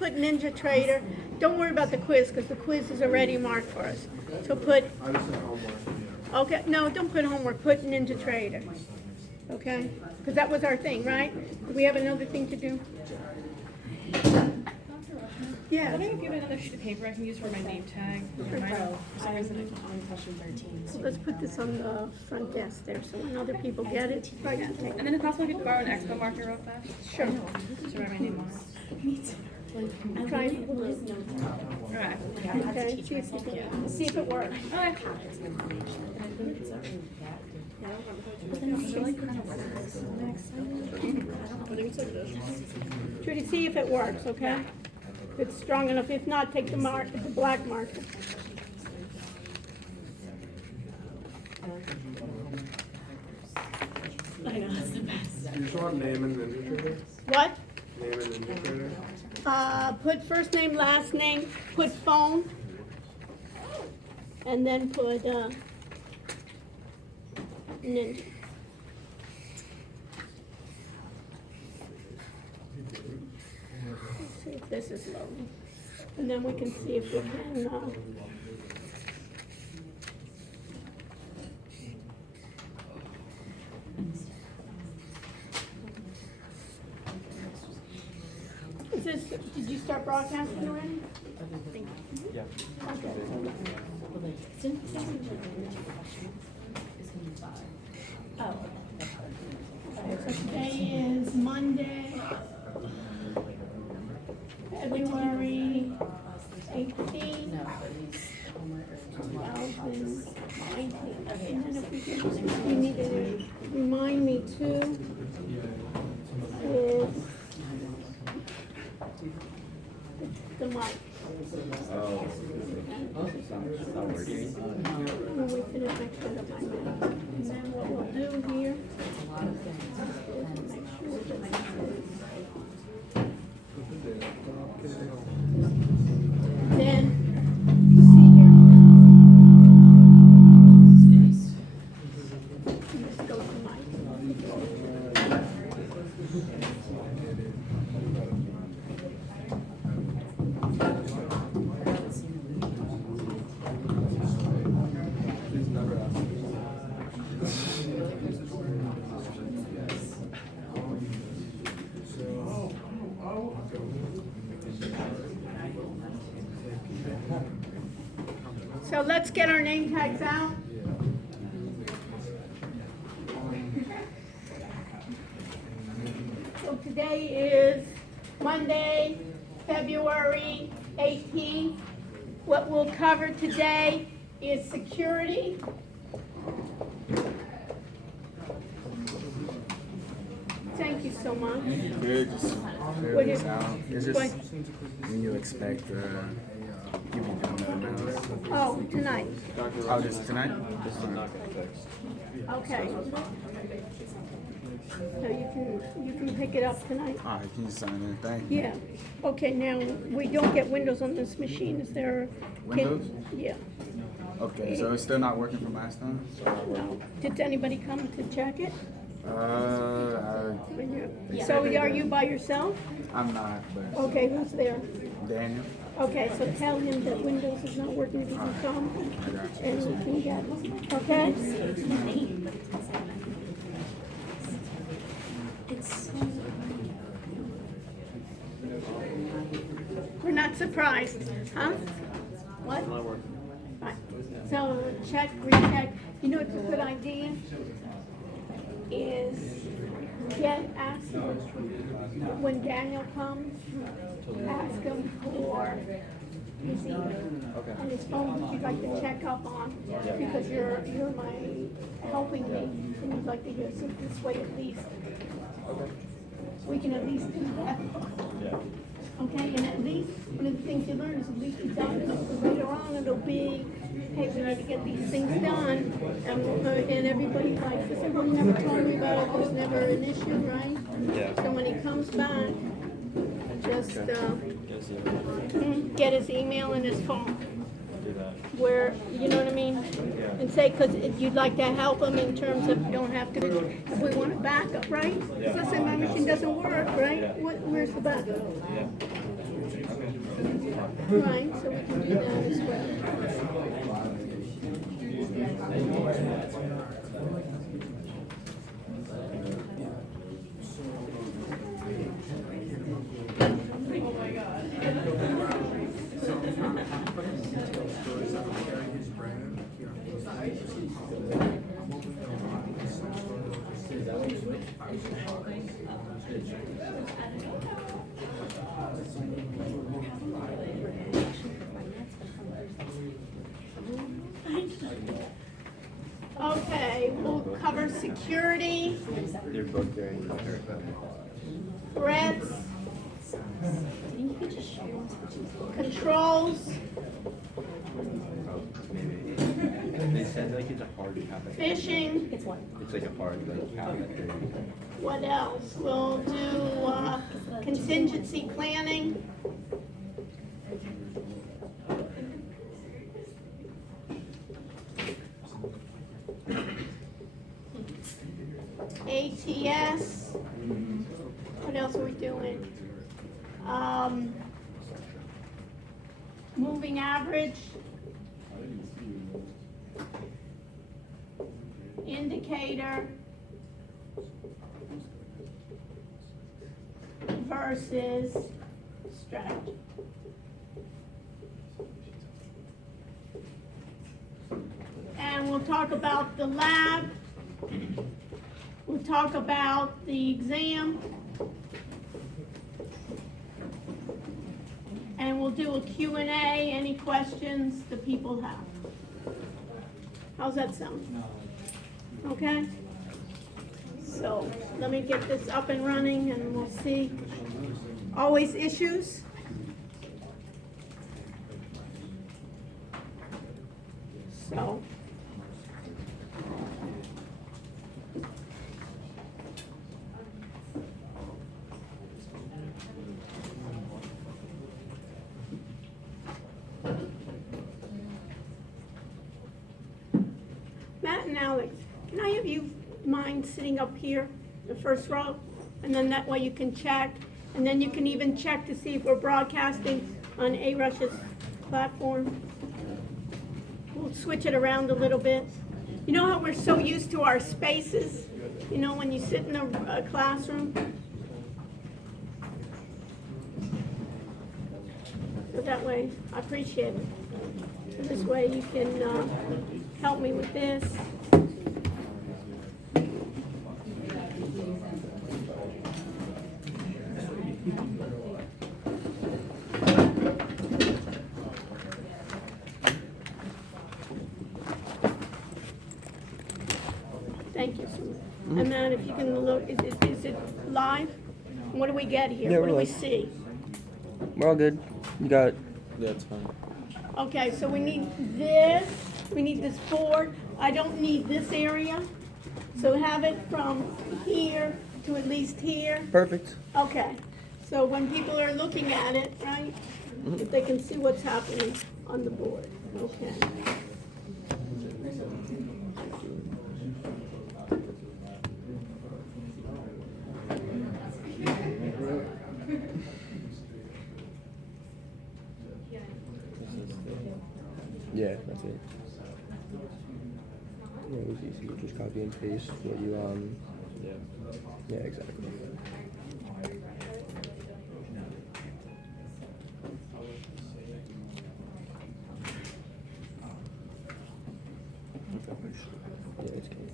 put Ninja Trader. Don't worry about the quiz, because the quiz is already marked for us. So put, I just said homework. okay, no, don't put homework, put Ninja Trader. Okay? Because that was our thing, right? Do we have another thing to do? Yeah. I'm wondering if you have another sheet of paper I can use for my name tag. For some reason On question 13. So let's put this on the front desk there, so when other people get it, right, you take And then if possible, I could borrow an expo marker real fast. Sure. To write my name on it. Try it. Alright. Okay, see if it works. Okay. Trudy, see if it works, okay? If it's strong enough. If not, take the black marker. I know, that's the best. You just want name and Ninja Trader? What? Name and Ninja Trader? Put first name, last name, put phone, and then put, Ninja. Let's see if this is loading. And then we can see if we can, is this, did you start broadcasting already? Yeah. Okay. Oh. So today is Monday, February 18th, 2019. And then if you need to remind me too, is the mic. When we finish, make sure that my mic. And then what we'll do here is make sure that then, see here. Let's go to mic. So let's get our name tags out. So today is Monday, February 18th. What we'll cover today is security. Thank you so much. Good. Just What is- it's just what- when you expect you be doing something else. Oh, tonight. Oh, just tonight? Okay. So you can pick it up tonight. All right, can you sign in? Thank you. Yeah. Okay, now, we don't get windows on this machine, is there? Windows? Yeah. Okay, so it's still not working from last time? No. Did anybody come to check it? So are you by yourself? I'm not, but Okay, who's there? Daniel. Okay, so tell him that Windows is not working if he can come, I got you. and we can get him, okay? We're not surprised, huh? What? Right. So check, recheck. You know what's a good idea? Is ask when Daniel comes, ask him for his email and his phone that you'd like to check up on, because you're my helping me, and you'd like to hear, so this way at least we can at least do that. Okay, and at least one of the things you learn is at least you done it, because later on it'll be, hey, we need to get these things done, and everybody likes this, everyone never told me about it, there's never an issue, right? Yeah. So when he comes back, just, get his email and his phone. Where, you know what I mean? And say, because you'd like to help him in terms of, you don't have to, if we want a backup, right? So say my machine doesn't work, right? Where's the backup? Right, so we can do that as well. Okay, we'll cover security, They're both there in the threats, controls, They said like it's a hard habit. phishing. It's what? It's like a hard like habit. What else? We'll do contingency planning. ATS. What else are we doing? Moving average. Indicator. Versus strategy. And we'll talk about the lab. We'll talk about the exam. And we'll do a Q&A, any questions the people have. How's that sound? Okay? So, let me get this up and running and we'll see. Always issues? So. Matt and Alex, can I have you mind sitting up here, the first row? And then that way you can check, and then you can even check to see if we're broadcasting on A-Rush's platform. We'll switch it around a little bit. You know how we're so used to our spaces? You know, when you sit in a classroom? So that way, I appreciate it. So this way you can help me with this. Thank you so much. And then if you can look, is it live? What do we get here? Yeah, What do we're we live. see? We're all good. You got That's fine. Okay, so we need this, we need this board. I don't need this area. So have it from here to at least here. perfect. Okay, so when people are looking at it, right, if they can see what's happening on the board, okay. Yeah, that's it. Yeah, it was easy. You just copy and paste what you Yeah. Yeah, exactly. Yeah, it's good.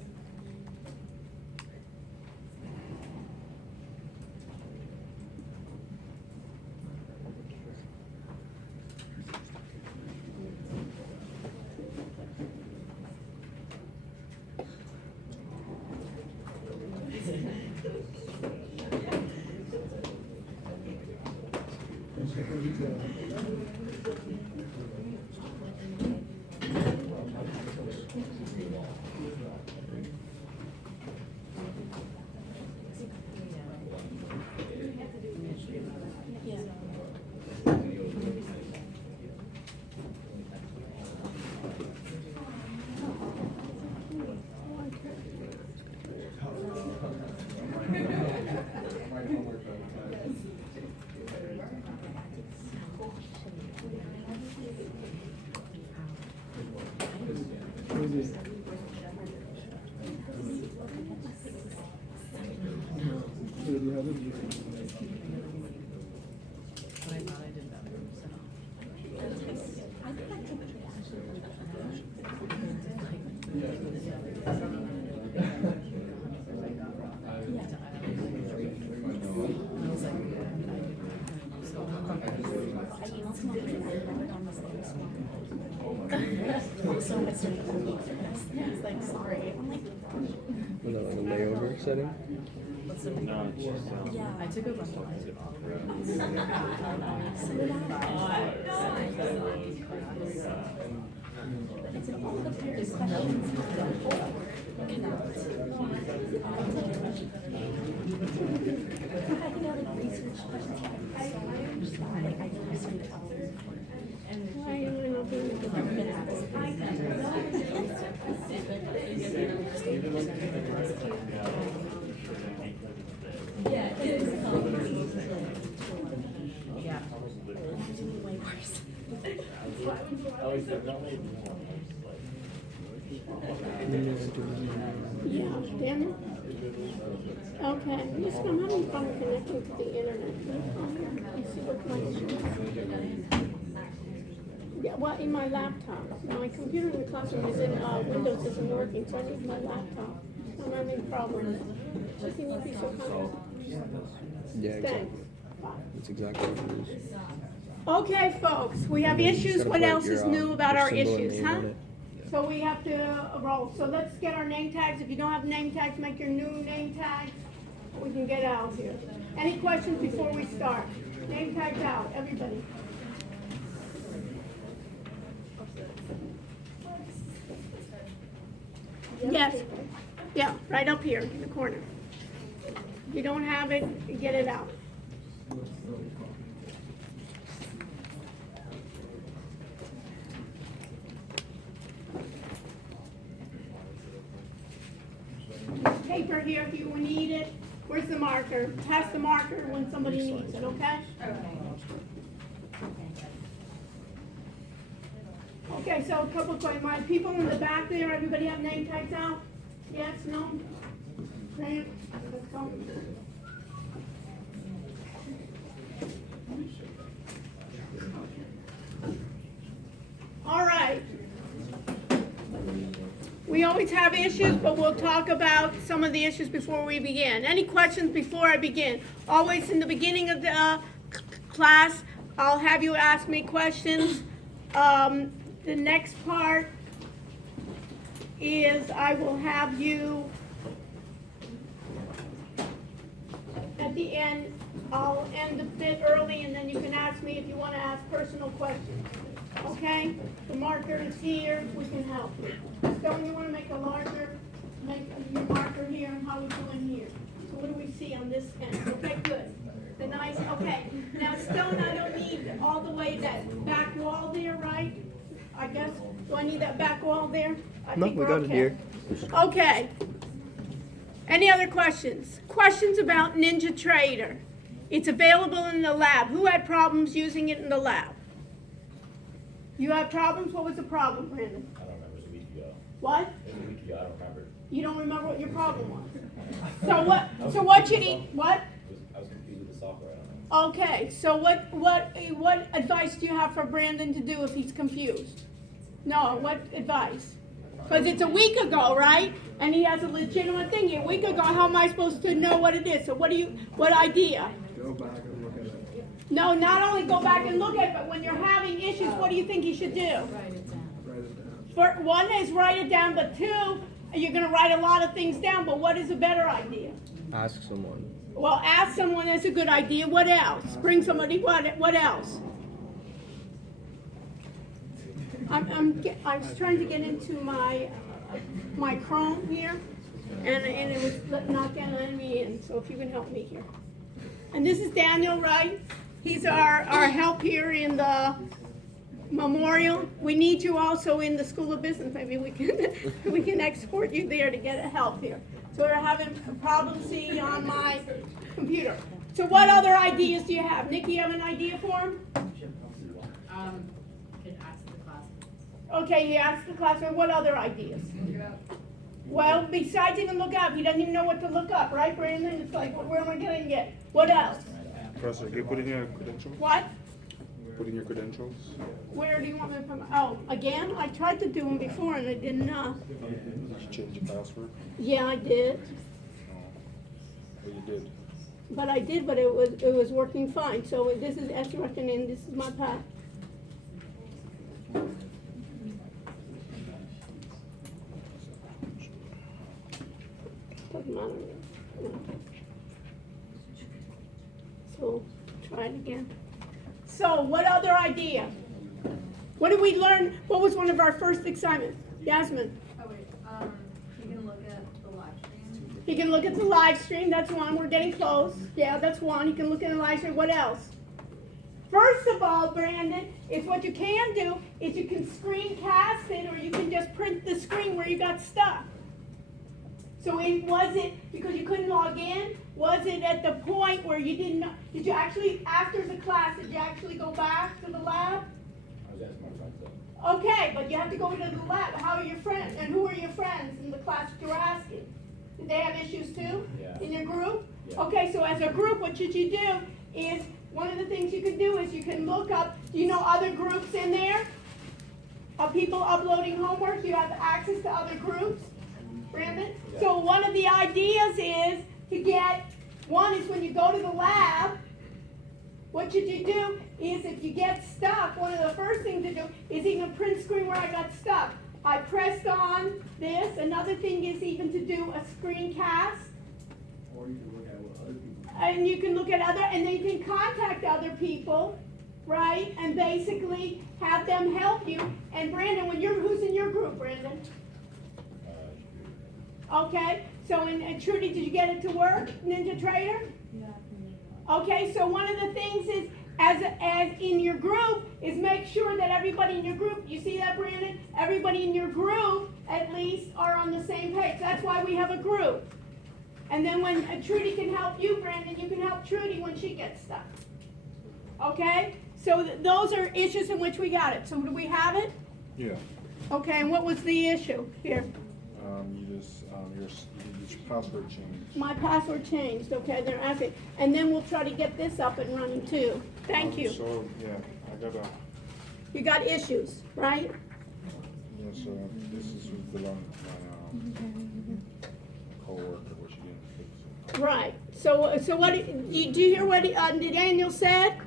Also, I started to leave for this. And he's like, sorry. I'm like, Was that like a layover setting? yeah. I took a bunch of It's all the various questions. I think I like research questions. I researched Why am I not doing way worse. Yeah, Daniel? Okay, just I'm having fun connecting to the internet. Let's see what my issue is. Yeah, well, in my laptop. My computer in the classroom is in, Windows isn't working, so I need my laptop. I'm having problems. So can you be so kind? Yeah, exactly. Thanks. That's exactly what it is. Okay, folks, we have issues. Gotta What put else your, is new about your our symbol and issues, name huh? on it. So we have to roll. So let's get our name tags. If you don't have name tags, make your new name tags. We can get out here. Any questions before we start? Name tags out, everybody. Yes. Yeah, right up here in the corner. If you don't have it, get it out. Paper here if you need it. Where's the marker? Pass the marker when somebody needs it, okay? Okay, so a couple of questions. My people in the back there, everybody have name tags out? Yes, no? Grant, let's go. All right. We always have issues, but we'll talk about some of the issues before we begin. Any questions before I begin? Always in the beginning of the class, I'll have you ask me questions. The next part is I will have you, at the end, I'll end a bit early and then you can ask me if you want to ask personal questions. Okay? The marker is here, we can help you. Stone, you want to make a larger, make your marker here, and how we doing here? So what do we see on this end? Okay, good. The nice, okay. Now Stone, I don't need all the way that back wall there, right? I guess, do I need that back wall there? I No, think we we're got it okay. here. Okay. Any other questions? Questions about NinjaTrader. It's available in the lab. Who had problems using it in the lab? You had problems? What was the problem, Brandon? I don't remember, it was a week ago. What? It was a week ago, I don't remember. You don't remember what your problem was? So what should he, what? I was confused with the software, I don't know. Okay, so what advice do you have for Brandon to do if he's confused? No, what advice? Because it's a week ago, right? And he has a legitimate thing. A week ago, how am I supposed to know what it is? So what idea? Go back and look at it. No, not only go back and look at it, but when you're having issues, what do you think he should do? Write it down. For one is write it down, but two, you're gonna write a lot of things down, but what is a better idea? Ask someone. Well, ask someone is a good idea. What else? Bring somebody, what else? I was trying to get into my Chrome here, and it was not letting me in, so if you can help me here. And this is Daniel, right? He's our help here in the memorial. We need you also in the School of Business. Maybe we can export you there to get help here. So we're having a problem seeing on my computer. So what other ideas do you have? Nikki, you have an idea for him? Could ask the class. Okay, you asked the classroom, what other ideas? Well, besides even look up, he doesn't even know what to look up, right, Brandon? It's like, where am I gonna get? What else? Professor, can you put in your credentials? What? Put in your credentials. Where do you want me to put my, oh, again? I tried to do them before and I didn't, Did you change your password? yeah, I did. Well, you did. but I did, but it was working fine. So this is S reckoning, this is my path. Doesn't matter. No. So try it again. So what other idea? What did we learn? What was one of our first assignments? Yasmin. Oh wait, you can look at the live stream. He can look at the live stream, that's one, we're getting close. Yeah, that's one, he can look at the live stream, what else? First of all, Brandon, is what you can do is you can screencast it or you can just print the screen where you got stuck. So was it because you couldn't log in? Was it at the point where you didn't know, did you actually, after the class, did you actually go back to the lab? I was asking my friends though. Okay, but you have to go to the lab. How are your friends? And who are your friends in the class that you're asking? Did they have issues too? Yeah. In your group? Yeah. Okay, so as a group, what should you do is, one of the things you can do is you can look up, do you know other groups in there? Of people uploading homework? Do you have access to other groups? Brandon? Yeah. So one of the ideas is to get, one is when you go to the lab, what should you do is if you get stuck, one of the first things to do is even print screen where I got stuck. I pressed on this. Another thing is even to do a screencast. Or you can look at what other people. And you can look at other, and then you can contact other people, right? And basically have them help you. And Brandon, who's in your group, Brandon? Okay, so and Trudy, did you get it to work, Ninja Trader? Yeah. Okay, so one of the things is, as in your group, is make sure that everybody in your group, you see that, Brandon? Everybody in your group, at least, are on the same page. That's why we have a group. And then when Trudy can help you, Brandon, you can help Trudy when she gets stuck. Okay? So those are issues in which we got it. So do we have it? Yeah. Okay, and what was the issue? Here. Your password changed. My password changed, okay, they're asking. And then we'll try to get this up and running too. Thank you. So, yeah, I got a, You got issues, right? yeah, so this is the one, my, coworker, what she didn't fix it. Right. So what, do you hear what Daniel said?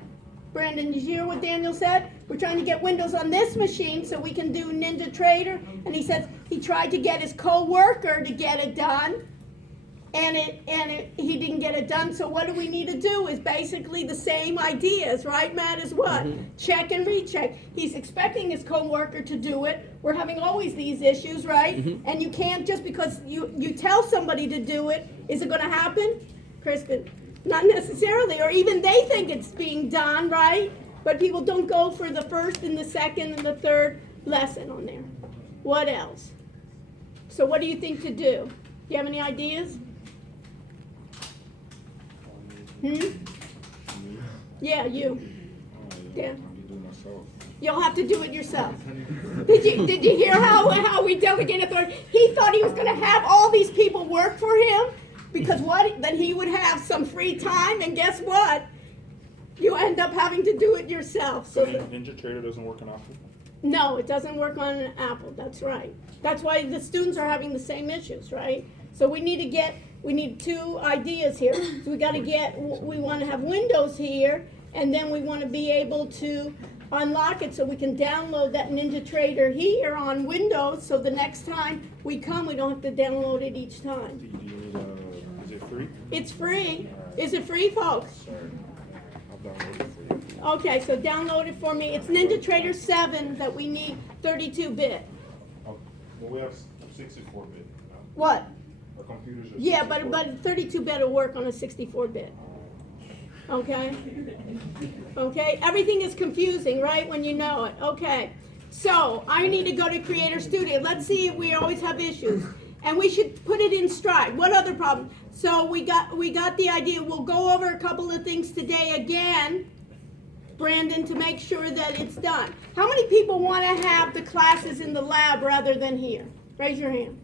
Brandon, did you hear what Daniel said? We're trying to get Windows on this machine so we can do Ninja Trader. And he says he tried to get his co-worker to get it done. And he didn't get it done. So what do we need to do is basically the same ideas, right, Matt, is what? Check and recheck. He's expecting his co-worker to do it. We're having always these issues, right? And you can't, just because you tell somebody to do it, is it going to happen? Kristen? Not necessarily, or even they think it's being done, right? But people don't go for the first and the second and the third lesson on there. What else? So what do you think to do? Do you have any ideas? Yeah, you. Yeah. You'll have to do it yourself. Did you hear how we delegate authority? He thought he was going to have all these people work for him because then he would have some free time, and guess what? You end up having to do it yourself. So Ninja Trader doesn't work on Apple? No, it doesn't work on an Apple. That's right. That's why the students are having the same issues, right? So we need two ideas here. So we want to have Windows here, and then we want to be able to unlock it so we can download that Ninja Trader here on Windows, so the next time we come, we don't have to download it each time. Do you need is it free? It's free. Is it free, folks? Sorry. I'll download it for you. Okay, so download it for me. It's Ninja Trader 7 that we need 32-bit. Well, we have 64-bit. What? Our computers are Yeah, 64. but 32-bit will work on a 64-bit. Okay? Okay, everything is confusing, right, when you know it. Okay, so I need to go to Creator Studio. Let's see if we always have issues. And we should put it in Stride. What other problem? So we got the idea. We'll go over a couple of things today again, Brandon, to make sure that it's done. How many people want to have the classes in the lab rather than here? Raise your hand.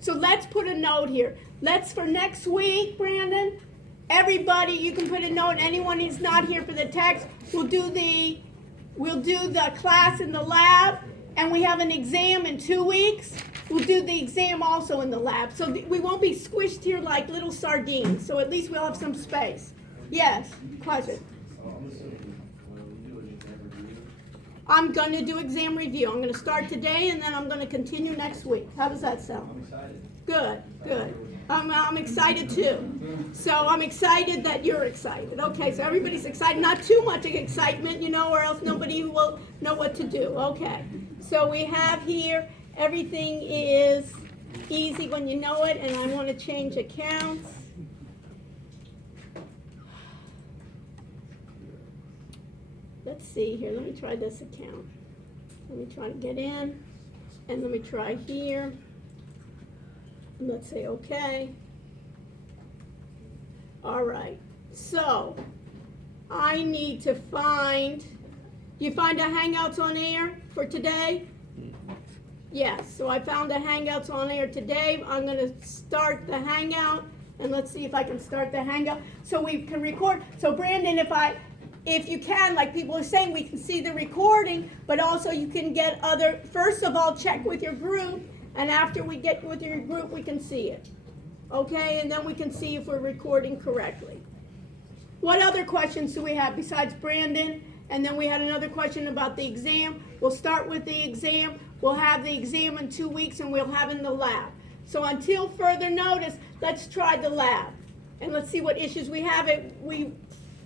So let's put a note here. For next week, Brandon, everybody, you can put a note. Anyone who's not here for the text, we'll do the class in the lab, and we have an exam in 2 weeks. we'll do the exam also in the lab. So we won't be squished here like little sardines. So at least we'll have some space. Yes, question. I'm going to do exam review. I'm going to start today and then I'm going to continue next week. How does that sound? Good, good. I'm excited too. So I'm excited that you're excited. Okay, so everybody's excited. Not too much excitement, you know, or else nobody will know what to do. Okay, so we have here, everything is easy when you know it, and I want to change accounts. Let's see here, let me try this account. Let me try to get in, and let me try here. And let's say okay. All right, so I need to find, do you find a Hangouts on Air for today? Yes, so I found a Hangouts on Air today. I'm going to start the Hangout, and let's see if I can start the Hangout so we can record. So Brandon, if you can, like people are saying, we can see the recording, but also you can get other, first of all, check with your group, and after we get with your group, we can see it. Okay, and then we can see if we're recording correctly. What other questions do we have besides Brandon? And then we had another question about the exam. We'll start with the exam. We'll have the exam in 2 weeks, and we'll have it in the lab. So until further notice, let's try the lab. And let's see what issues we have. We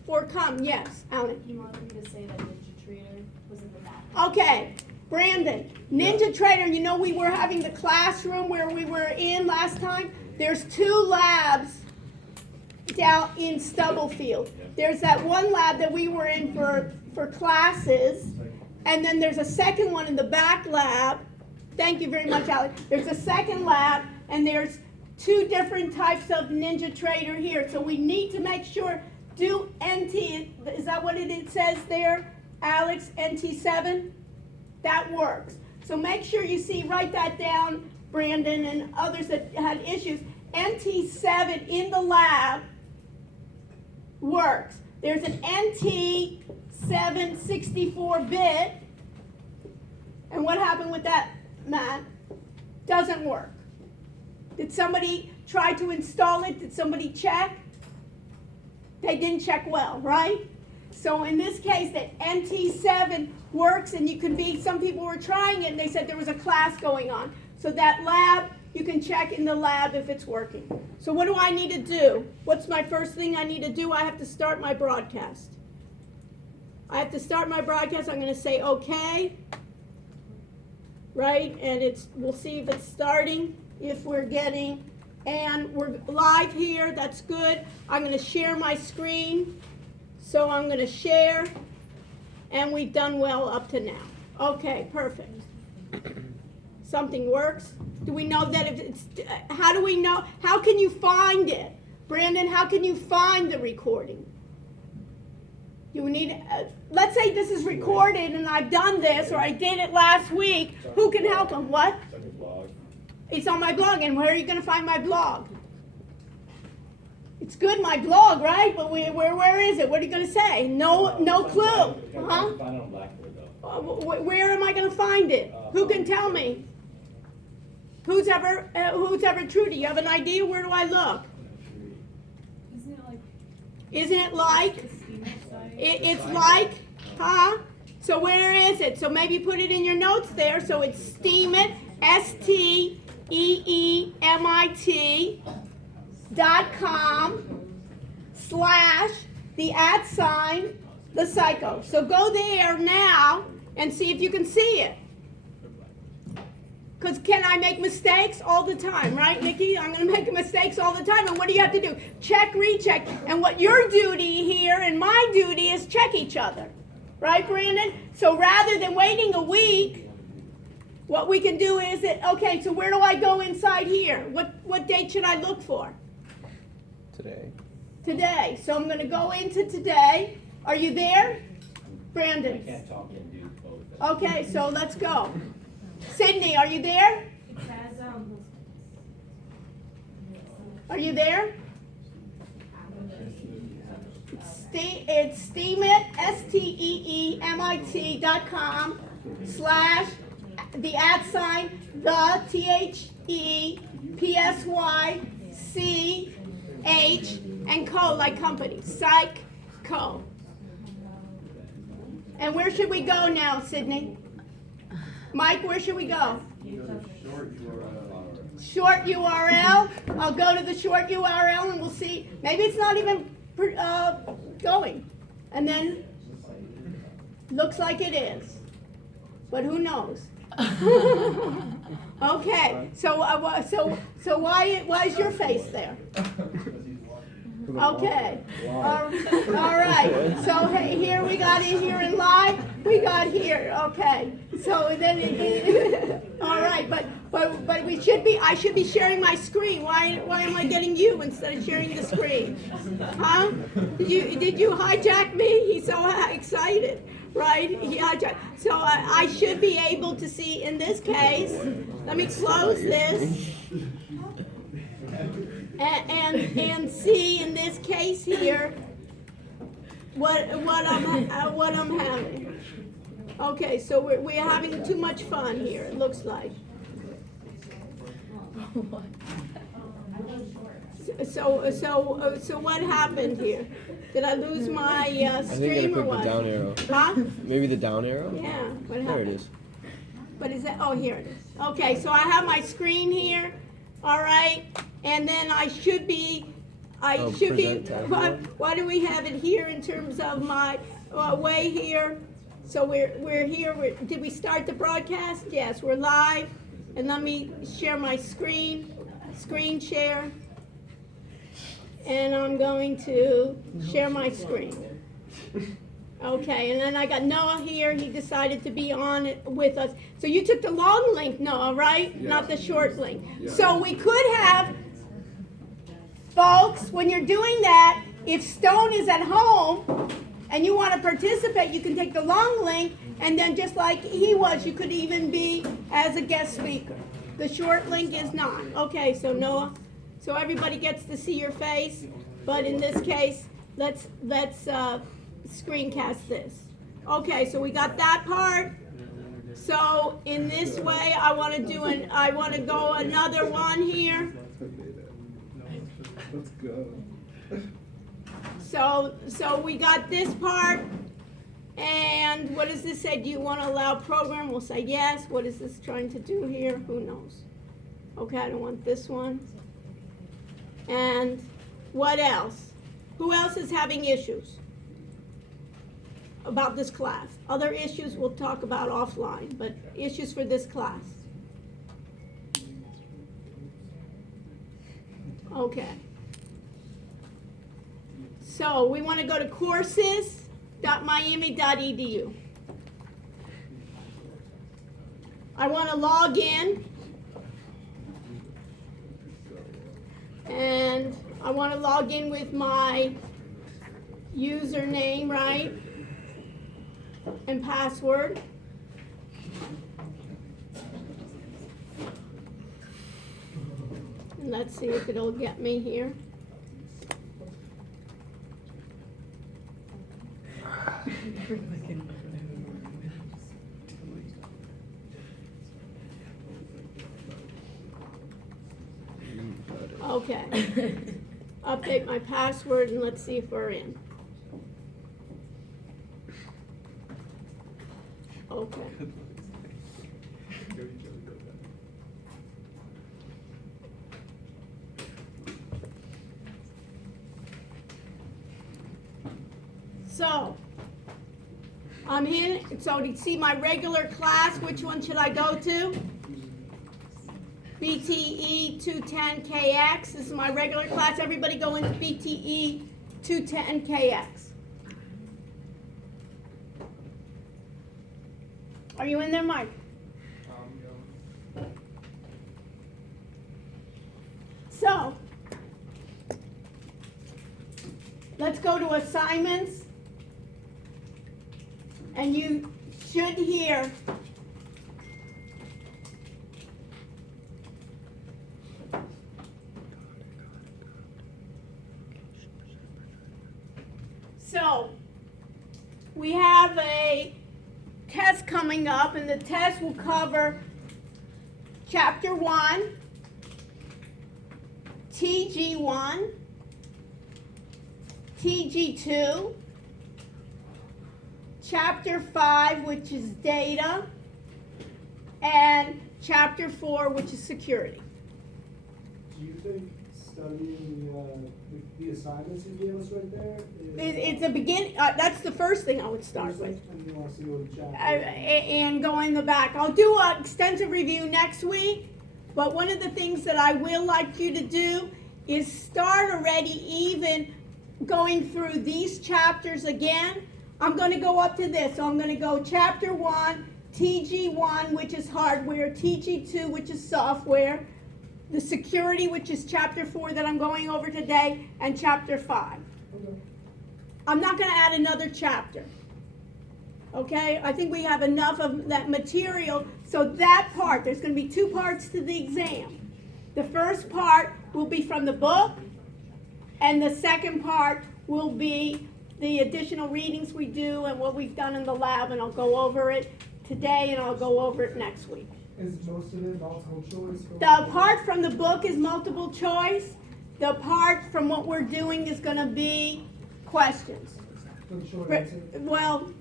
overcome. Yes, Alan. You wanted me to say that Ninja Trader was in the back. Okay, Brandon, Ninja Trader, you know we were having the classroom where we were in last time? There's 2 labs down in Stubblefield. There's that one lab that we were in for classes, and then there's a second one in the back lab. Thank you very much, Alex. There's a second lab, and there's 2 different types of Ninja Trader here. So we need to make sure, do NT, is that what it says there, Alex, NT7? That works. So make sure you see, write that down, Brandon, and others that had issues. NT7 in the lab works. There's an NT7 64-bit, and what happened with that, Matt? Doesn't work. Did somebody try to install it? Did somebody check? They didn't check well, right? So in this case, that NT7 works, and you can be, some people were trying it, and they said there was a class going on. So that lab, you can check in the lab if it's working. So what do I need to do? What's my first thing I need to do? I have to start my broadcast. I have to start my broadcast. I'm going to say okay, right? And we'll see if it's starting, if we're getting, and we're live here. That's good. I'm going to share my screen. So I'm going to share, and we've done well up to now. Okay, perfect. Something works. Do we know that if it's, how do we know, how can you find it? Brandon, how can you find the recording? You need, let's say this is recorded and I've done this, or I did it last week. Who can help them? What? It's on your blog. It's on my blog, and where are you going to find my blog? It's good, my blog, right? But where is it? What are you going to say? No clue. Huh? Find it on Blackboard though. Where am I going to find it? Who can tell me? Who's ever true? Do you have an idea? Where do I look? Isn't it like Isn't it like? the Steam site? It's like, huh? So where is it? So maybe put it in your notes there. So it's Steemit, STEEMIT.com/the psycho. So go there now and see if you can see it. Because can I make mistakes all the time, right, Nikki? I'm going to make mistakes all the time. And what do you have to do? Check, recheck. And what your duty here and my duty is check each other. Right, Brandon? So rather than waiting a week, what we can do is, okay, so where do I go inside here? What date should I look for? Today. Today. So I'm going to go into today. Are you there? Brandon. I can't talk and do both. Okay, so let's go. Sydney, are you there? Are you there? It's Steemit, STEEMIT.com/ the @ sign, the, THEPSYCH, and co, like company, psych, co. And where should we go now, Sydney? Mike, where should we go? Short URL. I'll go to the short URL and we'll see. Maybe it's not even going. And then, looks like it is. But who knows? Okay, so why is your face there? Okay, all right. So hey, here we got it here in live. We got here. Okay. So then, all right. But we should be. I should be sharing my screen. Why am I getting you instead of sharing the screen? Huh? Did you hijack me? He's so excited, right? He hijacked. So I should be able to see in this case. Let me close this. And see in this case here what I'm having. Okay, so we're having too much fun here. It looks like. So what happened here? Did I lose my I think I stream or clicked what? the down arrow. Huh? Maybe the down arrow? Yeah. What There it happened? is. What is that? Oh, here it is. Okay, so I have my screen here. All right, and then I should be. present tab Why do we have it here in terms of my way here? So we're here. Did we start the broadcast? Yes, we're live. And let me share my screen share. And I'm going to share my screen. Okay, and then I got Noah here. He decided to be on it with us. So you took the long link, Noah, right? Yeah. Not the short link. Yeah. So we could have, folks, when you're doing that, if Stone is at home and you want to participate, you can take the long link, and then just like he was, you could even be as a guest speaker. The short link is not. Okay, so Noah, so everybody gets to see your face, but in this case, let's screencast this. Okay, so we got that part. So in this way, I want to go another one here. Let's go. So we got this part. And what does this say? Do you want to allow program? We'll say yes. What is this trying to do here? Who knows? Okay, I don't want this one. And what else? Who else is having issues about this class? Other issues we'll talk about offline, but issues for this class. Okay. So we want to go to courses.miami.edu. I want to log in. And I want to log in with my username, right? And password. And let's see if it'll get me here. Okay. Update my password and let's see if we're in. Okay. So, I'm in. So to see my regular class, which one should I go to? BTE 210KX. This is my regular class. Everybody go into BTE 210KX. Are you in there, Mike? So, let's go to assignments. And you should hear so we have a test coming coming up, and the test will cover Chapter 1, TG1, TG2, Chapter 5, which is data, and Chapter 4, which is security. Do you think studying the assignments you gave us right there is? It's a begin. That's the first thing I would start with. And you want to see what the chapter? And go in the back. I'll do an extensive review next week, but one of the things that I will like you to do is start already even going through these chapters again. I'm going to go up to this. So I'm going to go Chapter 1, TG1, which is hardware, TG2, which is software, the security, which is Chapter 4 that I'm going over today, and Chapter 5. Okay. I'm not going to add another chapter. Okay? I think we have enough of that material. So that part, there's going to be 2 parts to the exam. The first part will be from the book, and the second part will be the additional readings we do and what we've done in the lab, and I'll go over it today and I'll go over it next week. Is most of it multiple choice? The part from the book is multiple choice. The part from what we're doing is going to be questions. For the short answer? Well,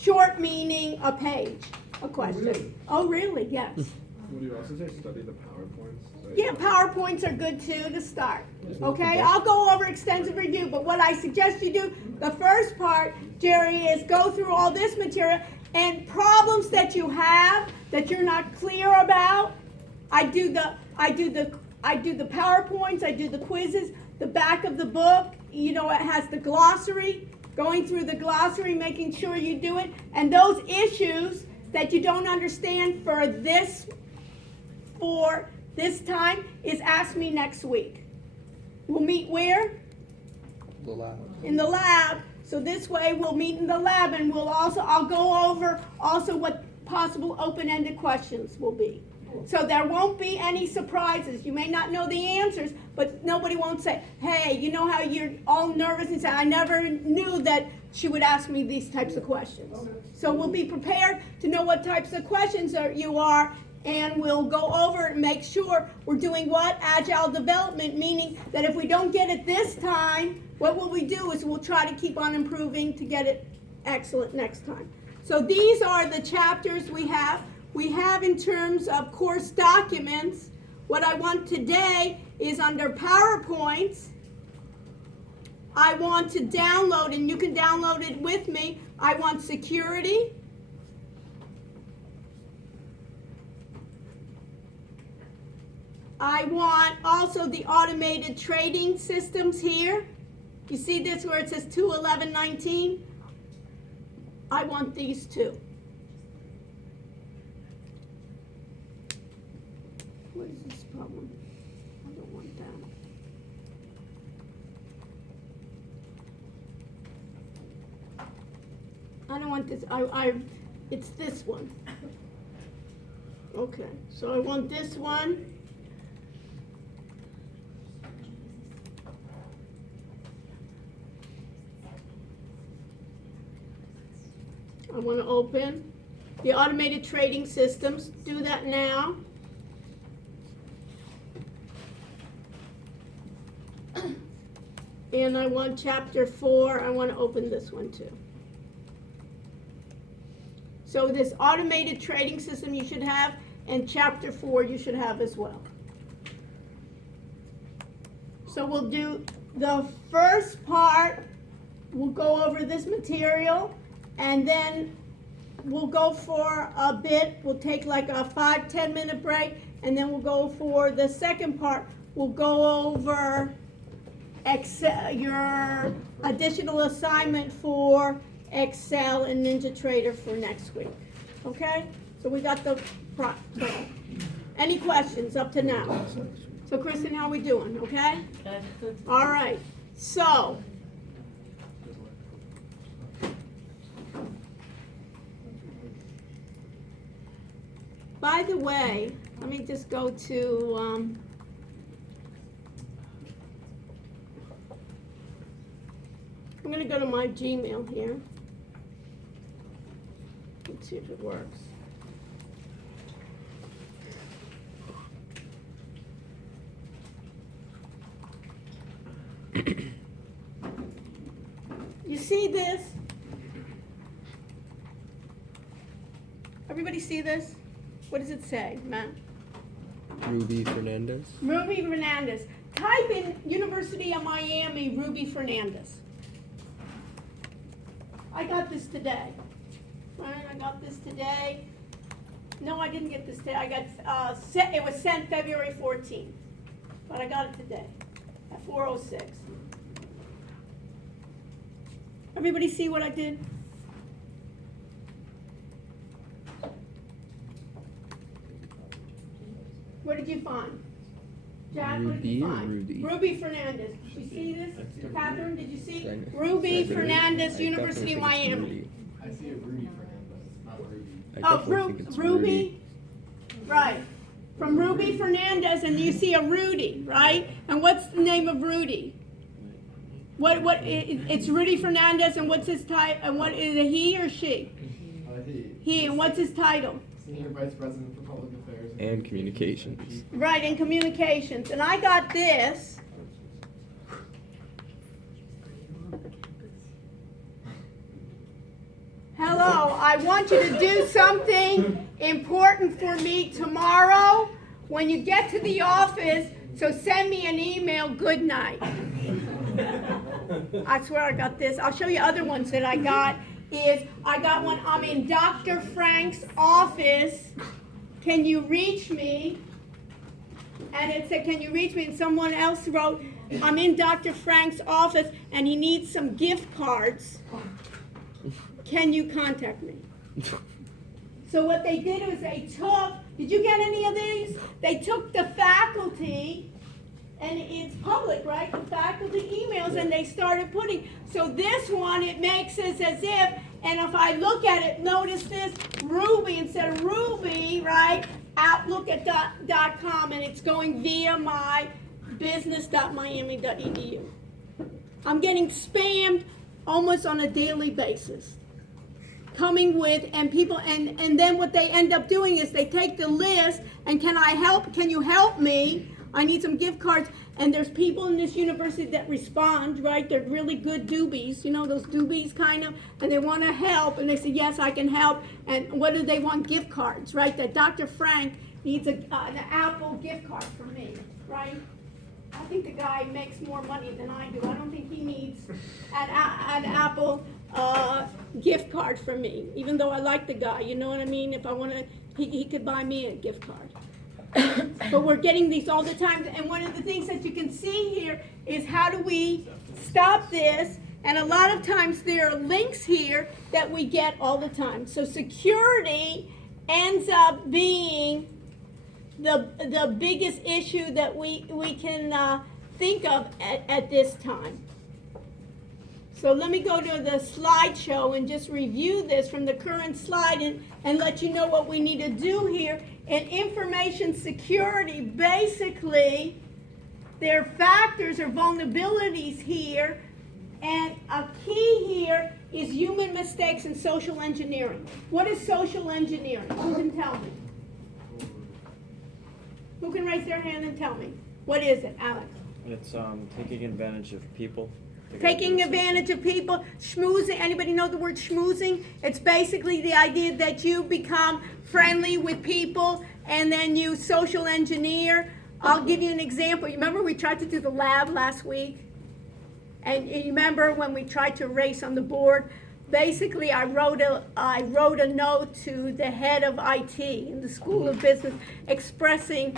short meaning a page, a question. really? Oh, really? Yes. Would you also say study the PowerPoints? Yeah, PowerPoints are good too to start. Okay, I'll go over extensive review, but what I suggest you do, the first part, Jerry, is go through all this material and problems that you have that you're not clear about. I do the PowerPoints, I do the quizzes, the back of the book, you know, it has the glossary, going through the glossary, making sure you do it, and those issues that you don't understand for this time is ask me next week. We'll meet where? The lab. In the lab. So this way we'll meet in the lab, and I'll go over also what possible open-ended questions will be. So there won't be any surprises. You may not know the answers, but nobody won't say, hey, you know how you're all nervous and say, I never knew that she would ask me these types of questions. So we'll be prepared to know what types of questions you are, and we'll go over and make sure we're doing what? Agile development, meaning that if we don't get it this time, what will we do is we'll try to keep on improving to get it excellent next time. So these are the chapters we have. We have in terms of course documents. What I want today is under PowerPoints. I want to download, and you can download it with me. I want security. I want also the automated trading systems here. You see this where it says 21119? I want these two. What is this problem? I don't want that. I don't want this. It's this one. Okay, so I want this one. I want to open the automated trading systems. Do that now. And I want chapter 4. I want to open this one too. So this automated trading system you should have, and chapter 4 you should have as well. So we'll do the first part. We'll go over this material. And then we'll go for a bit. We'll take like a 5-10 minute break, and then we'll go for the second part. We'll go over Excel, your additional assignment for Excel and NinjaTrader for next week. Okay? So we got the any questions up to now? So Kristen, how are we doing? Okay? All right. So by the way, let me just go to, I'm going to go to my Gmail here. Let's see if it works. You see this? Everybody see this? What does it say, Matt? Ruby Fernandez. Ruby Fernandez. Type in University of Miami, Ruby Fernandez. I got this today. Right, I got this today. No, I didn't get this today. I got, it was sent February 14th. But I got it today at 4:06. Everybody see what I did? What did you find? Jack, what did Ruby you or find? Rudy? Ruby Fernandez. Did you see this? Catherine, did you see? I- Ruby I believe- Fernandez, I University of definitely think it's Miami. Rudy. I see a Rudy Fernandez, not Ruby. I Oh, definitely think it's Ruby, right. From Ruby Fernandez, and you see a Rudy, right? And what's the name of Rudy? It's Rudy Fernandez, and what's his title, and what, is it he or she? He, and what's his title? Senior Vice President for Public Affairs. And communications. Right, in communications, and I got this. Hello, I want you to do something important for me tomorrow when you get to the office, so send me an email, good night. I swear I got this. I'll show you other ones that I got. I got one, I'm in Dr. Frank's office. Can you reach me? And it said, can you reach me? And someone else wrote, I'm in Dr. Frank's office and he needs some gift cards. Can you contact me? So what they did was they took, did you get any of these? They took the faculty, and it's public, right? The faculty emails, and they started putting, so this one, it makes it as if, and if I look at it, notice this, Ruby, instead of Ruby, right, outlook.com, and it's going via my business.miami.edu. I'm getting spammed almost on a daily basis. Coming with, and people, and then what they end up doing is they take the list, and can you help me? I need some gift cards, and there's people in this university that respond, right? They're really good doobies, you know, those doobies kind of, and they want to help, and they say, yes, I can help, and what do they want? Gift cards, right? That Dr. Frank needs an Apple gift card for me, right? I think the guy makes more money than I do. I don't think he needs an Apple gift card for me, even though I like the guy, you know what I mean? If I want to, he could buy me a gift card. But we're getting these all the time, and one of the things that you can see here is how do we stop this, and a lot of times there are links here that we get all the time. So security ends up being the biggest issue that we can think of at this time. So let me go to the slideshow and just review this from the current slide and let you know what we need to do here. In information security, basically, there are factors or vulnerabilities here, and a key here is human mistakes and social engineering. What is social engineering? Who can tell me? Who can raise their hand and tell me? What is it, Alex? It's taking advantage of people. Taking advantage of people, schmoozing. Anybody know the word schmoozing? It's basically the idea that you become friendly with people and then you social engineer. I'll give you an example. You remember we tried to do the lab last week? And you remember when we tried to erase on the board? Basically, I wrote a note to the head of IT in the School of Business expressing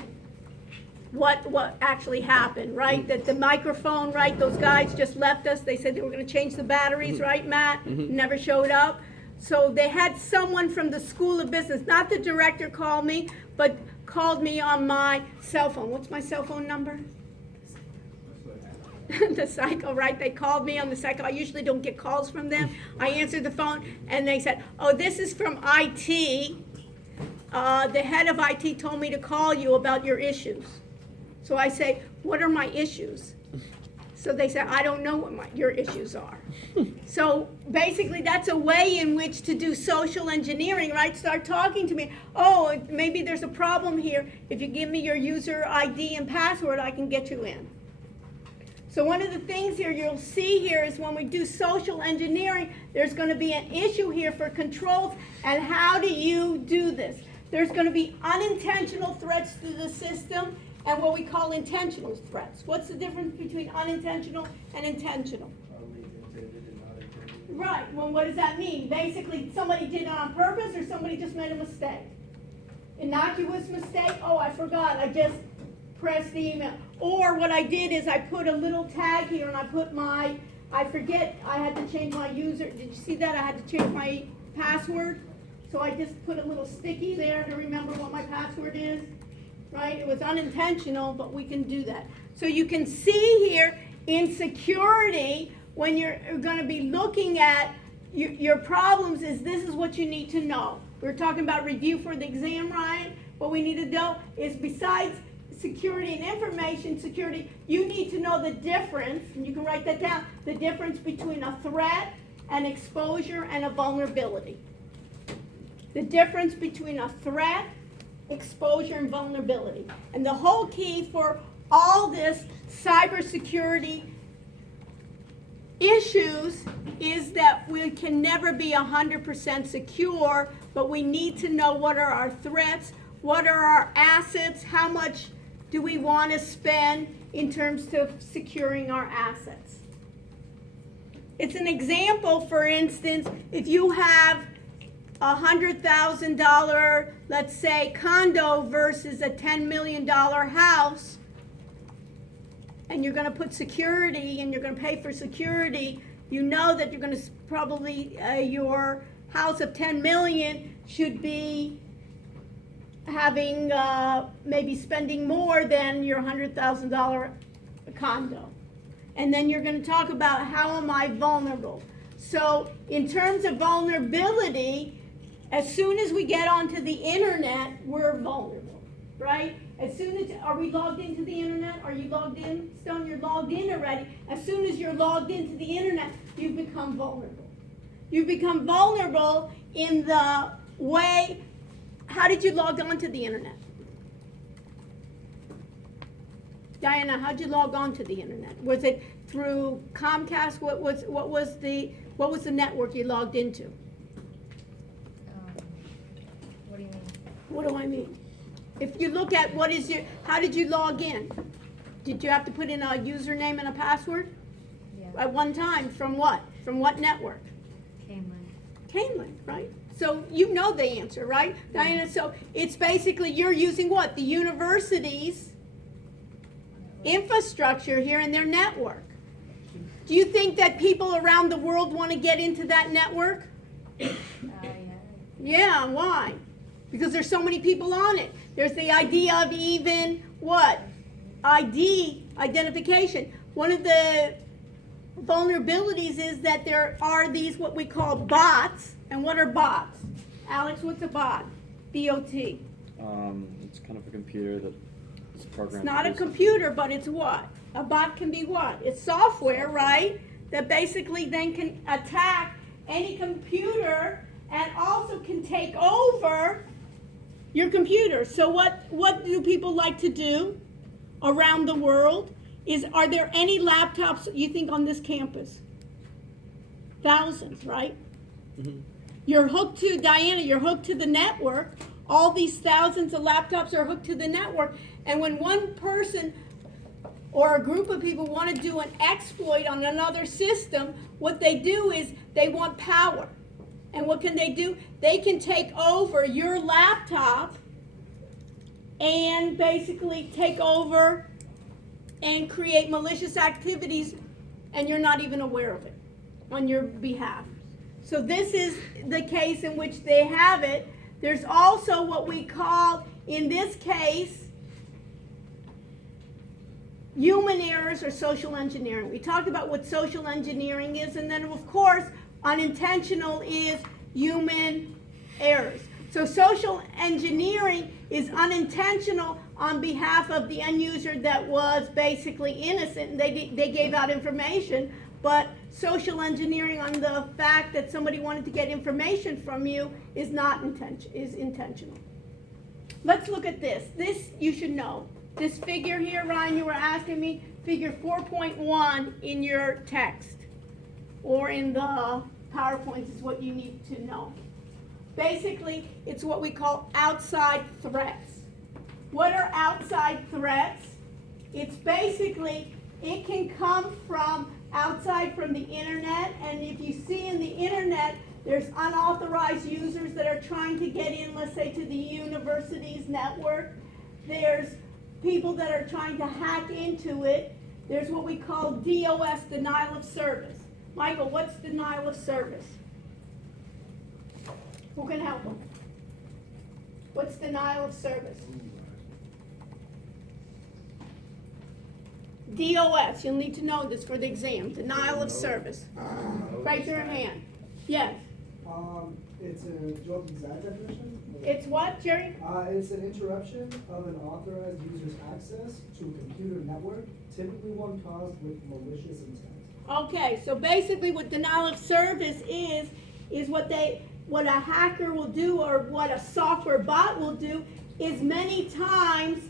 what actually happened, right? That the microphone, right? Those guys just left us. They said they were going to change the batteries, right, Matt? Never showed up. So they had someone from the School of Business, not the director called me, but called me on my cell phone. What's my cell phone number? The cycle, right? They called me on the cycle. I usually don't get calls from them. I answered the phone, and they said, oh, this is from IT. The head of IT told me to call you about your issues. So I say, what are my issues? So they say, I don't know what your issues are. So basically, that's a way in which to do social engineering, right? Start talking to me. Oh, maybe there's a problem here. If you give me your user ID and password, I can get you in. So one of the things here you'll see here is when we do social engineering, there's going to be an issue here for controls. And how do you do this? There's going to be unintentional threats to the system and what we call intentional threats. What's the difference between unintentional and intentional? Right. Well, what does that mean? Basically, somebody did it on purpose or somebody just made a mistake. Innocuous mistake. Oh, I forgot. I just pressed the email. Or what I did is I put a little tag here and I put I forget, I had to change my user. Did you see that? I had to change my password. So I just put a little sticky there to remember what my password is. Right? It was unintentional, but we can do that. So you can see here in security, when you're going to be looking at your problems, this is what you need to know. We're talking about review for the exam, Ryan. What we need to know is besides security and information security, you need to know the difference, and you can write that down, the difference between a threat, an exposure, and a vulnerability. The difference between a threat, exposure, and vulnerability. And the whole key for all this cybersecurity issues is that we can never be 100% secure, but we need to know what are our threats, what are our assets, how much do we want to spend in terms of securing our assets. It's an example, for instance, if you have $100,000, let's say, condo versus a $10 million house, and you're going to put security and you're going to pay for security, you know that you're going to probably, your house of $10 million should be having, maybe spending more than your $100,000 condo. And then you're going to talk about how am I vulnerable. So in terms of vulnerability, as soon as we get onto the internet, we're vulnerable, right? As soon as, are we logged into the internet? Are you logged in? Stone, you're logged in already. As soon as you're logged into the internet, you've become vulnerable. You've become vulnerable in the way, how did you log on to the internet? Diana, how'd you log on to the internet? Was it through Comcast? What was the network you logged into? What do you mean? What do I mean? If you look at how did you log in? Did you have to put in a username and a password? Yeah. At one time, from what? From what network? Camelin, right? So you know the answer, right? Yeah. Diana, so it's basically you're using what? The university's infrastructure here in their network. Do you think that people around the world want to get into that network? yeah. Yeah, why? Because there's so many people on it. There's the idea of even what? Identification. One of the vulnerabilities is that there are these what we call bots. And what are bots? Alex, what's a bot? B-O-T. It's kind of a computer that is programmed. It's not a computer, but it's what? A bot can be what? It's software, right? That basically then can attack any computer and also can take over your computer. So what do people like to do around the world? Are there any laptops you think on this campus? Thousands, right? Mm-hmm. You're hooked to, Diana, you're hooked to the network. All these thousands of laptops are hooked to the network. And when one person or a group of people want to do an exploit on another system, what they do is they want power. And what can they do? They can take over your laptop and basically take over and create malicious activities, and you're not even aware of it on your behalf. So this is the case in which they have it. There's also what we call, in this case, human errors or social engineering. We talked about what social engineering is, and then of course unintentional is human errors. So social engineering is unintentional on behalf of the end user that was basically innocent, and they gave out information, but social engineering on the fact that somebody wanted to get information from you is intentional. Let's look at this. This you should know. This figure here, Ryan, you were asking me, figure 4.1 in your text or in the PowerPoint is what you need to know. Basically, it's what we call outside threats. What are outside threats? It's basically, it can come from outside from the internet, and if you see in the internet, there's unauthorized users that are trying to get in, let's say, to the university's network. There's people that are trying to hack into it. There's what we call DOS, denial of service. Michael, what's denial of service? Who can help them? What's denial of service? DOS, you'll need to know this for the exam. Denial of service. Raise your hand. Yes. It's a job exact definition. It's what, Jerry? It's an interruption of an authorized user's access to a computer network, typically one caused with malicious intent. Okay, so basically what denial of service is what a hacker will do, or what a software bot will do, is many times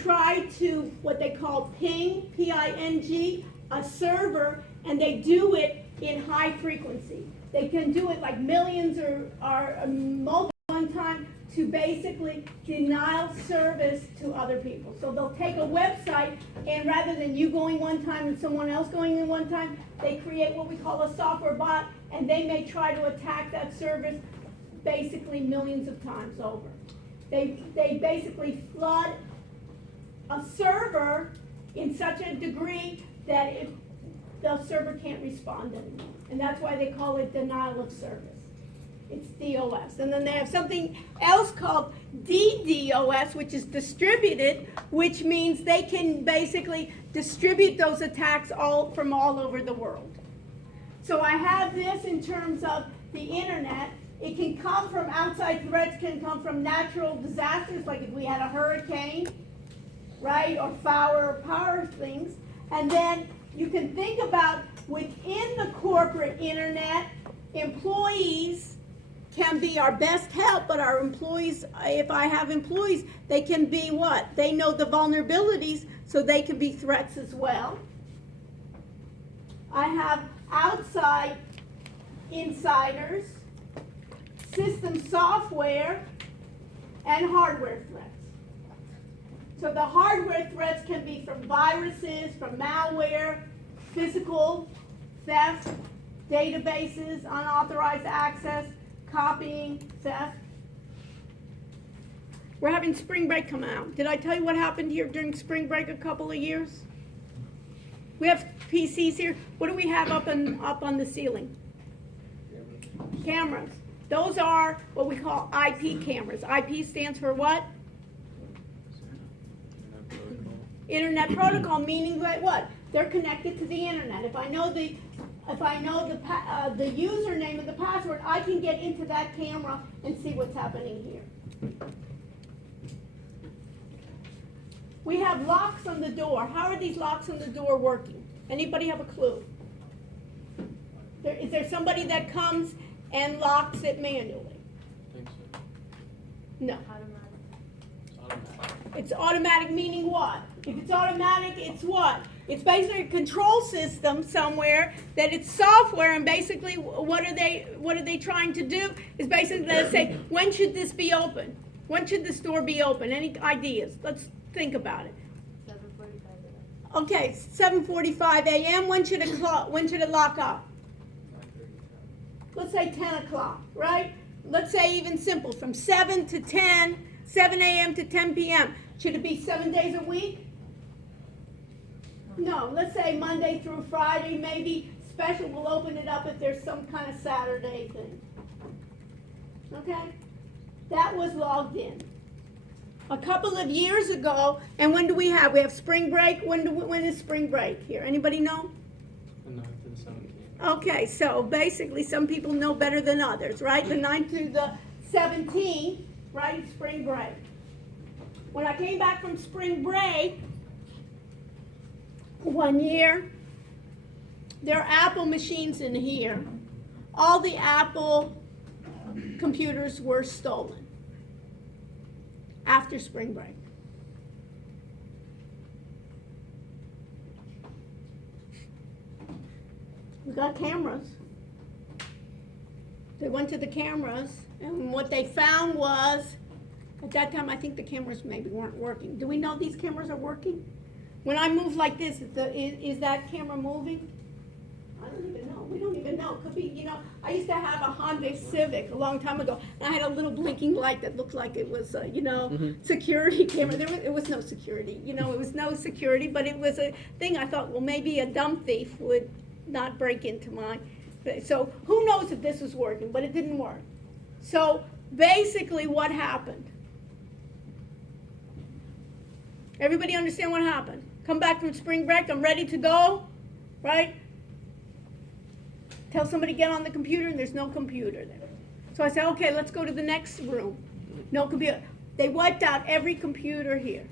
try to, what they call ping, P-I-N-G, a server, and they do it in high frequency. They can do it like millions or multiple one time to basically deny service to other people. So they'll take a website, and rather than you going one time and someone else going in one time, they create what we call a software bot, and they may try to attack that service basically millions of times over. They basically flood a server in such a degree that the server can't respond anymore. And that's why they call it denial of service. It's DOS. And then they have something else called DDoS, which is distributed, which means they can basically distribute those attacks from all over the world. So I have this in terms of the internet. It can come from outside threats, can come from natural disasters, like if we had a hurricane, right, or power things. And then you can think about within the corporate internet, employees can be our best help, but our employees, if I have employees, they can be what? They know the vulnerabilities, so they can be threats as well. I have outside insiders, system software, and hardware threats. So the hardware threats can be from viruses, from malware, physical theft, databases, unauthorized access, copying, theft. We're having spring break come out. Did I tell you what happened here during spring break a couple of years? We have PCs here. What do we have up on the ceiling? Cameras. Those are what we call IP cameras. IP stands for what? Internet protocol, meaning that what? They're connected to the internet. If I know the username and the password, I can get into that camera and see what's happening here. We have locks on the door. How are these locks on the door working? Anybody have a clue? Is there somebody that comes and locks it manually? No. It's automatic, meaning what? If it's automatic, it's what? It's basically a control system somewhere that it's software, and basically what are they trying to do is basically they say, when should this be open? When should this door be open? Any ideas? Let's think about it. 7:45 a.m. Okay, 7:45 a.m. When should it lock up? Let's say 10 o'clock, right? Let's say even simple, from 7 to 10, 7 a.m. to 10 p.m. Should it be 7 days a week? No, let's say Monday through Friday, maybe special, we'll open it up if there's some kind of Saturday thing. Okay? That was logged in. A couple of years ago, and when do we have? We have spring break. When is spring break here? Anybody know? The 9th to the 17th. Okay, so basically some people know better than others, right? The 9th through the 17th, right, spring break. When I came back from spring break, one year, there are Apple machines in here. All the Apple computers were stolen after spring break. We got cameras. They went to the cameras, and what they found was, at that time, I think the cameras maybe weren't working. Do we know these cameras are working? When I move like this, is that camera moving? I don't even know. We don't even know. Could be, you know, I used to have a Honda Civic a long time ago, and I had a little blinking light that looked like it was, security camera. It was no security. You know, it was no security, but it was a thing. I thought, well, maybe a dumb thief would not break into mine. So who knows if this was working, but it didn't work. So basically what happened? Everybody understand what happened? Come back from spring break, I'm ready to go, right? Tell somebody to get on the computer, and there's no computer there. So I said, okay, let's go to the next room. No computer. They wiped out every computer here.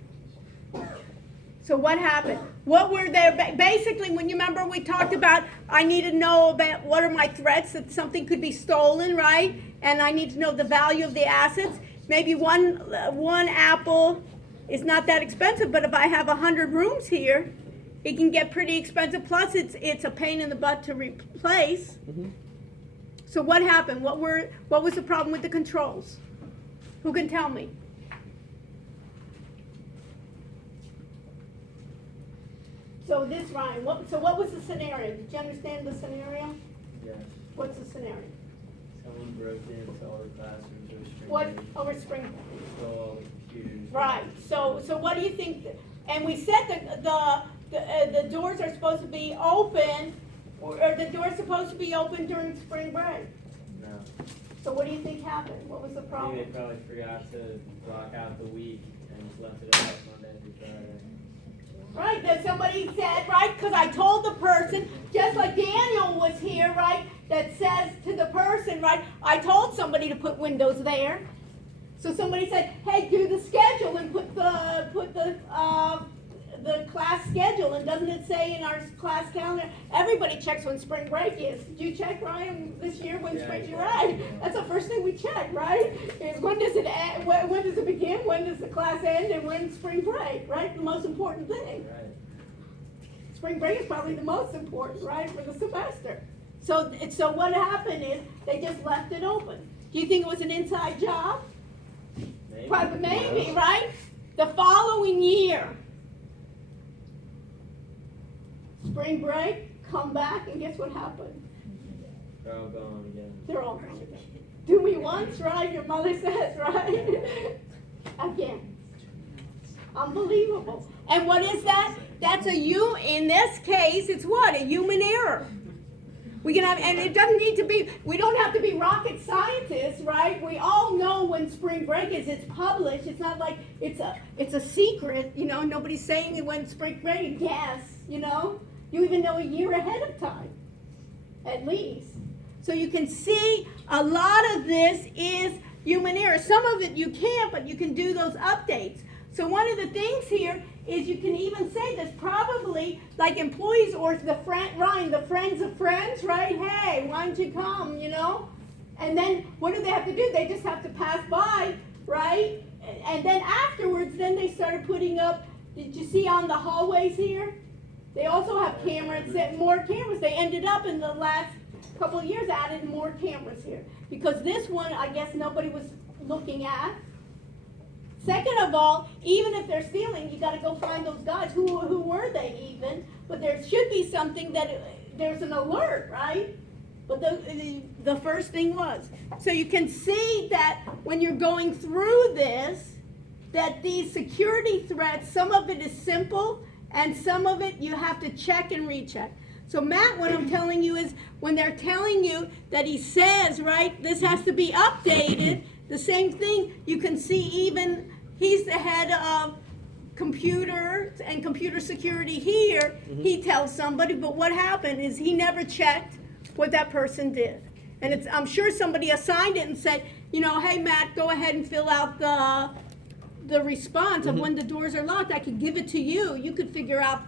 So what happened? What were there? Basically, when you remember we talked about, I need to know about what are my threats, that something could be stolen, right? And I need to know the value of the assets. Maybe one Apple is not that expensive, but if I have 100 rooms here, it can get pretty expensive. Plus, it's a pain in the butt to replace. Mm-hmm. So what happened? What was the problem with the controls? Who can tell me? So this, Ryan, what was the scenario? Did you understand the scenario? Yes. What's the scenario? Someone broke into all the classrooms over spring What, break, over spring? stole all the computers. Right, so what do you think, and we said that the doors are supposed to be open, or the door's supposed to be open during spring break. No. So what do you think happened? What was the I problem? think they probably forgot to block out the week and just left it out Monday through Friday. Right, that somebody said, right, because I told the person, just like Daniel was here, right, that says to the person, right, I told somebody to put windows there. So somebody said, hey, do the schedule and put the class schedule, and doesn't it say in our class calendar, everybody checks when spring break is. Did you check, Ryan, this year when Yeah, spring, I you're checked. right. That's the first thing we check, right? Is when does it end, when does it begin, when does the class end, and when's spring break, right? The most important thing. Right. Spring break is probably the most important, right, for the semester. So what happened is they just left it open. Do you think it was an inside job? Maybe. Probably, maybe, right? The following year, spring break, come back, and guess what happened? They're all gone again. They're all gone again. Do me once, right? Your mother says, right? Again. Unbelievable. And what is that? That's in this case, it's what? A human error. We can have, and it doesn't need to be, we don't have to be rocket scientists, right? We all know when spring break is, it's published. It's not like it's a secret, nobody's saying it when spring break, guess, You even know a year ahead of time, at least. So you can see a lot of this is human error. Some of it you can't, but you can do those updates. So one of the things here is you can even say this probably like employees or the friends of friends, right? Hey, why don't you come, And then what do they have to do? They just have to pass by, right? And then afterwards, then they started putting up, did you see on the hallways here? They also have cameras, more cameras. They ended up in the last couple of years added more cameras here. Because this one, I guess nobody was looking at. Second of all, even if they're stealing, you got to go find those guys. Who were they even? But there should be something that there's an alert, right? But the first thing was. So you can see that when you're going through this, that these security threats, some of it is simple, and some of it you have to check and recheck. So Matt, what I'm telling you is when they're telling you that he says, right, this has to be updated, the same thing you can see even, he's the head of computers and computer security here. He tells somebody, but what happened is he never checked what that person did. And I'm sure somebody assigned it and said, hey, Matt, go ahead and fill out the response of when the doors are locked. I could give it to you. You could figure out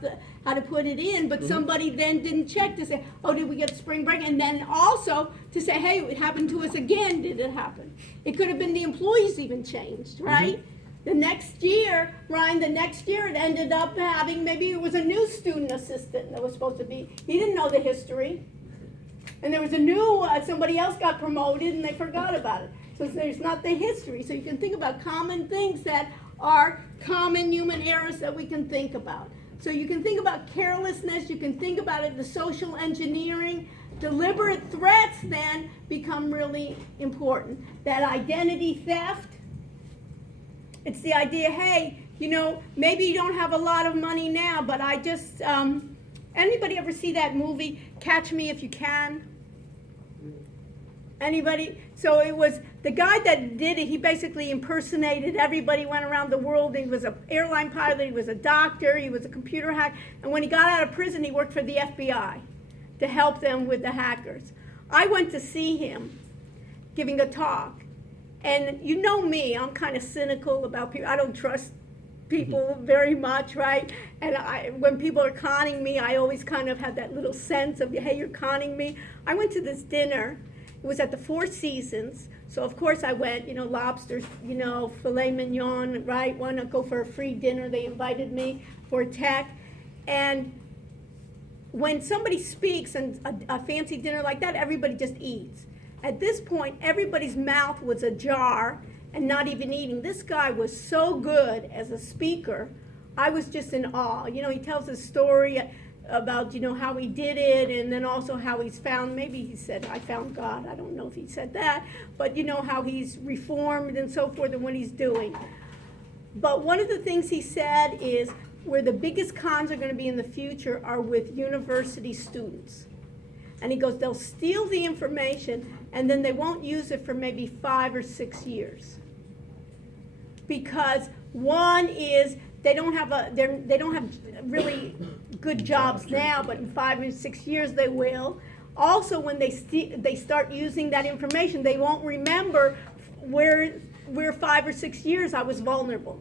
how to put it in, but somebody then didn't check to say, oh, did we get spring break? And then also to say, hey, it happened to us again. Did it happen? It could have been the employees even changed, right? The next year, Ryan, it ended up having, maybe it was a new student assistant that was supposed to be. He didn't know the history. And there was a new, somebody else got promoted and they forgot about it. So there's not the history. So you can think about common things that are common human errors that we can think about. So you can think about carelessness, you can think about it, the social engineering. Deliberate threats then become really important. That identity theft, it's the idea, hey, maybe you don't have a lot of money now, but I just, anybody ever see that movie, Catch Me If You Can? Anybody? So it was the guy that did it. He basically impersonated everybody, went around the world. He was an airline pilot. He was a doctor. He was a computer hacker. And when he got out of prison, he worked for the FBI to help them with the hackers. I went to see him giving a talk. And you know me, I'm kind of cynical about people. I don't trust people very much, right? And when people are conning me, I always kind of have that little sense of, hey, you're conning me. I went to this dinner. It was at the Four Seasons. So, of course, I went, lobsters, filet mignon, right? Want to go for a free dinner. They invited me for tech. And when somebody speaks and a fancy dinner like that, everybody just eats. At this point, everybody's mouth was ajar and not even eating. This guy was so good as a speaker, I was just in awe. He tells a story about, how he did it, and then also how he's found, maybe he said, I found God. I don't know if he said that, but how he's reformed and so forth and what he's doing. But one of the things he said is where the biggest cons are going to be in the future are with university students. And he goes, they'll steal the information and then they won't use it for maybe 5 or 6 years. Because one is they don't have really good jobs now, but in 5 or 6 years they will. Also, when they start using that information, they won't remember where 5 or 6 years I was vulnerable.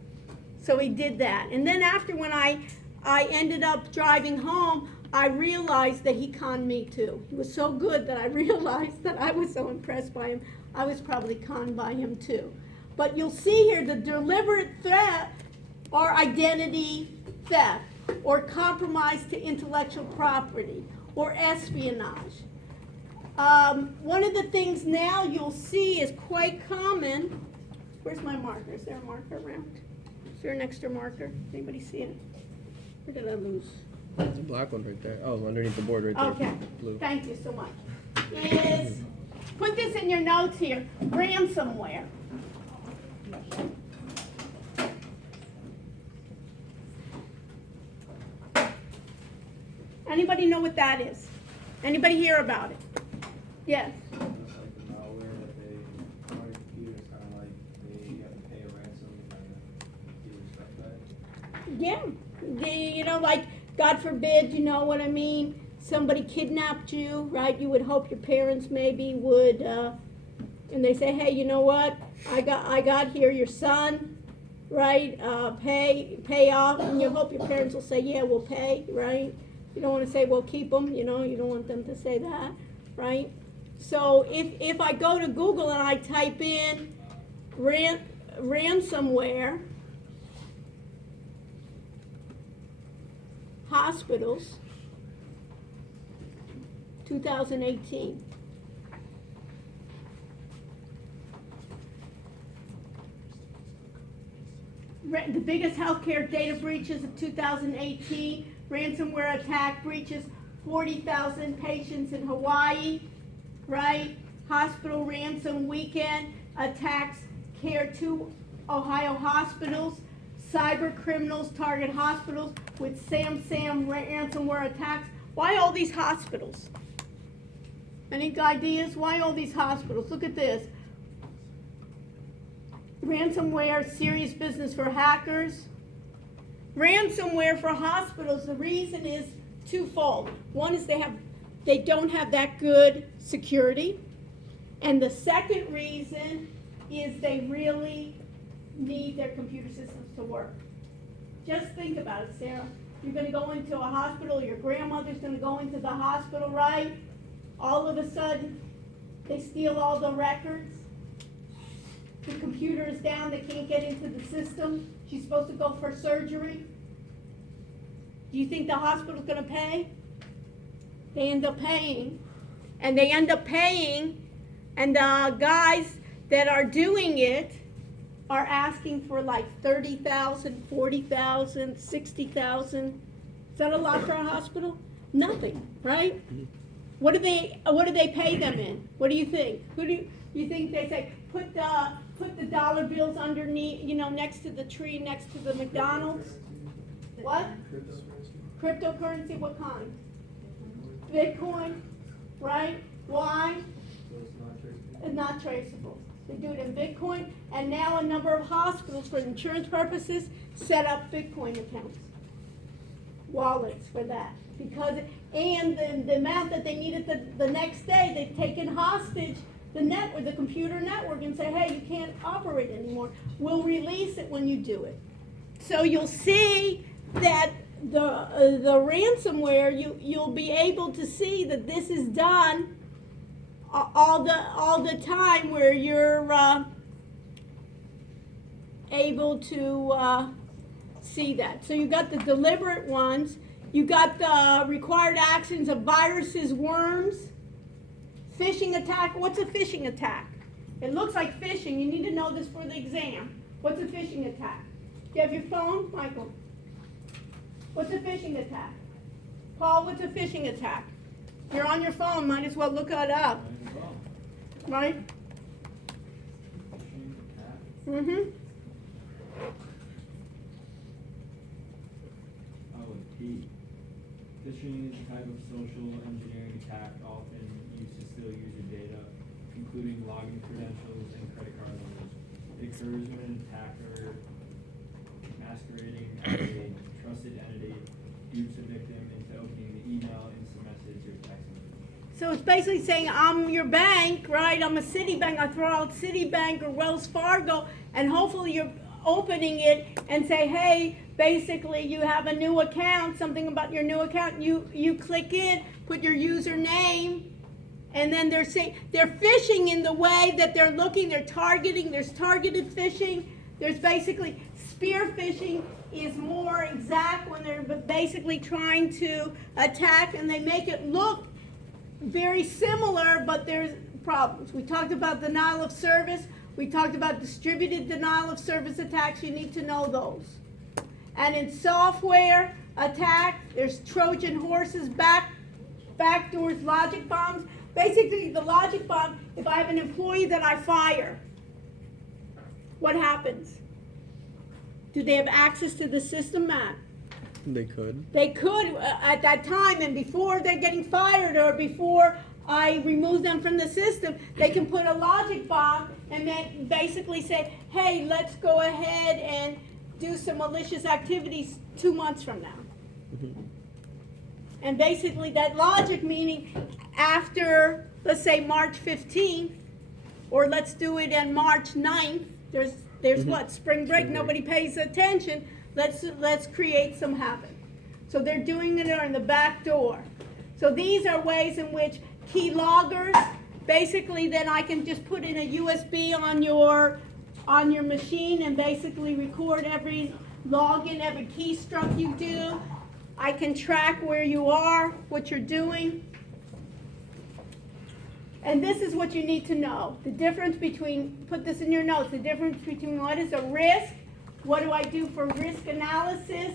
So he did that. And then after, when I ended up driving home, I realized that he conned me too. He was so good that I realized that I was so impressed by him, I was probably conned by him too. But you'll see here the deliberate threat or identity theft or compromise to intellectual property or espionage. One of the things now you'll see is quite common. Where's my marker? Is there a marker around? Is there an extra marker? Anybody see it? Where did I lose? There's a black one right there. Oh, underneath the board right there. Okay, Blue. thank you so much. Is, put this in your notes here, ransomware. Anybody know what that is? Anybody hear about it? Yes. It's like the malware that they, on your computer, it's kind of like they have to pay a ransom to kind of do stuff like that. Yeah, like, God forbid, you know what I mean? Somebody kidnapped you, right? You would hope your parents maybe would, and they say, hey, you know what? I got here your son, right? Pay off, and you hope your parents will say, yeah, we'll pay, right? You don't want to say, well, keep them, you don't want them to say that, right? So if I go to Google and I type in ransomware, hospitals, 2018. The biggest healthcare data breaches of 2018, ransomware attack breaches 40,000 patients in Hawaii, right? Hospital ransom weekend attacks care 2 Ohio hospitals. Cyber criminals target hospitals with SamSam ransomware attacks. Why all these hospitals? Any ideas? Why all these hospitals? Look at this. Ransomware, serious business for hackers. Ransomware for hospitals, the reason is twofold. One is they don't have that good security. And the second reason is they really need their computer systems to work. Just think about it, Sarah. You're gonna go into a hospital, your grandmother's gonna go into the hospital, right? All of a sudden, they steal all the records. The computer is down, they can't get into the system. She's supposed to go for surgery. Do you think the hospital's gonna pay? They end up paying. And they end up paying, and the guys that are doing it are asking for like $30,000, $40,000, $60,000. Is that a lot for a hospital? Nothing, right? What do they pay them in? What do you think? Who do you think they say put the dollar bills underneath, next to the tree, next to the McDonald's? What? Cryptocurrency, what kind? Bitcoin, right? Why? It's not traceable. They do it in Bitcoin, and now a number of hospitals, for insurance purposes, set up Bitcoin accounts, wallets for that. And the amount that they needed the next day, they've taken hostage the computer network, and say, hey, you can't operate anymore. We'll release it when you do it. So you'll see that the ransomware, you'll be able to see that this is done all the time, where you're able to see that. So you got the deliberate ones. You got the required actions of viruses, worms, phishing attack. What's a phishing attack? It looks like phishing. You need to know this for the exam. What's a phishing attack? Do you have your phone, Michael? What's a phishing attack? Paul, what's a phishing attack? You're on your phone, might as well look it up. Right? Mm-hmm. Phishing is a type of social engineering attack often used to steal user data, including login credentials and credit card numbers. It occurs when an attacker, masquerading as a trusted entity, dupes a victim into opening the email, instant message, or text message. So it's basically saying, I'm your bank, right? I'm a Citibank. I throw out Citibank or Wells Fargo, and hopefully you're opening it and say, hey, basically you have a new account, something about your new account. You click in, put your username, and then they're phishing in the way that they're looking. They're targeting. There's targeted phishing. There's basically spear phishing is more exact, when they're basically trying to attack, and they make it look very similar, but there's problems. We talked about denial of service. We talked about distributed denial of service attacks. You need to know those. And in software attack, there's Trojan horses, backdoors, logic bombs. Basically, the logic bomb, if I have an employee that I fire, what happens? Do they have access to the system, Matt? They could. They could at that time, and before they're getting fired or before I remove them from the system, they can put a logic bomb and then basically say, hey, let's go ahead and do some malicious activities 2 months from now. Mm-hmm. And basically that logic meaning after, let's say, March 15th, or let's do it on March 9th, there's Mm-hmm. what, spring break, nobody pays attention, let's create some havoc. So they're doing it on the back door. So these are ways in which key loggers, basically then I can just put in a USB on your machine and basically record every login, every keystroke you do. I can track where you are, what you're doing. And this is what you need to know. The difference between, put this in your notes, the difference between what is a risk, what do I do for risk analysis,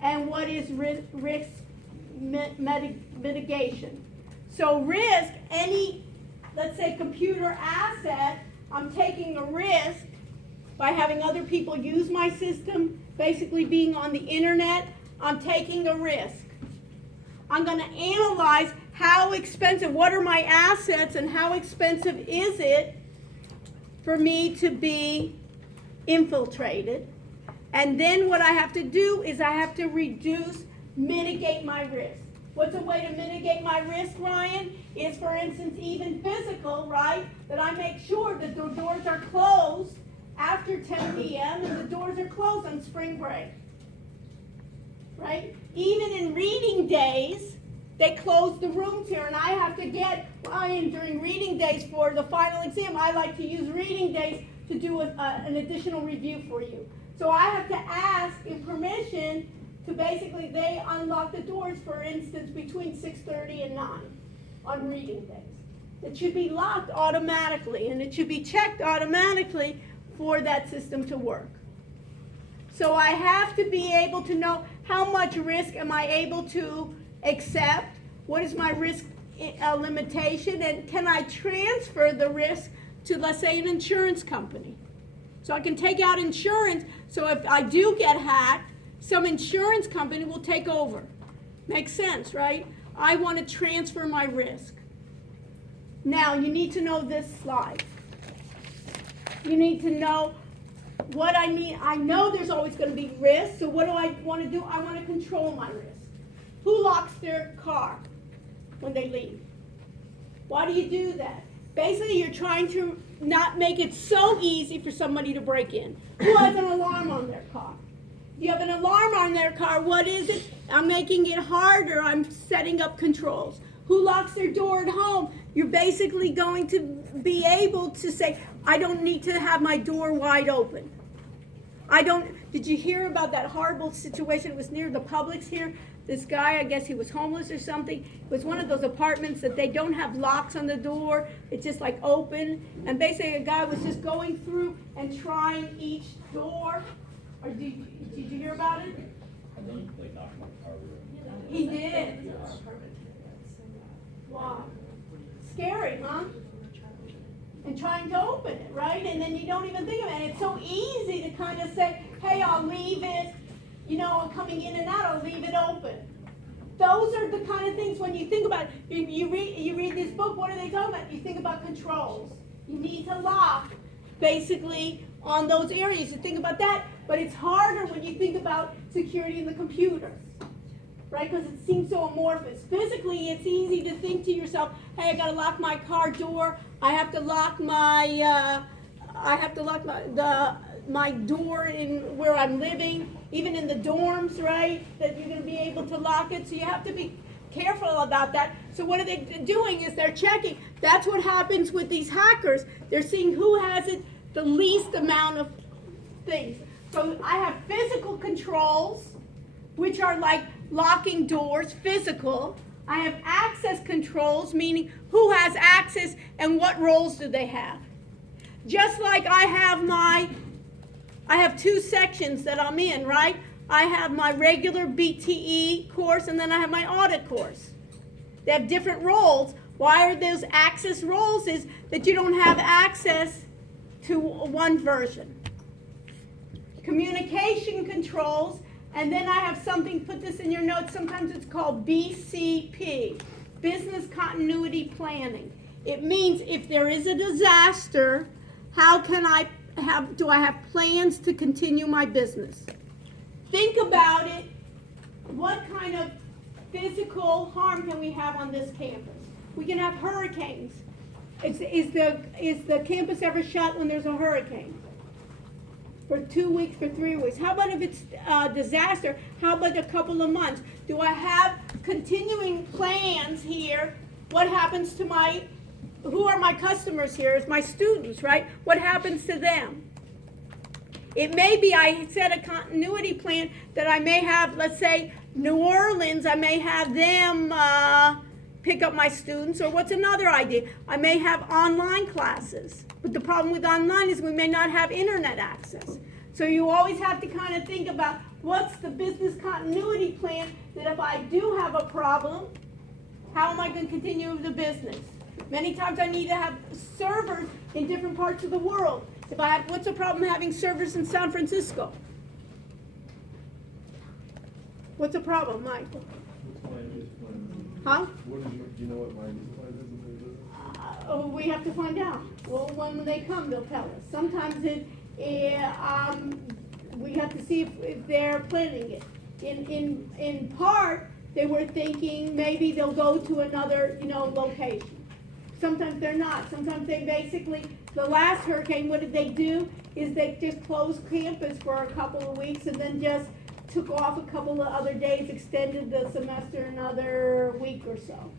and what is risk mitigation. So risk, any, let's say, computer asset, I'm taking a risk by having other people use my system, basically being on the internet, I'm taking a risk. I'm going to analyze how expensive, what are my assets, and how expensive is it for me to be infiltrated. And then what I have to do is I have to mitigate my risk. What's a way to mitigate my risk, Ryan? Is, for instance, even physical, right? That I make sure that the doors are closed after 10 p.m. and the doors are closed on spring break. Right? Even in reading days, they close the rooms here, and I have to get Ryan during reading days for the final exam. I like to use reading days to do an additional review for you. So I have to ask in permission to basically, they unlock the doors, for instance, between 6:30 and 9 on reading days. It should be locked automatically, and it should be checked automatically for that system to work. So I have to be able to know how much risk am I able to accept, what is my risk limitation, and can I transfer the risk to, let's say, an insurance company. So I can take out insurance, so if I do get hacked, some insurance company will take over. Makes sense, right? I want to transfer my risk. Now, you need to know this slide. You need to know what I mean. I know there's always going to be risk, so what do I want to do? I want to control my risk. Who locks their car when they leave? Why do you do that? Basically, you're trying to not make it so easy for somebody to break in. Who has an alarm on their car? If you have an alarm on their car, what is it? I'm making it harder. I'm setting up controls. Who locks their door at home? You're basically going to be able to say, I don't need to have my door wide open. Did you hear about that horrible situation? It was near the Publix here. This guy, I guess he was homeless or something. It was one of those apartments that they don't have locks on the door. It's just like open. And basically a guy was just going through and trying each door. Or did you hear about it? I think they knocked my car over. He did. Wow. Scary, huh? And trying to open it, right? And then you don't even think of it. And it's so easy to kind of say, hey, I'll leave it, coming in and out, I'll leave it open. Those are the kind of things when you think about it. You read this book, what are they talking about? You think about controls. You need to lock, basically, on those areas. You think about that, but it's harder when you think about security in the computer. Right, because it seems so amorphous. Physically, it's easy to think to yourself, hey, I gotta lock my car door. I have to lock my my door in where I'm living, even in the dorms, right? That you're gonna be able to lock it. So you have to be careful about that. So what are they doing is they're checking. That's what happens with these hackers. They're seeing who has it the least amount of things. So I have physical controls, which are like locking doors, physical. I have access controls, meaning who has access and what roles do they have. Just like I have two sections that I'm in, right? I have my regular BTE course and then I have my audit course. They have different roles. Why are those access roles? Is that you don't have access to one version. Communication controls. And then I have something, put this in your notes, sometimes it's called BCP, Business Continuity Planning. It means if there is a disaster, do I have plans to continue my business? Think about it. What kind of physical harm can we have on this campus? We can have hurricanes. Is the campus ever shut when there's a hurricane? For 2 weeks, for 3 weeks. How about if it's a disaster? How about a couple of months? Do I have continuing plans here? What happens to who are my customers here? It's my students, right? What happens to them? It may be I set a continuity plan that I may have, let's say, New Orleans, I may have them pick up my students, or what's another idea? I may have online classes. But the problem with online is we may not have internet access. So you always have to kind of think about what's the business continuity plan that if I do have a problem, how am I going to continue the business? Many times I need to have servers in different parts of the world. What's the problem having servers in San Francisco? What's the problem, Michael? Huh? Do you know what my discipline is? We have to find out. Well, when they come, they'll tell us. Sometimes we have to see if they're planning it. In part, they were thinking maybe they'll go to another, location. Sometimes they're not. Sometimes they basically, the last hurricane, what did they do? Is they just closed campus for a couple of weeks and then just took off a couple of other days, extended the semester another week or so.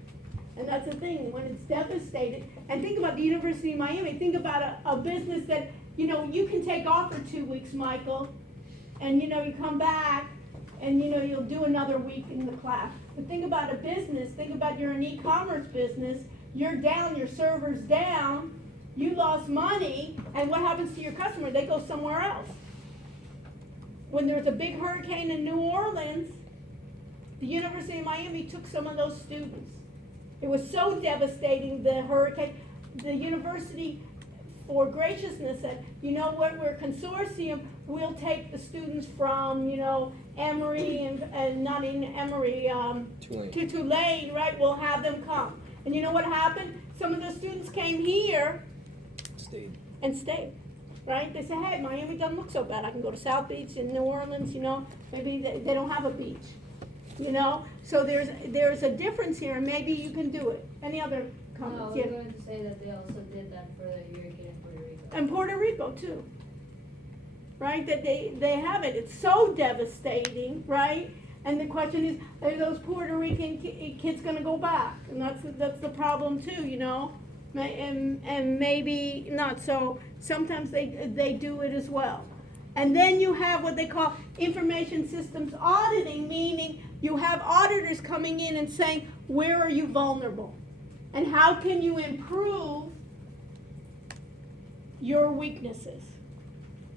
And that's the thing, when it's devastated, and think about the University of Miami, think about a business that, you can take off for 2 weeks, Michael, and, you come back, and, you'll do another week in the class. But think about a business, think about you're an e-commerce business, you're down, your server's down, you lost money, and what happens to your customer? They go somewhere else. When there was a big hurricane in New Orleans, the University of Miami took some of those students. It was so devastating, the hurricane. The university, for graciousness, said, you know what, we're a consortium, we'll take the students from, Emory and not in Emory, to Tulane, right? We'll have them come. And you know what happened? Some of the students came here and stayed. Right? They say, hey, Miami doesn't look so bad. I can go to South Beach in New Orleans, maybe they don't have a beach, So there's a difference here, and maybe you can do it. Any other comments? No, Yeah. we're going to say that they also did that for the hurricane in Puerto Rico. And Puerto Rico, too. Right? That they have it. It's so devastating, right? And the question is, are those Puerto Rican kids going to go back? And that's the problem, too, And maybe not. So sometimes they do it as well. And then you have what they call information systems auditing, meaning you have auditors coming in and saying, where are you vulnerable? And how can you improve your weaknesses?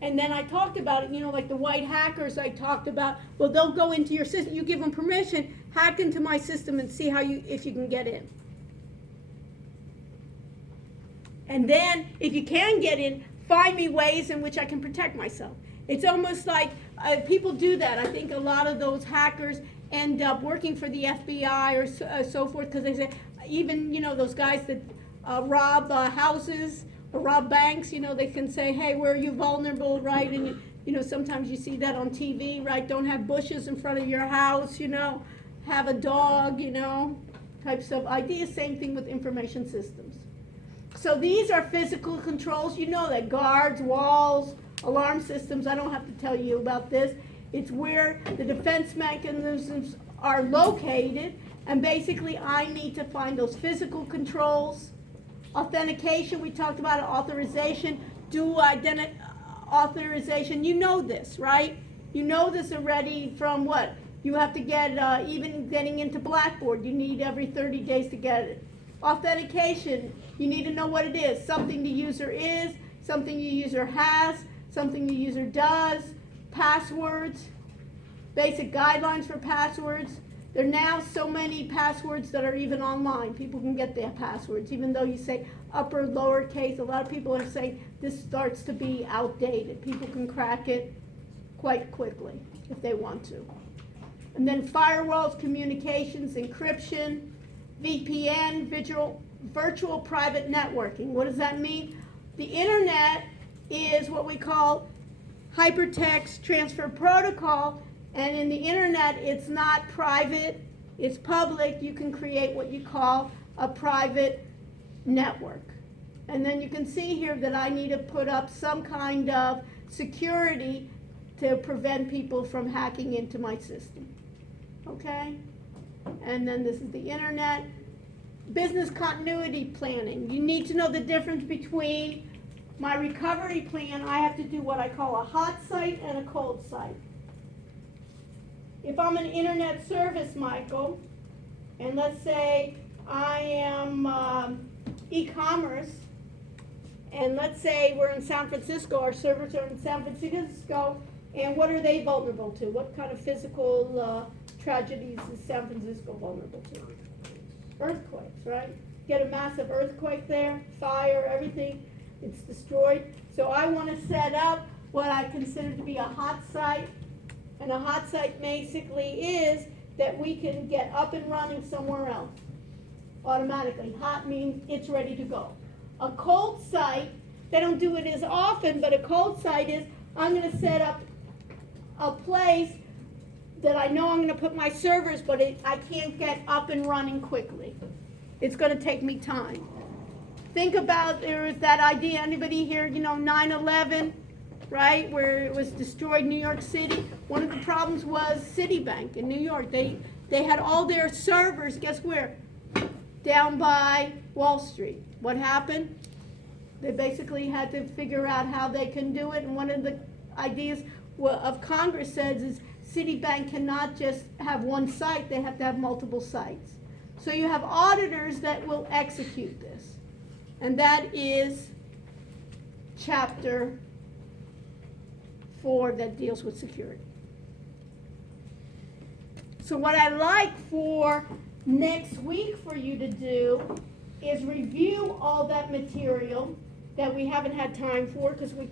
And then I talked about it, like the white hackers I talked about. Well, they'll go into your system. You give them permission, hack into my system and see if you can get in. And then, if you can get in, find me ways in which I can protect myself. It's almost like people do that. I think a lot of those hackers end up working for the FBI or so forth, because they say, even, those guys that rob houses or rob banks, they can say, hey, where are you vulnerable, right? And, sometimes you see that on TV, right? Don't have bushes in front of your house, have a dog, types of ideas. Same thing with information systems. So these are physical controls. You know that guards, walls, alarm systems. I don't have to tell you about this. It's where the defense mechanisms are located. And basically, I need to find those physical controls. Authentication, we talked about it. Authorization, dual authorization. You know this, right? You know this already from what? You have to get, even getting into Blackboard, you need every 30 days to get it. Authentication, you need to know what it is. Something the user is, something the user has, something the user does. Passwords, basic guidelines for passwords. There are now so many passwords that are even online. People can get their passwords, even though you say upper, lowercase. A lot of people are saying this starts to be outdated. People can crack it quite quickly if they want to. And then firewalls, communications, encryption, VPN, virtual private networking. What does that mean? The internet is what we call hypertext transfer protocol, and in the internet it's not private, it's public. You can create what you call a private network. And then you can see here that I need to put up some kind of security to prevent people from hacking into my system. Okay? And then this is the internet. Business continuity planning. You need to know the difference between my recovery plan. I have to do what I call a hot site and a cold site. If I'm an internet service, Michael, and let's say I am e-commerce, and let's say we're in San Francisco, our servers are in San Francisco, and what are they vulnerable to? What kind of physical tragedies is San Francisco vulnerable to? Earthquakes, right? Get a massive earthquake there, fire, everything, it's destroyed. So I want to set up what I consider to be a hot site. And a hot site basically is that we can get up and running somewhere else automatically. Hot means it's ready to go. A cold site, they don't do it as often, but a cold site is I'm going to set up a place that I know I'm gonna put my servers, but I can't get up and running quickly. It's gonna take me time. Think about, there was that idea, anybody here, 9/11, right, where it was destroyed New York City? One of the problems was Citibank in New York. They had all their servers, guess where? Down by Wall Street. What happened? They basically had to figure out how they can do it, and one of the ideas of Congress says is Citibank cannot just have one site, they have to have multiple sites. So you have auditors that will execute this. And that is chapter 4 that deals with security. So what I like for next week for you to do is review all that material that we haven't had time for, because we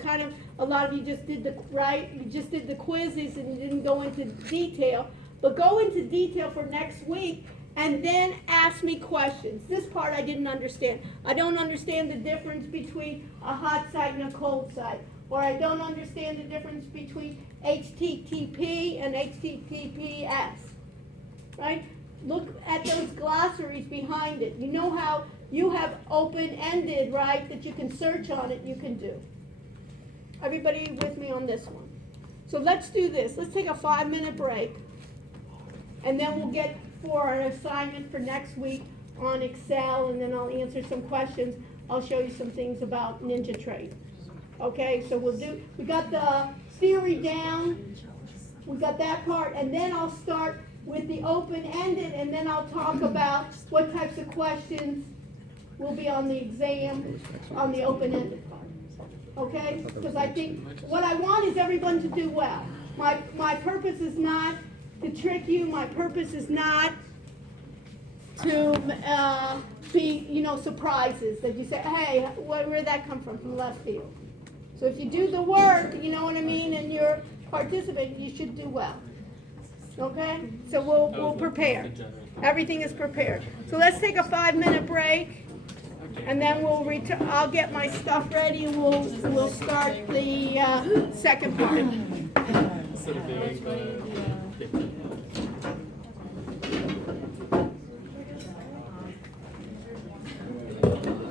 a lot of you just did you just did the quizzes and didn't go into detail, but go into detail for next week and then ask me questions. This part I didn't understand. I don't understand the difference between a hot site and a cold site, or I don't understand the difference between HTTP and HTTPS, right? Look at those glossaries behind it. You know how you have open-ended, right, that you can search on it, you can do. Everybody with me on this one? So let's do this. Let's take a 5-minute break, and then we'll get for an assignment for next week on Excel, and then I'll answer some questions. I'll show you some things about NinjaTrader. Okay, so we got the theory down, we got that part, and then I'll start with the open-ended, and then I'll talk about what types of questions will be on the exam on the open-ended part. Okay? Because I think what I want is everyone to do well. My purpose is not to trick you. My purpose is not to be, surprises that you say, hey, where'd that come from left field? So if you do the work, you know what I mean, and you're participating, you should do well. Okay? So we'll prepare. Everything is prepared. So let's take a 5-minute break. And then we'll I'll get my stuff ready and we'll start the second part.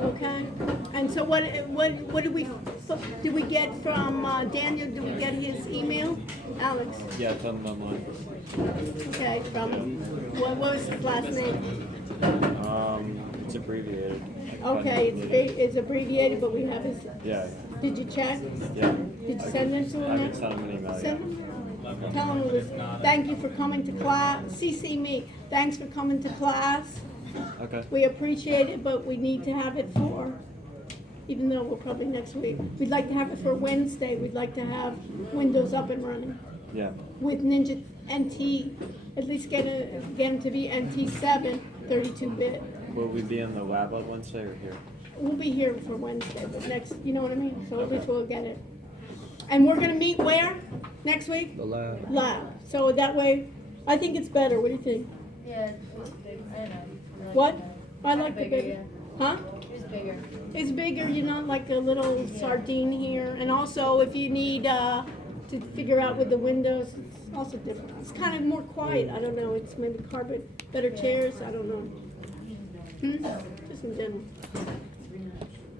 Okay. And so what did we get from Daniel? Did we get his email, Alex? Yeah, it's online. Okay. From what was his last name? It's abbreviated. Okay, it's abbreviated, but we have his. Yeah. Did you check? Yeah. Did you send it to him? I can send him an email. Send him. Tell him it was, thank you for coming to class. CC me. Thanks for coming to class. Okay. We appreciate it, but we need to have it for, even though we're probably next week. We'd like to have it for Wednesday. We'd like to have Windows up and running. Yeah. With Ninja NT, at least get him to be NT7, 32-bit. Will we be in the lab on Wednesday or here? We'll be here for Wednesday, but next, you know what I mean? So at least we'll get it. And we're gonna meet where next week? The lab. Lab. So that way, I think it's better. What do you think? Yeah, I don't know. What? I like the bigger. Huh? It's bigger. It's bigger. You're not like a little sardine here. And also, if you need to figure out with the windows, it's also different. It's kind of more quiet. I don't know. It's maybe carpet, better chairs. I don't know. Just in general.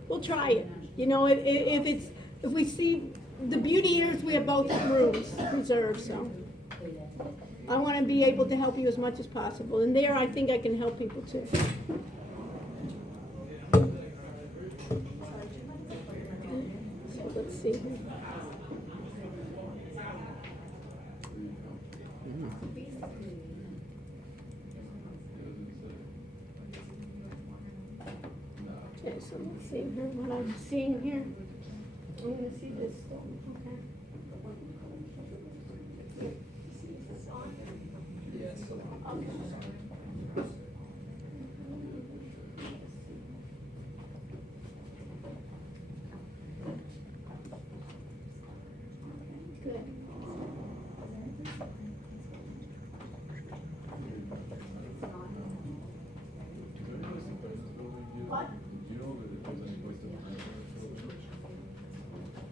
We'll try it. If we see, the beauty here is we have both rooms reserved, so. I want to be able to help you as much as possible. And there, I think I can help people too. So let's see. Okay, so let's see here what I'm seeing here. I'm going to see this still. Okay. Good. What?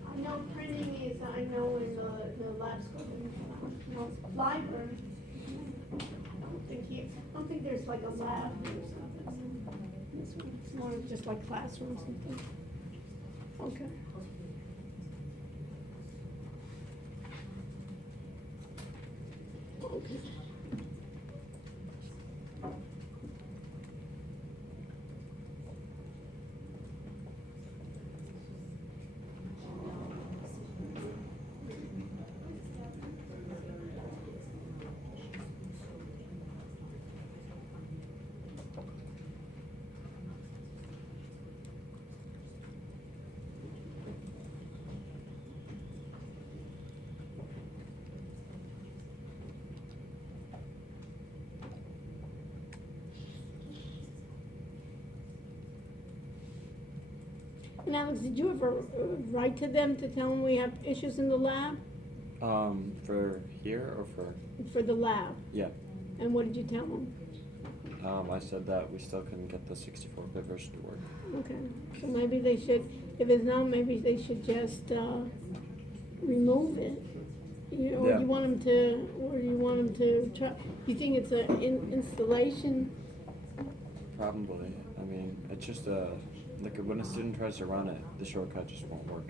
I know printing is, I know in the lab school, library. I don't think there's like a lab or something. This one, it's more just like classroom or something. Okay. Okay. And Alex, did you ever write to them to tell them we have issues in the lab? For here or For the lab? yeah. And what did you tell them? I said that we still couldn't get the 64-bit version to work. Okay, so maybe they should, if it's not, maybe they should just, remove it. You know, or Yeah. you want them to, or you want them to try, you think it's a installation? Probably. I mean, it's just like when a student tries to run it, the shortcut just won't work.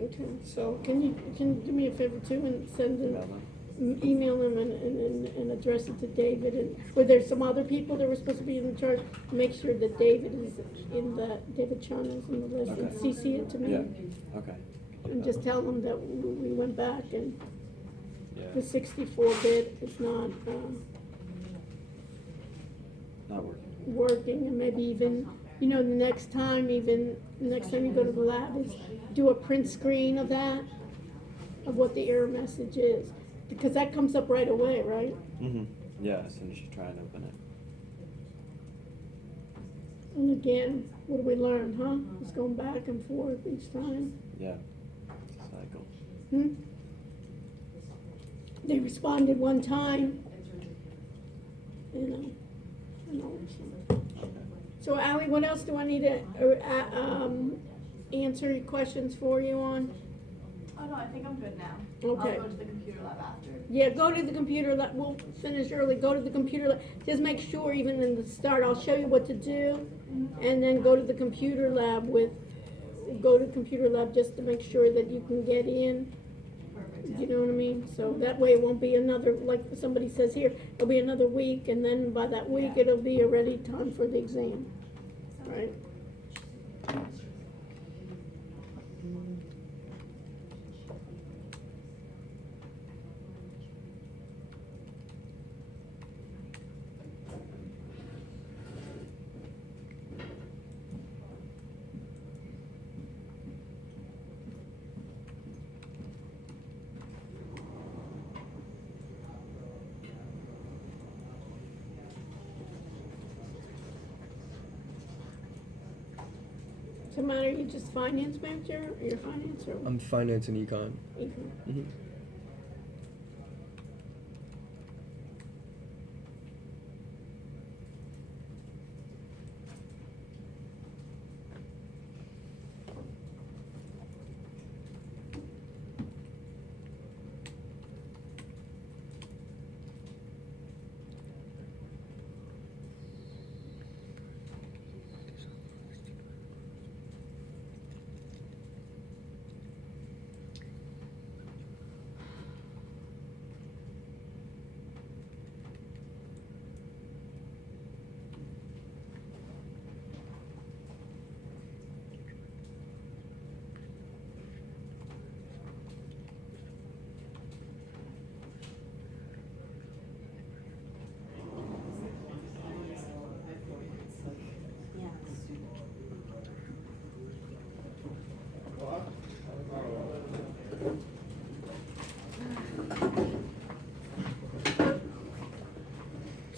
Okay, so can you do me a favor too and send Email an, them. email them and address it to David, and were there some other people that were supposed to be in charge? Make sure that David is in the, David Chun is in the list, and Okay. CC it to me. Yeah. Okay. And just tell them that we went back and Yeah. the 64-bit is not, Not working. working, and maybe even, the next time you go to the lab is do a print screen of that, of what the error message is, because that comes up right away, right? Mm-hmm. Yeah. As soon as you try and open it. And again, what do we learn, huh? It's going back and forth each time. Yeah. It's a cycle. Hmm? They responded one time, so. Okay. So Ally, what else do I need to, answer your questions for you on? Oh, no, I think I'm good now. Okay. I'll go to the computer lab after. Yeah, go to the computer lab, we'll finish early, go to the computer lab, just make sure even in the start, I'll show you what to do, and then go to the computer lab just to make sure that you can get in. Perfect, You know what I mean? So that way it won't be another, like somebody says here, it'll be another week, and then by that week, Yeah. it'll be already time for the exam, right? So Matt, are you just finance manager, or you're finance, or? I'm finance and econ. Econ? Mm-hmm.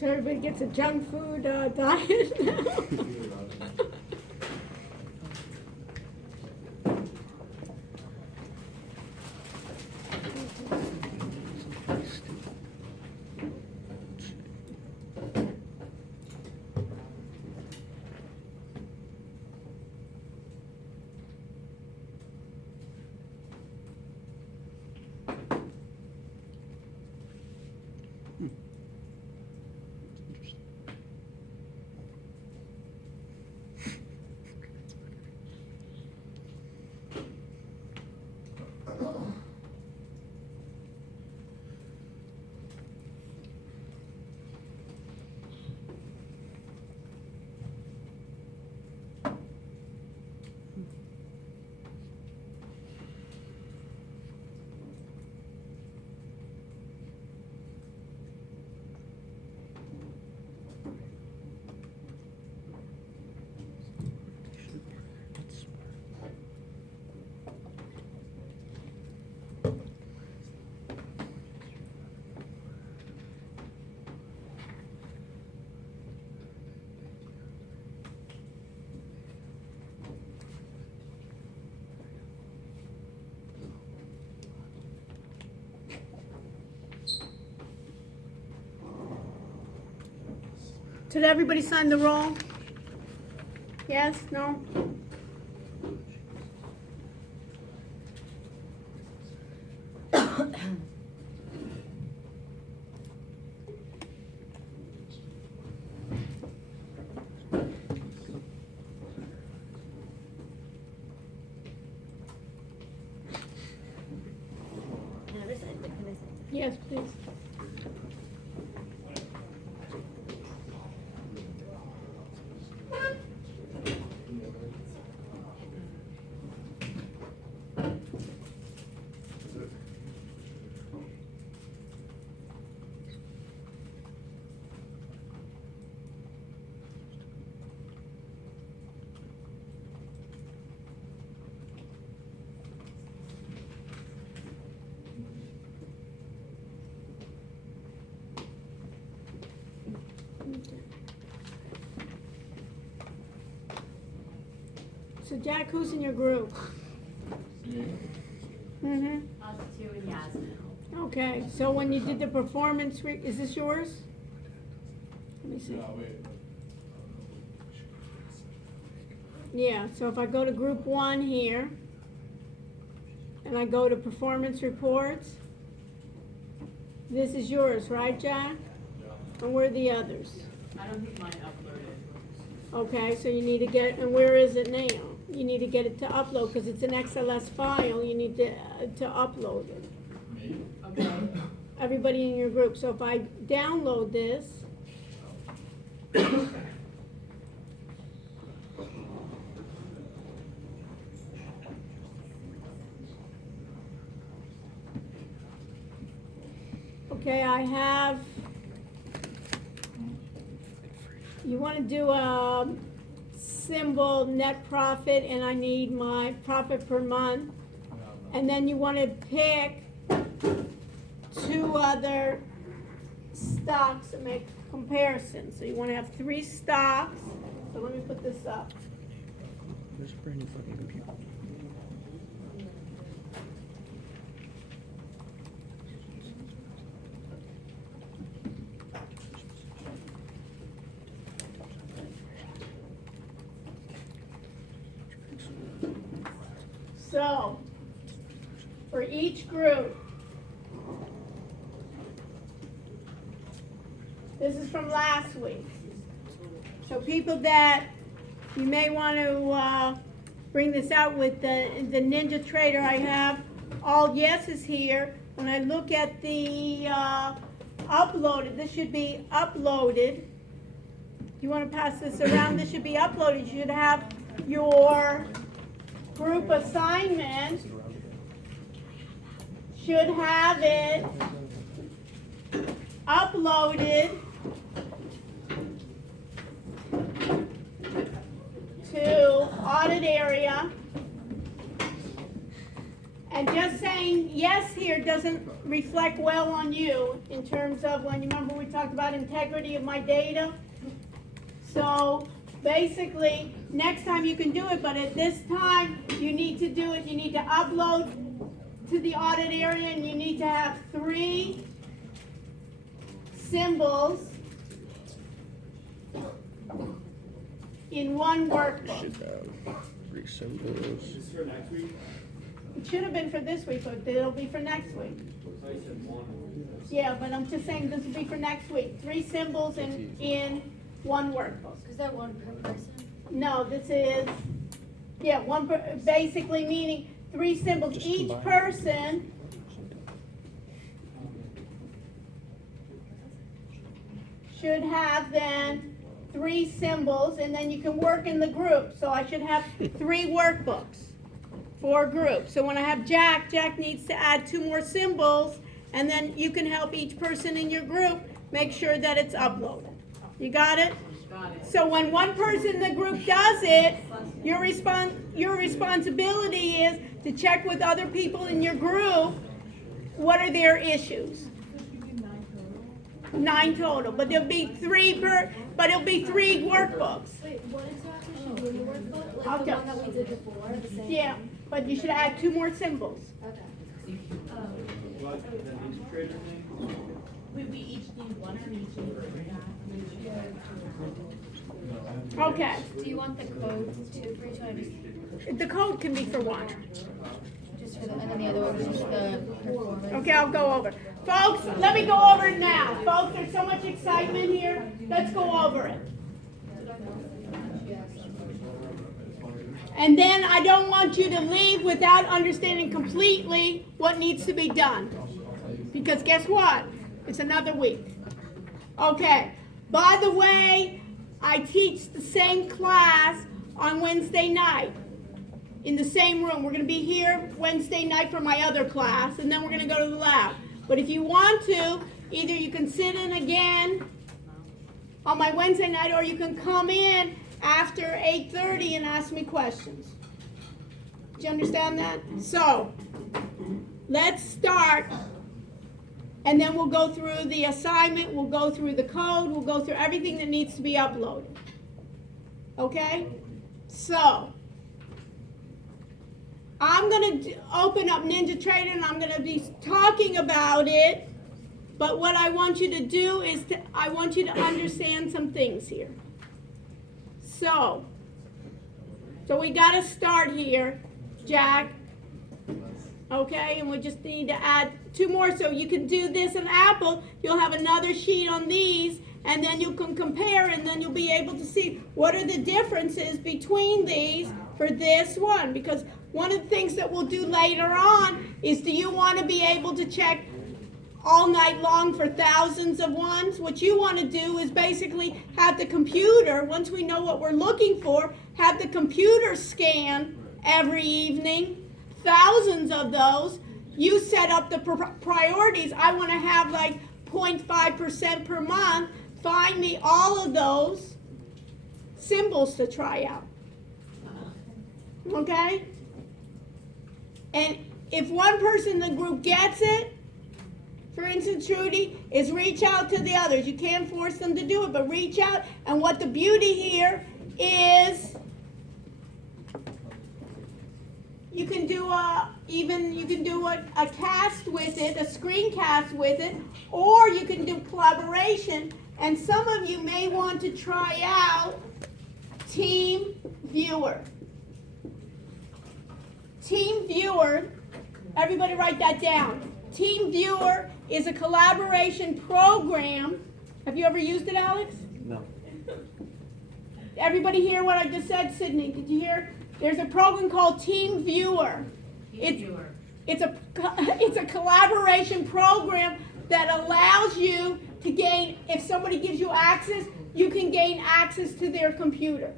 So everybody gets a junk food diet now? Did everybody sign the roll? Yes, no? Yes, please. So Jack, who's in your group? Mm-hmm. Us two and Yasmin. Okay, so when you did the performance, is this yours? Let me see. Yeah, so if I go to group 1 here, and I go to performance reports, this is yours, right, Jack? And where are the others? I don't think mine uploaded. Okay, so you need to get, and where is it now? You need to get it to upload, because it's an XLS file, you need to upload it. Okay. Everybody in your group, so if I download this, okay, I have, you want to do a symbol net profit, and I need my profit per month, and then you want to pick 2 other stocks and make comparisons. So you want to have 3 stocks. So let me put this up. There's a brand new fucking computer. So for each group, this is from last week. So people that you may want to bring this out with the Ninja Trader, I have all yeses here. When I look at the uploaded, this should be uploaded. You want to pass this around? This should be uploaded. You should have your group assignment. Should have it uploaded to audit area. And just saying yes here doesn't reflect well on you in terms of when you remember we talked about integrity of my data. So basically, next time you can do it, but at this time you need to do it. You need to upload to the audit area, and you need to have 3 symbols in one workbook. Should have 3 symbols. This is for next week? It should have been for this week, but it'll be for next week. I said 1. Yeah, but I'm just saying this will be for next week. 3 symbols in one workbook. Is that one per person? No, this is, yeah, basically meaning 3 symbols. Just Each combine. person should have then 3 symbols, and then you can work in the group. So I should have 3 workbooks for a group. So when I have Jack needs to add 2 more symbols, and then you can help each person in your group make sure that it's uploaded. You got it? Got it. So when one person in the group does it, your responsibility is to check with other people in your group, what are their issues? 9 total, but there'll be 3 workbooks. Wait, what exactly should be in the workbook? Like Okay. the one that we did before, the same? Yeah, but you should add 2 more symbols. Okay. What, the Ninja Trader thing? We each need one or each need Okay, Do you want the code too for each one, the code can be for one. just for the, and then the other one is just the performance? Okay, I'll go over. Folks, let me go over it now. Folks, there's so much excitement here. Let's go over it. And then I don't want you to leave without understanding completely what needs to be done. Because guess what? It's another week. Okay. By the way, I teach the same class on Wednesday night in the same room. We're going to be here Wednesday night for my other class, and then we're going to go to the lab. But if you want to, either you can sit in again on my Wednesday night, or you can come in after 8:30 and ask me questions. Do you understand that? So, let's start, and then we'll go through the assignment, we'll go through the code, we'll go through everything that needs to be uploaded. Okay? So, I'm going to open up NinjaTrader, and I'm going to be talking about it, but what I want you to do is I want you to understand some things here. So we got to start here, Jack. Okay, and we just need to add 2 more. So you can do this in Apple. You'll have another sheet on these, and then you can compare, and then you'll be able to see what are the differences between these for this one. Because one of the things that we'll do later on is, do you want to be able to check all night long for thousands of ones? What you want to do is basically have the computer, once we know what we're looking for, have the computer scan every evening, thousands of those. You set up the priorities. I want to have like 0.5% per month. Find me all of those symbols to try out. Okay? And if one person in the group gets it, for instance, Trudy, is reach out to the others. You can't force them to do it, but reach out. And what the beauty here is, you can do a cast with it, a screencast with it, or you can do collaboration. And some of you may want to try out Team Viewer. Team Viewer, everybody write that down. Team Viewer is a collaboration program. Have you ever used it, Alex? No. Everybody hear what I just said, Sydney? Did you hear? There's a program called Team Viewer. It's a collaboration program that allows you to gain, if somebody gives you access, you can gain access to their computer.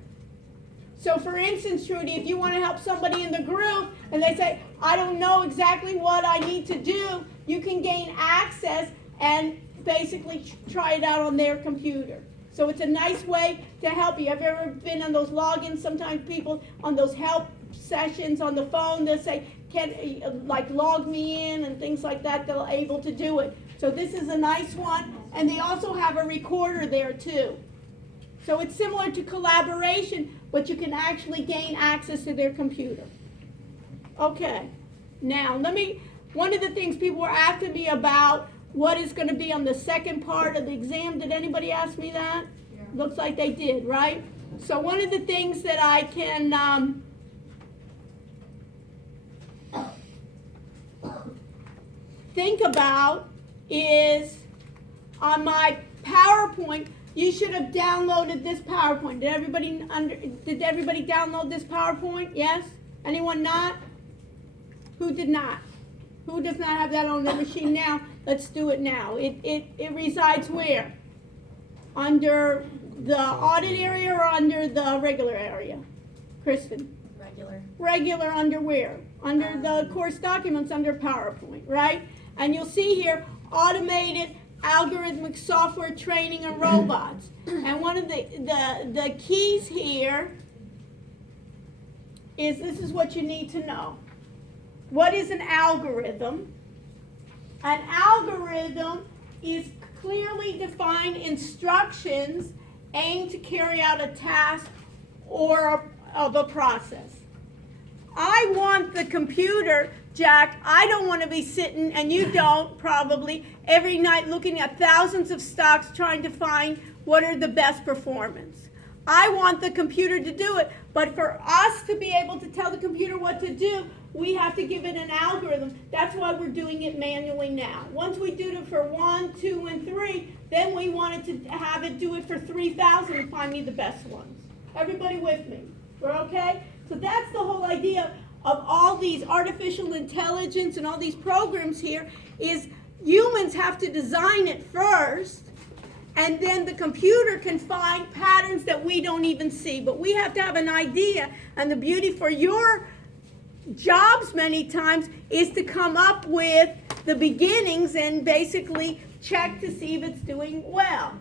So for instance, Trudy, if you want to help somebody in the group and they say, I don't know exactly what I need to do, you can gain access and basically try it out on their computer. So it's a nice way to help you. Have you ever been on those logins? Sometimes people on those help sessions on the phone, they'll say, log me in and things like that. They're able to do it. So this is a nice one. And they also have a recorder there too. So it's similar to collaboration, but you can actually gain access to their computer. Okay, now one of the things people were asking me about, what is going to be on the second part of the exam. Did anybody ask me that? Yeah. Looks like they did, right? So one of the things that I can think about is on my PowerPoint. You should have downloaded this PowerPoint. Did everybody download this PowerPoint? Yes? Anyone not? Who did not? Who does not have that on their machine now? Let's do it now. It resides where? Under the audit area or under the regular area? Kristen? Regular under where? Under the course documents under PowerPoint, right? And you'll see here, automated algorithmic software training and robots. And one of the keys here is, this is what you need to know. What is an algorithm? An algorithm is clearly defined instructions aimed to carry out a task or of a process. I want the computer Jack, I don't want to be sitting, and you don't probably, every night looking at thousands of stocks trying to find what are the best performance. I want the computer to do it, but for us to be able to tell the computer what to do, we have to give it an algorithm. That's why we're doing it manually now. Once we do it for 1, 2, and 3, then we wanted to have it do it for 3,000 and find me the best ones. Everybody with me? We're okay? So that's the whole idea of all these artificial intelligence and all these programs here is humans have to design it first, and then the computer can find patterns that we don't even see. But we have to have an idea, and the beauty for your jobs many times is to come up with the beginnings and basically check to see if it's doing well.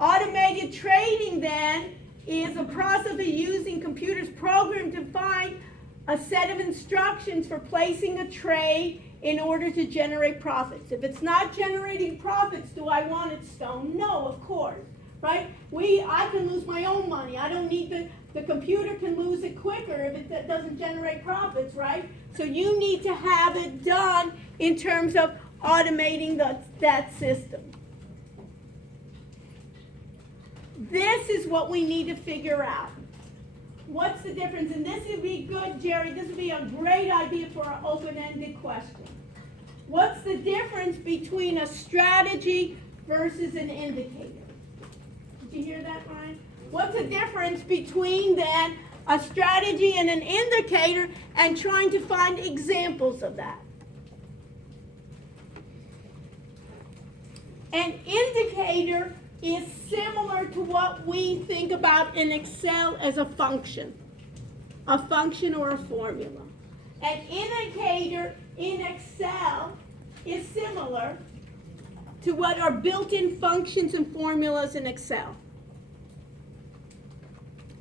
Automated trading then is a process of using computers programmed to find a set of instructions for placing a trade in order to generate profits. If it's not generating profits, do I want it, Stone? No, of course, right? I can lose my own money. I don't need the computer can lose it quicker if it doesn't generate profits, right? So you need to have it done in terms of automating that system. This is what we need to figure out. What's the difference? And this would be good, Jerry. This would be a great idea for an open-ended question. What's the difference between a strategy versus an indicator? Did you hear that, Ryan? What's the difference between then a strategy and an indicator and trying to find examples of that? An indicator is similar to what we think about in Excel as a function or a formula. An indicator in Excel is similar to what are built-in functions and formulas in Excel.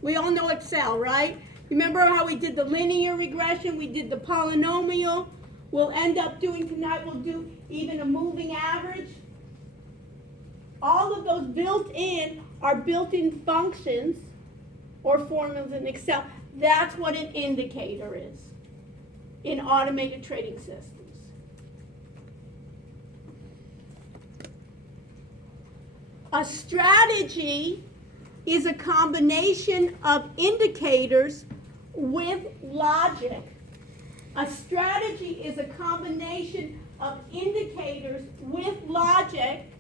We all know Excel, right? Remember how we did the linear regression, we did the polynomial. We'll end up doing tonight, we'll do even a moving average. All of those built-in are built-in functions or formulas in Excel. That's what an indicator is in automated trading systems. A strategy is a combination of indicators with logic. A strategy is a combination of indicators with logic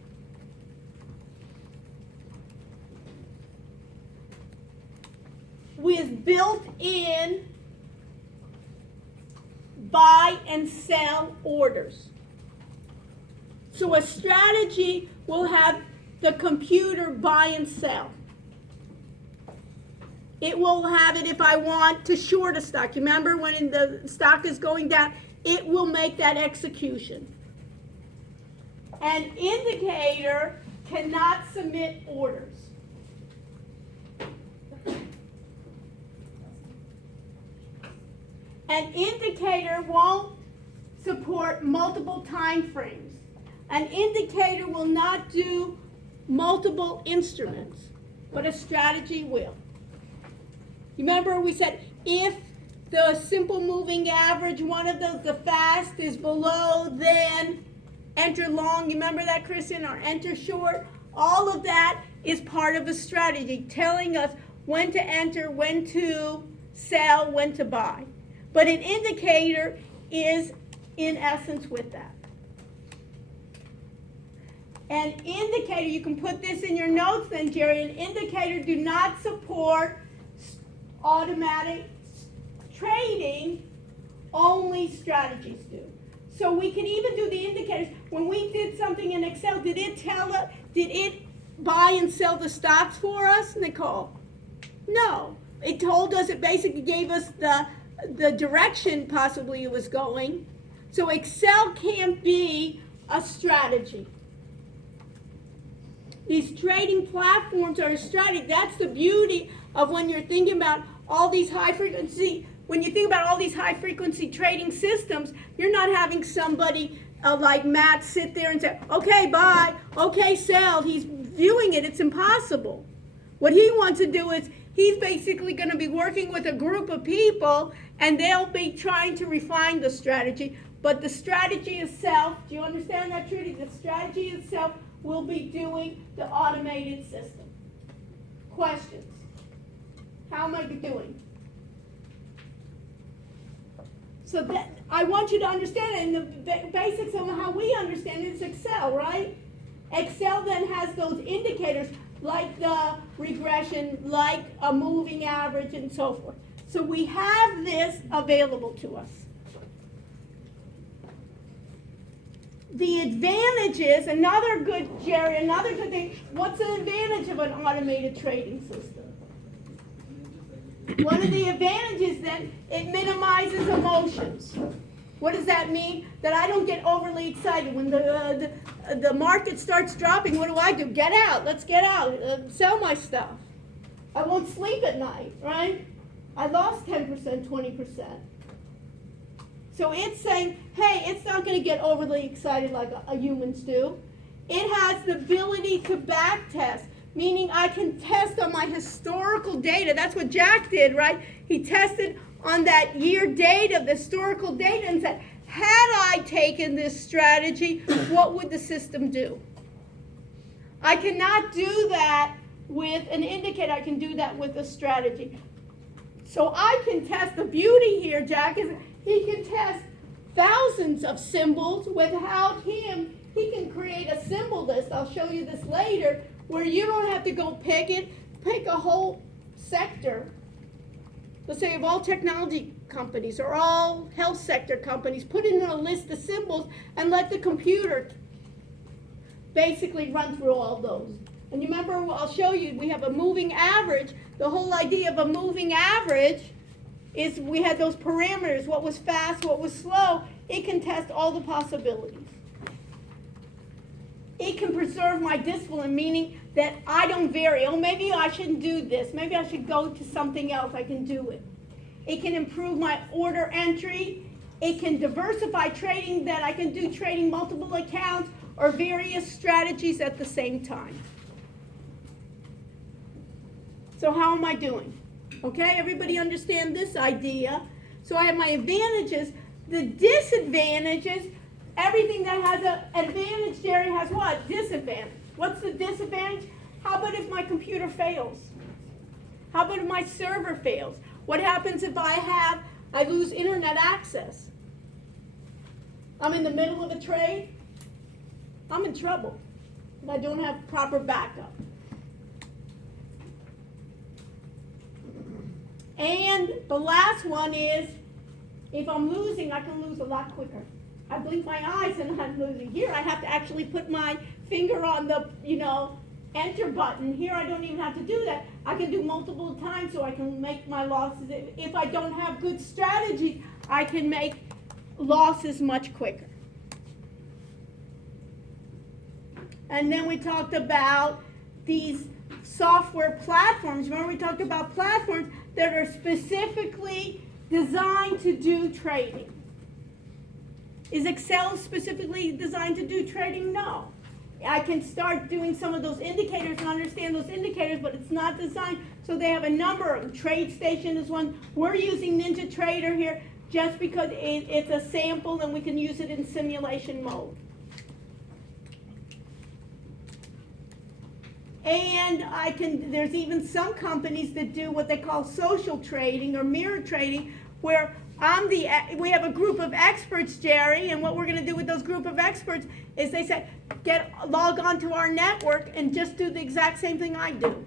with built-in buy and sell orders. So a strategy will have the computer buy and sell. It will have it if I want to short a stock. Remember when the stock is going down, it will make that execution. An indicator cannot submit orders. An indicator won't support multiple time frames. An indicator will not do multiple instruments, but a strategy will. Remember we said if the simple moving average, one of those, the fast is below, then enter long. You remember that, Kristen? Or enter short? All of that is part of a strategy, telling us when to enter, when to sell, when to buy. But an indicator is in essence with that. An indicator, you can put this in your notes then, Jerry, an indicator do not support automatic trading, only strategies do. So we can even do the indicators. When we did something in Excel, did it buy and sell the stocks for us, Nicole? No. It told us, it basically gave us the direction possibly it was going. So Excel can't be a strategy. These trading platforms are a strategy. That's the beauty of when you're thinking about all these high frequency, when you think about all these high frequency trading systems, you're not having somebody like Matt sit there and say, okay, buy, okay, sell. He's viewing it. It's impossible. What he wants to do is he's basically going to be working with a group of people and they'll be trying to refine the strategy, but the strategy itself, do you understand that, Trudy? The strategy itself will be doing the automated system. Questions? How am I doing? So that, I want you to understand it, and the basics of how we understand it is Excel, right? Excel then has those indicators like the regression, like a moving average, and so forth. So we have this available to us. The advantages, another good thing, what's the advantage of an automated trading system? One of the advantages then, it minimizes emotions. What does that mean? That I don't get overly excited. When the market starts dropping, what do? Get out. Let's get out. Sell my stuff. I won't sleep at night, right? I lost 10%, 20%. So it's saying, hey, it's not going to get overly excited like humans do. It has the ability to back test, meaning I can test on my historical data. That's what Jack did, right? He tested on that year data, the historical data, and said, had I taken this strategy, what would the system do? I cannot do that with an indicator. I can do that with a strategy. So I can test. The beauty here, Jack, is he can test thousands of symbols. Without him, he can create a symbol list. I'll show you this later, where you don't have to go pick a whole sector. Let's say of all technology companies or all health sector companies, put in a list of symbols and let the computer basically run through all those. And you remember, I'll show you, we have a moving average. The whole idea of a moving average is we had those parameters, what was fast, what was slow. It can test all the possibilities. It can preserve my discipline, meaning that I don't vary. Oh, maybe I shouldn't do this. Maybe I should go to something else. I can do it. It can improve my order entry. It can diversify trading, that I can do trading multiple accounts or various strategies at the same time. So how am I doing? Okay, everybody understand this idea? So I have my advantages. The disadvantages, everything that has an advantage, Jerry, has what? Disadvantage. What's the disadvantage? How about if my computer fails? How about if my server fails? What happens if I lose internet access? I'm in the middle of a trade. I'm in trouble if I don't have proper backup. And the last one is, if I'm losing, I can lose a lot quicker. I blink my eyes and I'm losing. Here I have to actually put my finger on the, enter button. Here I don't even have to do that. I can do multiple times so I can make my losses. If I don't have good strategies, I can make losses much quicker. And then we talked about these software platforms. Remember we talked about platforms that are specifically designed to do trading. Is Excel specifically designed to do trading? No. I can start doing some of those indicators and understand those indicators, but it's not designed. So they have a number of them. TradeStation is one. We're using NinjaTrader here just because it's a sample and we can use it in simulation mode. And there's even some companies that do what they call social trading or mirror trading, where we have a group of experts, Jerry, and what we're going to do with those group of experts is they say, log on to our network and just do the exact same thing I do.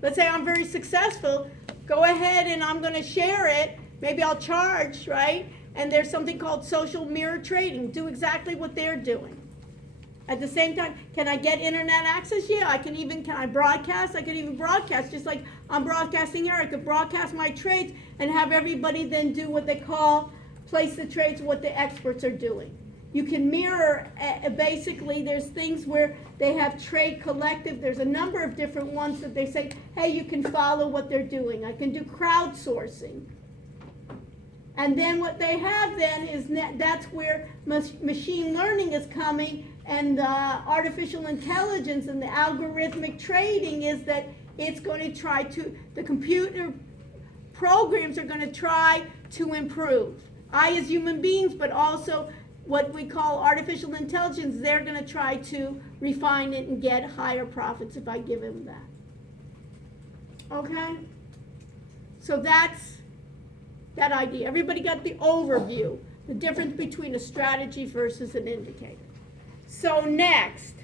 Let's say I'm very successful, go ahead and I'm going to share it, maybe I'll charge, right? And there's something called social mirror trading, do exactly what they're doing. At the same time, can I get internet access? Yeah, can I broadcast? I can even broadcast, just like I'm broadcasting here. I could broadcast my trades and have everybody then do what they call place the trades, what the experts are doing. You can mirror, basically, there's things where they have Trade Collective. There's a number of different ones that they say, hey, you can follow what they're doing. I can do crowdsourcing. And then what they have then is that's where machine learning is coming, and artificial intelligence and the algorithmic trading is that it's going to try to, the computer programs are gonna try to improve. I as human beings, but also what we call artificial intelligence, they're gonna try to refine it and get higher profits if I give them that. Okay? So that's that idea. Everybody got the overview, the difference between a strategy versus an indicator. So next,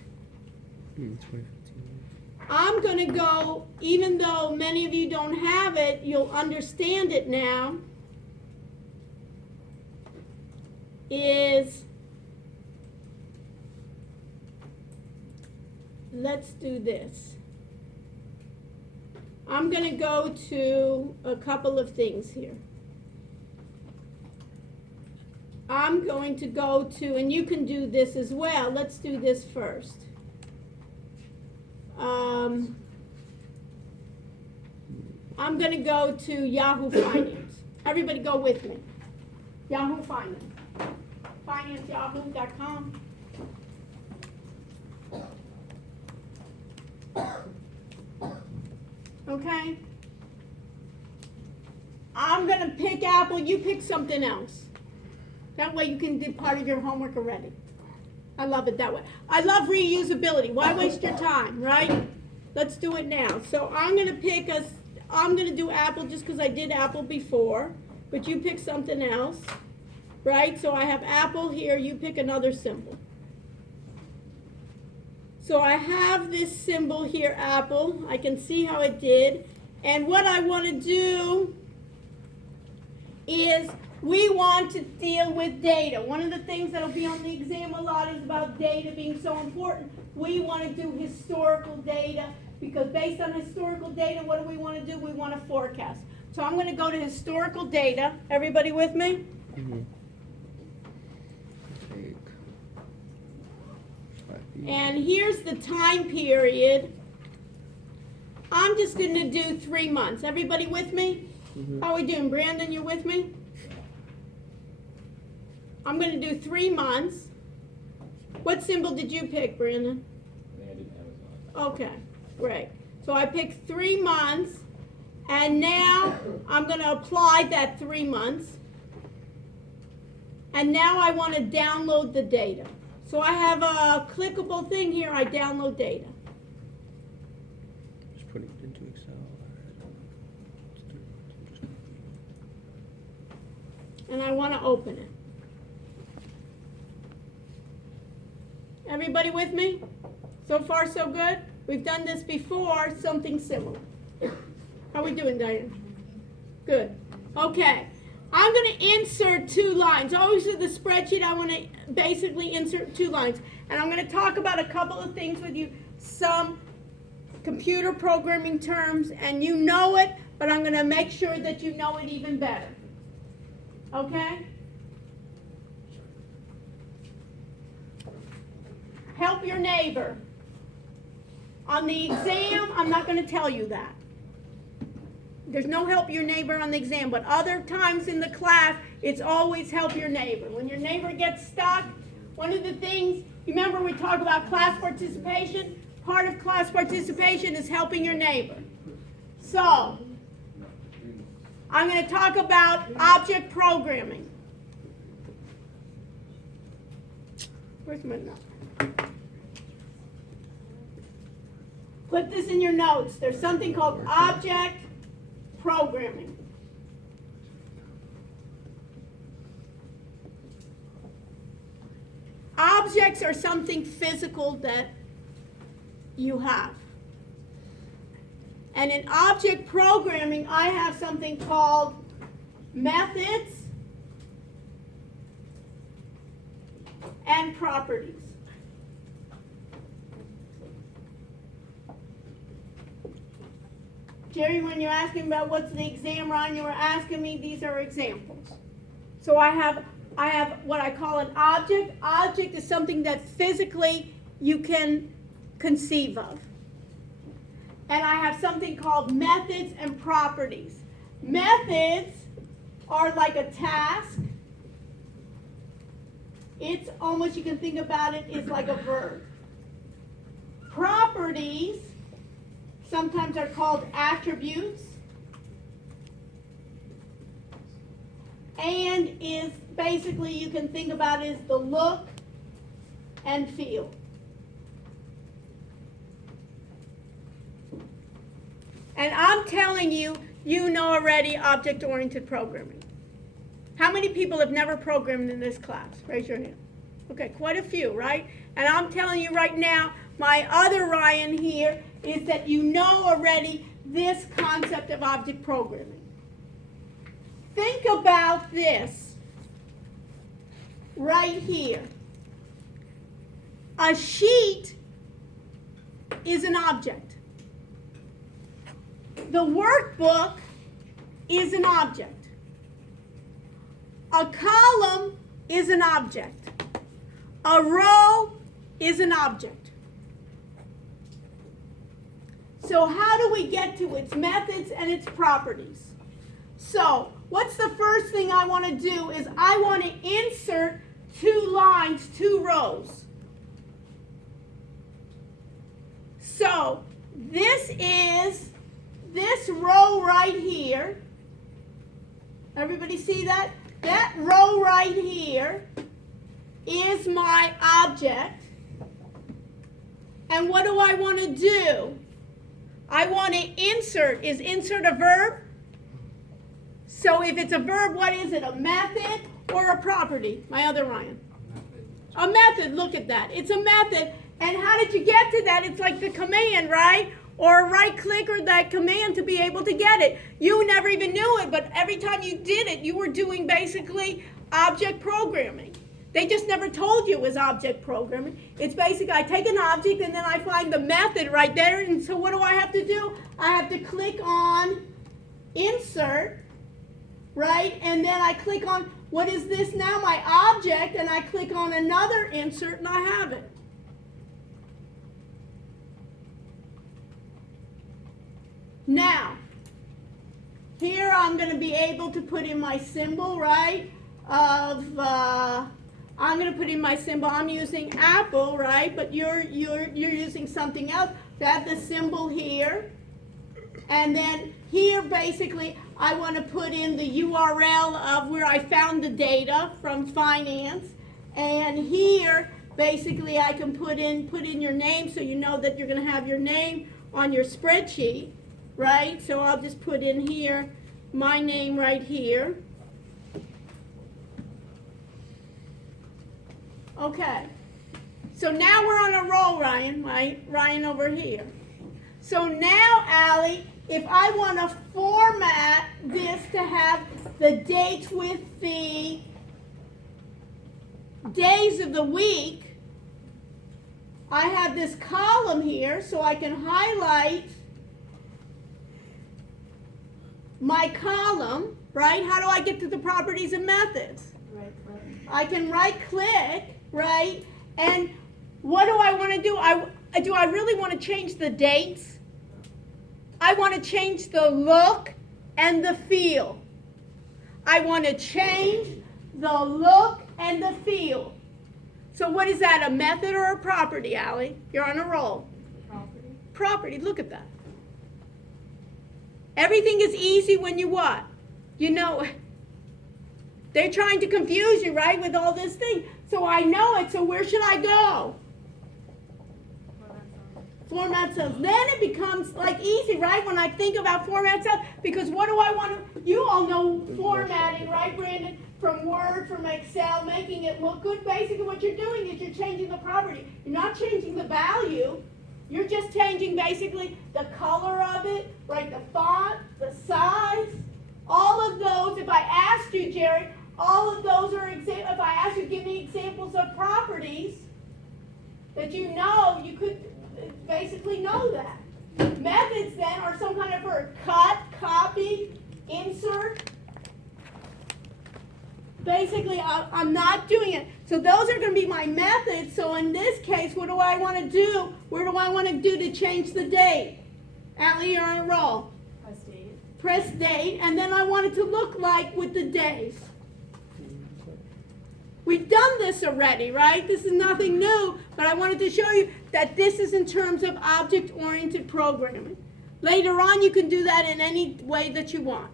I'm going to go, even though many of you don't have it, you'll understand it now, is, let's do this. I'm going to go to a couple of things here. I'm going to go to, and you can do this as well. Let's do this first. I'm going to go to Yahoo Finance. Everybody go with me. Yahoo Finance. FinanceYahoo.com. Okay? I'm going to pick Apple. You pick something else. That way you can do part of your homework already. I love it that way. I love reusability. Why waste your time, right? Let's do it now. So I'm going to do Apple just because I did Apple before, but you pick something else, right? So I have Apple here. You pick another symbol. So I have this symbol here, Apple. I can see how it did. And what I want to do is we want to deal with data. One of the things that'll be on the exam a lot is about data being so important. We want to do historical data because based on historical data, what do we want to do? We want to forecast. So I'm going to go to historical data. Everybody with me? Mm-hmm. And here's the time period. I'm just going to do 3 months. Everybody with me? Mm-hmm. How are we doing? Brandon, you with me? I'm going to do 3 months. What symbol did you pick, Brandon? I think I did Amazon. Okay, great. So I picked 3 months, and now I'm going to apply that 3 months. And now I want to download the data. So I have a clickable thing here. I download data. Just put it into Excel. And I want to open it. Everybody with me? So far, so good? We've done this before, something similar. How are we doing, Diane? Good. Okay. I'm going to insert 2 lines. Always in the spreadsheet, I want to basically insert 2 lines. And I'm going to talk about a couple of things with you, some computer programming terms, and you know it, but I'm going to make sure that you know it even better. Okay? Help your neighbor. On the exam, I'm not going to tell you that. There's no help your neighbor on the exam, but other times in the class, it's always help your neighbor. When your neighbor gets stuck, one of the things, remember we talk about class participation? Part of class participation is helping your neighbor. So, I'm going to talk about object programming. Where's my note? Put this in your notes. There's something called object programming. Objects are something physical that you have. And in object programming, I have something called methods and properties. Jerry, when you're asking about what's the exam, Ron, you were asking me, these are examples. So I have what I call an object. Object is something that physically you can conceive of. And I have something called methods and properties. Methods are like a task. It's almost, you can think about it, it's like a verb. Properties sometimes are called attributes. and is basically, you can think about it as the look and feel. And I'm telling you, you know already object-oriented programming. How many people have never programmed in this class? Raise your hand. Okay, quite a few, right? And I'm telling you right now, my other Ryan here, is that you know already this concept of object programming. Think about this right here. A sheet is an object. The workbook is an object. A column is an object. A row is an object. So how do we get to its methods and its properties? So what's the first thing I want to do is I want to insert 2 lines, 2 rows. So this is this row right here. Everybody see that? That row right here is my object. And what do I want to do? I want to insert. Is insert a verb? So if it's a verb, what is it? A method or a property? My other Ryan. A method. Look at that. It's a method. And how did you get to that? It's like the command, right? Or right click or that command to be able to get it. You never even knew it, but every time you did it, you were doing basically object programming. They just never told you it was object programming. It's basically I take an object and then I find the method right there. And so what do I have to do? I have to click on insert, right? And then I click on, what is this now? My object. And I click on another insert and I have it. Now, here I'm going to be able to put in my symbol, right? I'm going to put in my symbol. I'm using Apple, right? But you're using something else. So I have the symbol here. And then here, basically, I want to put in the URL of where I found the data from finance. And here, basically, I can put in your name so you know that you're going to have your name on your spreadsheet, right? So I'll just put in here my name right here. Okay. So now we're on a roll, Ryan, right? Ryan over here. So now, Allie, if I want to format this to have the dates with the days of the week, I have this column here, so I can highlight my column, right? How do I get to the properties and methods? Right click. I can right click, right? And what do I want to do? Do I really want to change the dates? I want to change the look and the feel. I want to change the look and the feel. So what is that, a method or a property, Allie? You're on a roll. Property. Property, look at that. Everything is easy when you what? You know, they're trying to confuse you, right, with all this thing. So I know it, so where should I go? Format cells. Then it becomes like easy, right, when I think about format cells, because what do I want to, you all know formatting, right, Brandon, from Word, from Excel, making it look good. Basically what you're doing is you're changing the property. You're not changing the value. You're just changing basically the color of it, right, the font, the size, all of those. If I asked you, Jerry, all of those are, if I asked you to give me examples of properties that you know, you could basically know that. Methods then are some kind of verb. Cut, copy, insert. Basically, I'm not doing it. So those are going to be my methods. So in this case, what do I want to do? Where do I want to do to change the date? Allie, you're on a roll. Press date. Press date, and then I want it to look like with the days. We've done this already, right? This is nothing new, but I wanted to show you that this is in terms of object-oriented programming. Later on, you can do that in any way that you want.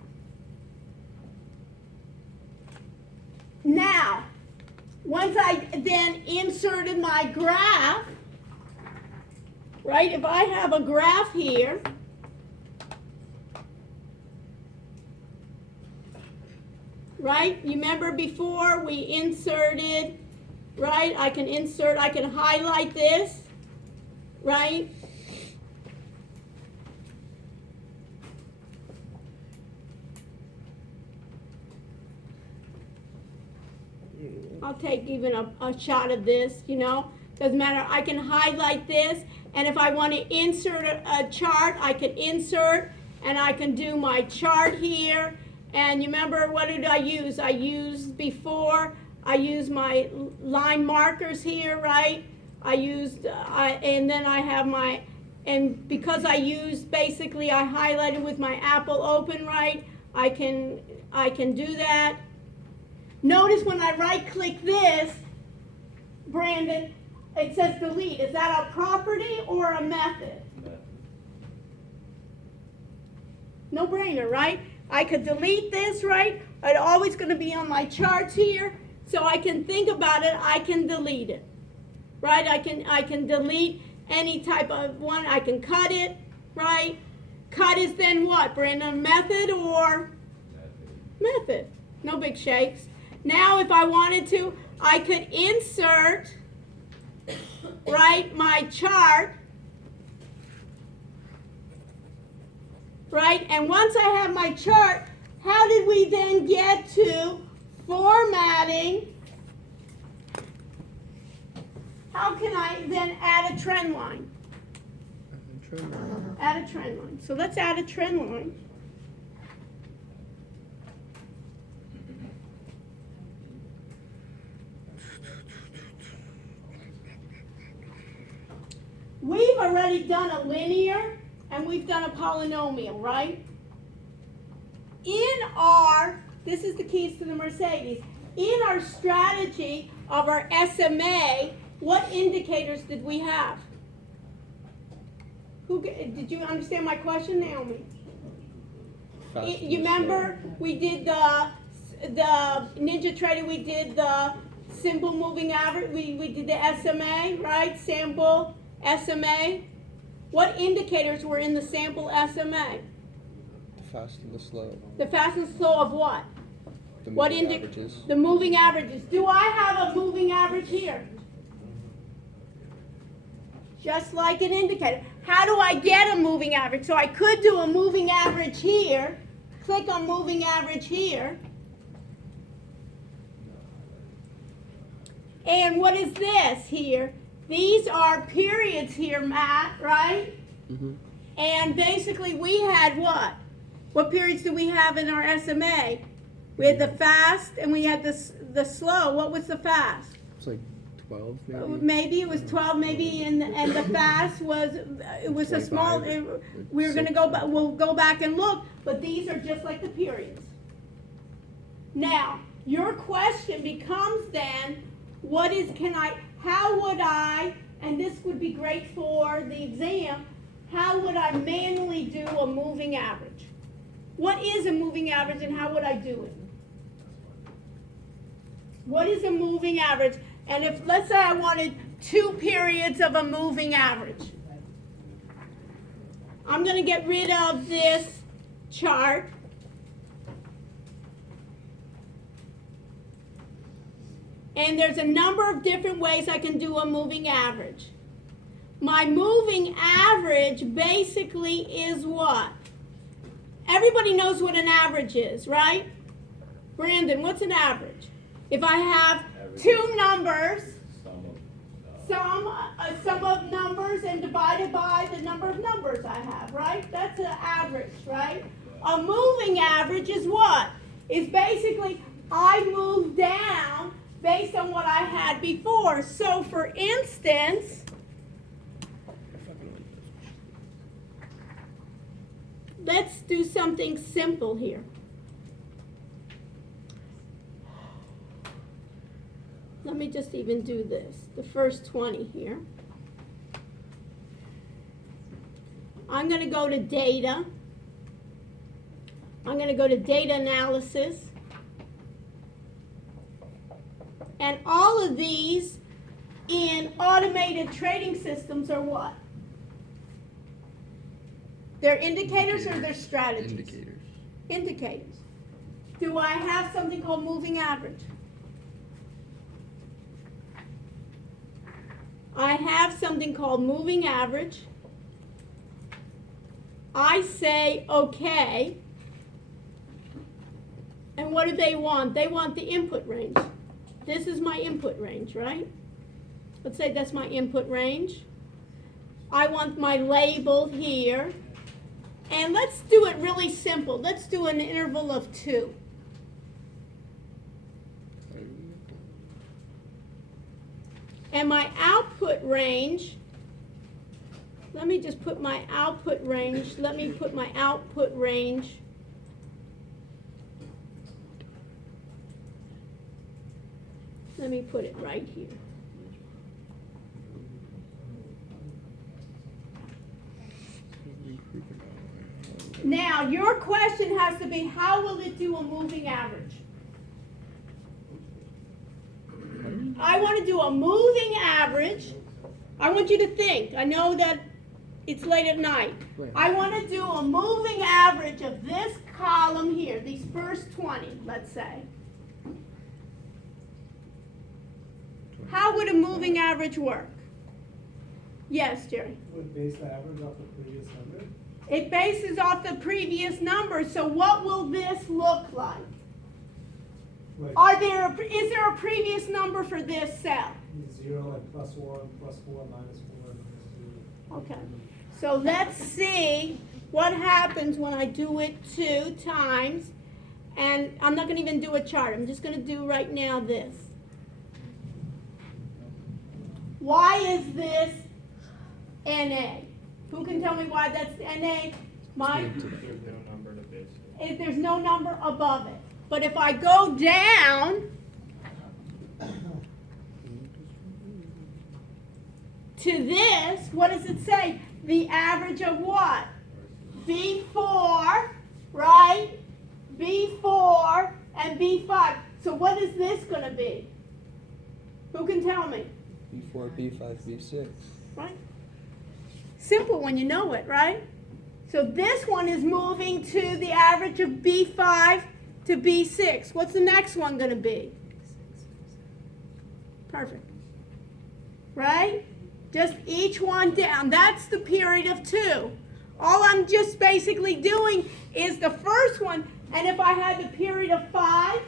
Now, once I then inserted my graph, right, if I have a graph here, right, you remember before we inserted, right, I can highlight this, right? I'll take even a shot of this, you know, doesn't matter. I can highlight this, and if I want to insert a chart, I can insert, and I can do my chart here. And you remember, what did I use? I used my line markers here, right? And then I have and because I used, basically I highlighted with my Apple Open, right? I can do that. Notice when I right click this, Brandon, it says delete. Is that a property or a method? No brainer, right? I could delete this, right? It's always going to be on my charts here, so I can think about it. I can delete it, right? I can delete any type of one. I can cut it, right? Cut is then what, Brandon? Method or method? No big shakes. Now, if I wanted to, I could insert, right, my chart, right? And once I have my chart, how did we then get to formatting? How can I then add a trend line? Add a trend line. So let's add a trend line. We've already done a linear and we've done a polynomial, right? This is the keys to the Mercedes. In our strategy of our SMA, what indicators did we have? Did you understand my question, Naomi? You remember we did the NinjaTrader, we did the simple moving average, we did the SMA, right? Sample SMA. What indicators were in the sample SMA? The fast and the slow. The fast and slow of what? The moving averages. The moving averages. Do I have a moving average here? Just like an indicator. How do I get a moving average? So I could do a moving average here. Click on moving average here. And what is this here? These are periods here, Matt, right? Mm-hmm. And basically we had what? What periods do we have in our SMA? We had the fast and we had the slow. What was the fast? It's like 12 maybe. Maybe it was 12, maybe, and the fast was a small. We're going to go back. We'll go back and look, but these are just like the periods. Now, your question becomes then, how would I, and this would be great for the exam, how would I manually do a moving average? What is a moving average and how would I do it? What is a moving average? And if, let's say I wanted 2 periods of a moving average. I'm going to get rid of this chart. And there's a number of different ways I can do a moving average. My moving average basically is what? Everybody knows what an average is, right? Brandon, what's an average? If I have 2 numbers, sum of numbers and divided by the number of numbers I have, right? That's an average, right? A moving average is what? Is basically I move down based on what I had before. So for instance, let's do something simple here. Let me just even do this, the first 20 here. I'm going to go to data. I'm going to go to data analysis. And all of these in automated trading systems are what? They're indicators or they're strategies? Indicators. Indicators. Do I have something called moving average? I have something called moving average. I say okay. And what do they want? They want the input range. This is my input range, right? Let's say that's my input range. I want my label here. And let's do it really simple. Let's do an interval of 2. And my output range, let me just put my output range, let me put my output range let me put it right here. Now, your question has to be, how will it do a moving average? I want to do a moving average. I want you to think. I know that it's late at night. I want to do a moving average of this column here, these first 20, let's say. How would a moving average work? Yes, Jerry? Would base the average off the previous number? It bases off the previous number, so what will this look like? Is there a previous number for this cell? 0, like +1, +4, -4, -2. Okay. So let's see what happens when I do it 2 times. And I'm not going to even do a chart. I'm just going to do right now this. Why is this NA? Who can tell me why that's NA? Mike? There's no number to base it. If there's no number above it. But if I go down to this, what does it say? The average of what? B4, right? B4 and B5. So what is this going to be? Who can tell me? B4, B5, B6. Right? Simple when you know it, right? So this one is moving to the average of B5 to B6. What's the next one going to be? Perfect. Right? Just each one down. That's the period of 2. All I'm just basically doing is the first one, and if I had the period of 5,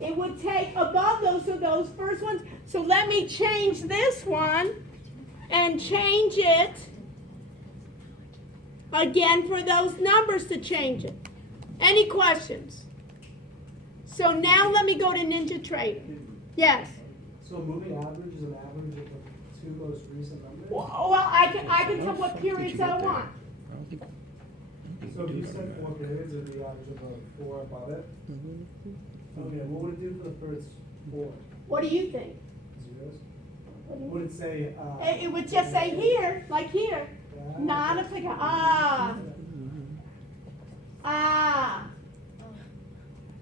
it would take above those first ones. So let me change this one and change it again for those numbers to change it. Any questions? So now let me go to NinjaTrader. Yes? So a moving average is an average of the 2 most recent numbers? Well, I can tell what periods I want. So if you said 4 periods, it would be the average of the 4 above it? Okay, what would it do for the first 4? What do you think? Zeros? Would it say, It would just say here, like here. Not a pick.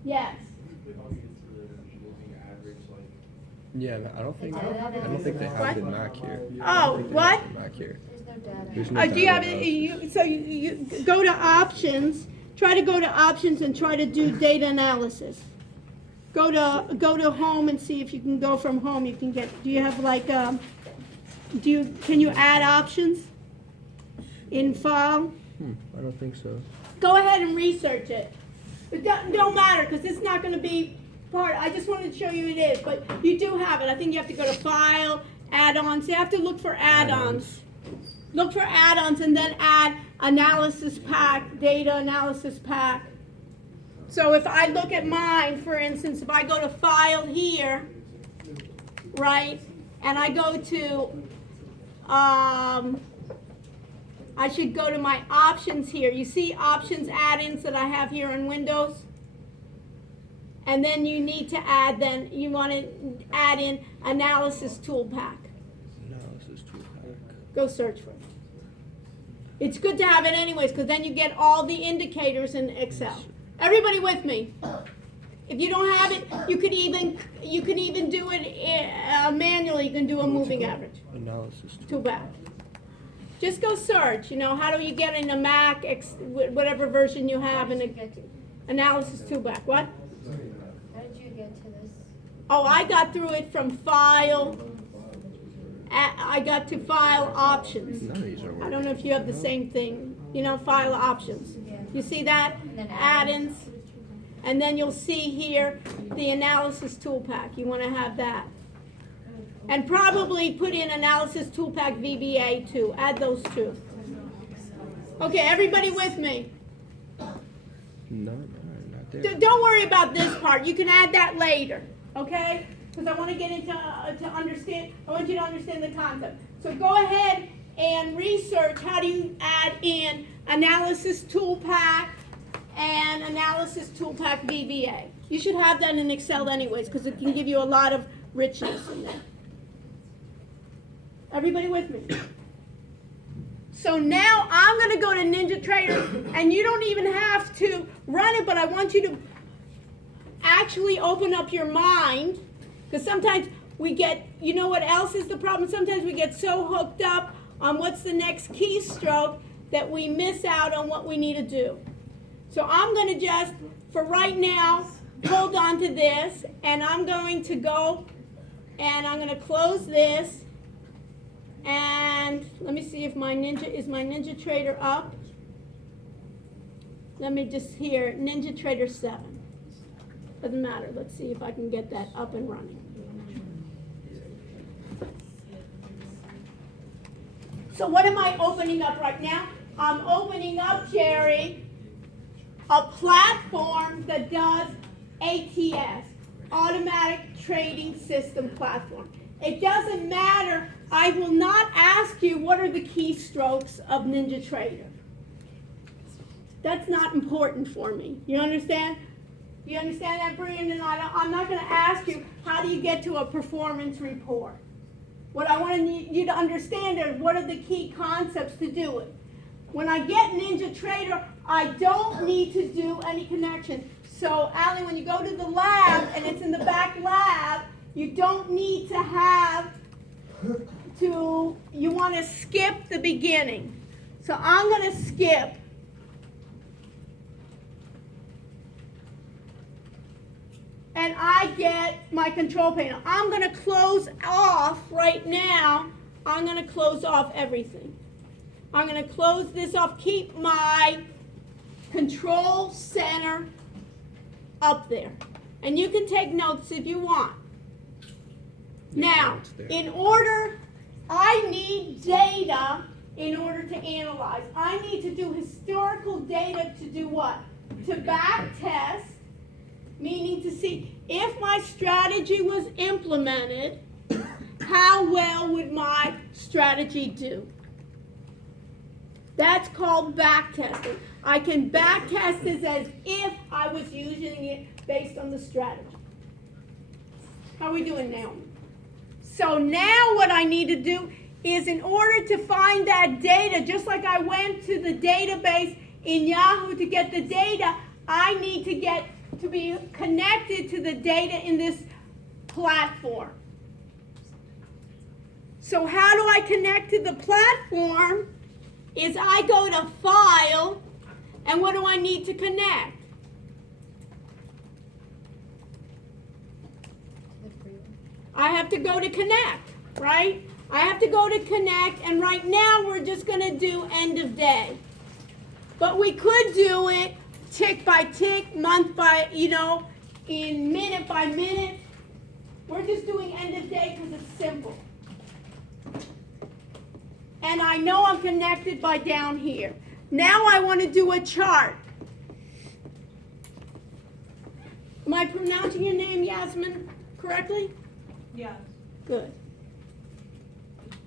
Yes. Yeah, I don't think they have the knock here. Oh, what? Knock here. There's no data. There's no Do you have data so you go to options? Try to go to options and try to do data analysis. Go to home and see if you can go from home. You can get. Do you have like can you add options in file? I don't think so. Go ahead and research it. It don't matter because it's not going to be part. I just wanted to show you it is, but you do have it. I think you have to go to file, add-ons. You have to look for add-ons. Look for add-ons and then add analysis pack, data analysis pack. So if I look at mine, for instance, if I go to file here, right, and I go to, I should go to my options here. You see options add-ins that I have here in Windows? And then you need to add, you want to add in analysis tool pack. Analysis tool pack. Go search for it. It's good to have it anyways because then you get all the indicators in Excel. Everybody with me? If you don't have it, you could even do it manually. You can do a moving average. Analysis. Toolpath. Just go search. How do you get in a Mac, whatever version you have, in a analysis toolpath? What? How did you get to this? Oh, I got through it from file. I got to file options. None of these are I working. don't know if you have the same thing. File options. You see that? And then Add-ins. And then you'll see here the analysis tool pack. You want to have that. And probably put in analysis tool pack VBA too. Add those two. Okay, everybody with me? No, not there. Don't worry about this part. You can add that later, okay? Because I want to get into to understand. I want you to understand the concept. So go ahead and research how do you add in analysis tool pack and analysis tool pack VBA. You should have that in Excel anyways, because it can give you a lot of richness in there. Everybody with me? So now I'm going to go to NinjaTrader, and you don't even have to run it, but I want you to actually open up your mind, because sometimes we get, what else is the problem? Sometimes we get so hooked up on what's the next keystroke that we miss out on what we need to do. So I'm going to just, for right now, hold on to this, and I'm going to go, and I'm going to close this. And let me see if is my NinjaTrader up? Let me just hear NinjaTrader 7. Doesn't matter. Let's see if I can get that up and running. So what am I opening up right now? I'm opening up, Jerry, a platform that does ATS, Automatic Trading System Platform. It doesn't matter. I will not ask you what are the keystrokes of NinjaTrader. That's not important for me. You understand? You understand that, Brian? And I'm not going to ask you how do you get to a performance report. What I want you to understand is what are the key concepts to do it. When I get NinjaTrader, I don't need to do any connection. So, Allie, when you go to the lab and it's in the back lab, you don't need to have you want to skip the beginning. So I'm going to skip. And I get my control panel. I'm going to close off right now. I'm going to close off everything. I'm going to close this off. Keep my control center up there. And you can take notes if you want. Now, I need data in order to analyze. I need to do historical data to do what? To back test, meaning to see if my strategy was implemented, how well would my strategy do? That's called back testing. I can back test this as if I was using it based on the strategy. How are we doing now? So now what I need to do is in order to find that data, just like I went to the database in Yahoo to get the data, I need to be connected to the data in this platform. So how do I connect to the platform? Is I go to File, and what do I need to connect? I have to go to Connect, right? I have to go to Connect, and right now we're just going to do end of day. But we could do it tick by tick, month by, in minute by minute. We're just doing end of day because it's simple. And I know I'm connected by down here. Now I want to do a chart. Am I pronouncing your name, Yasmin, correctly? Yeah. Good.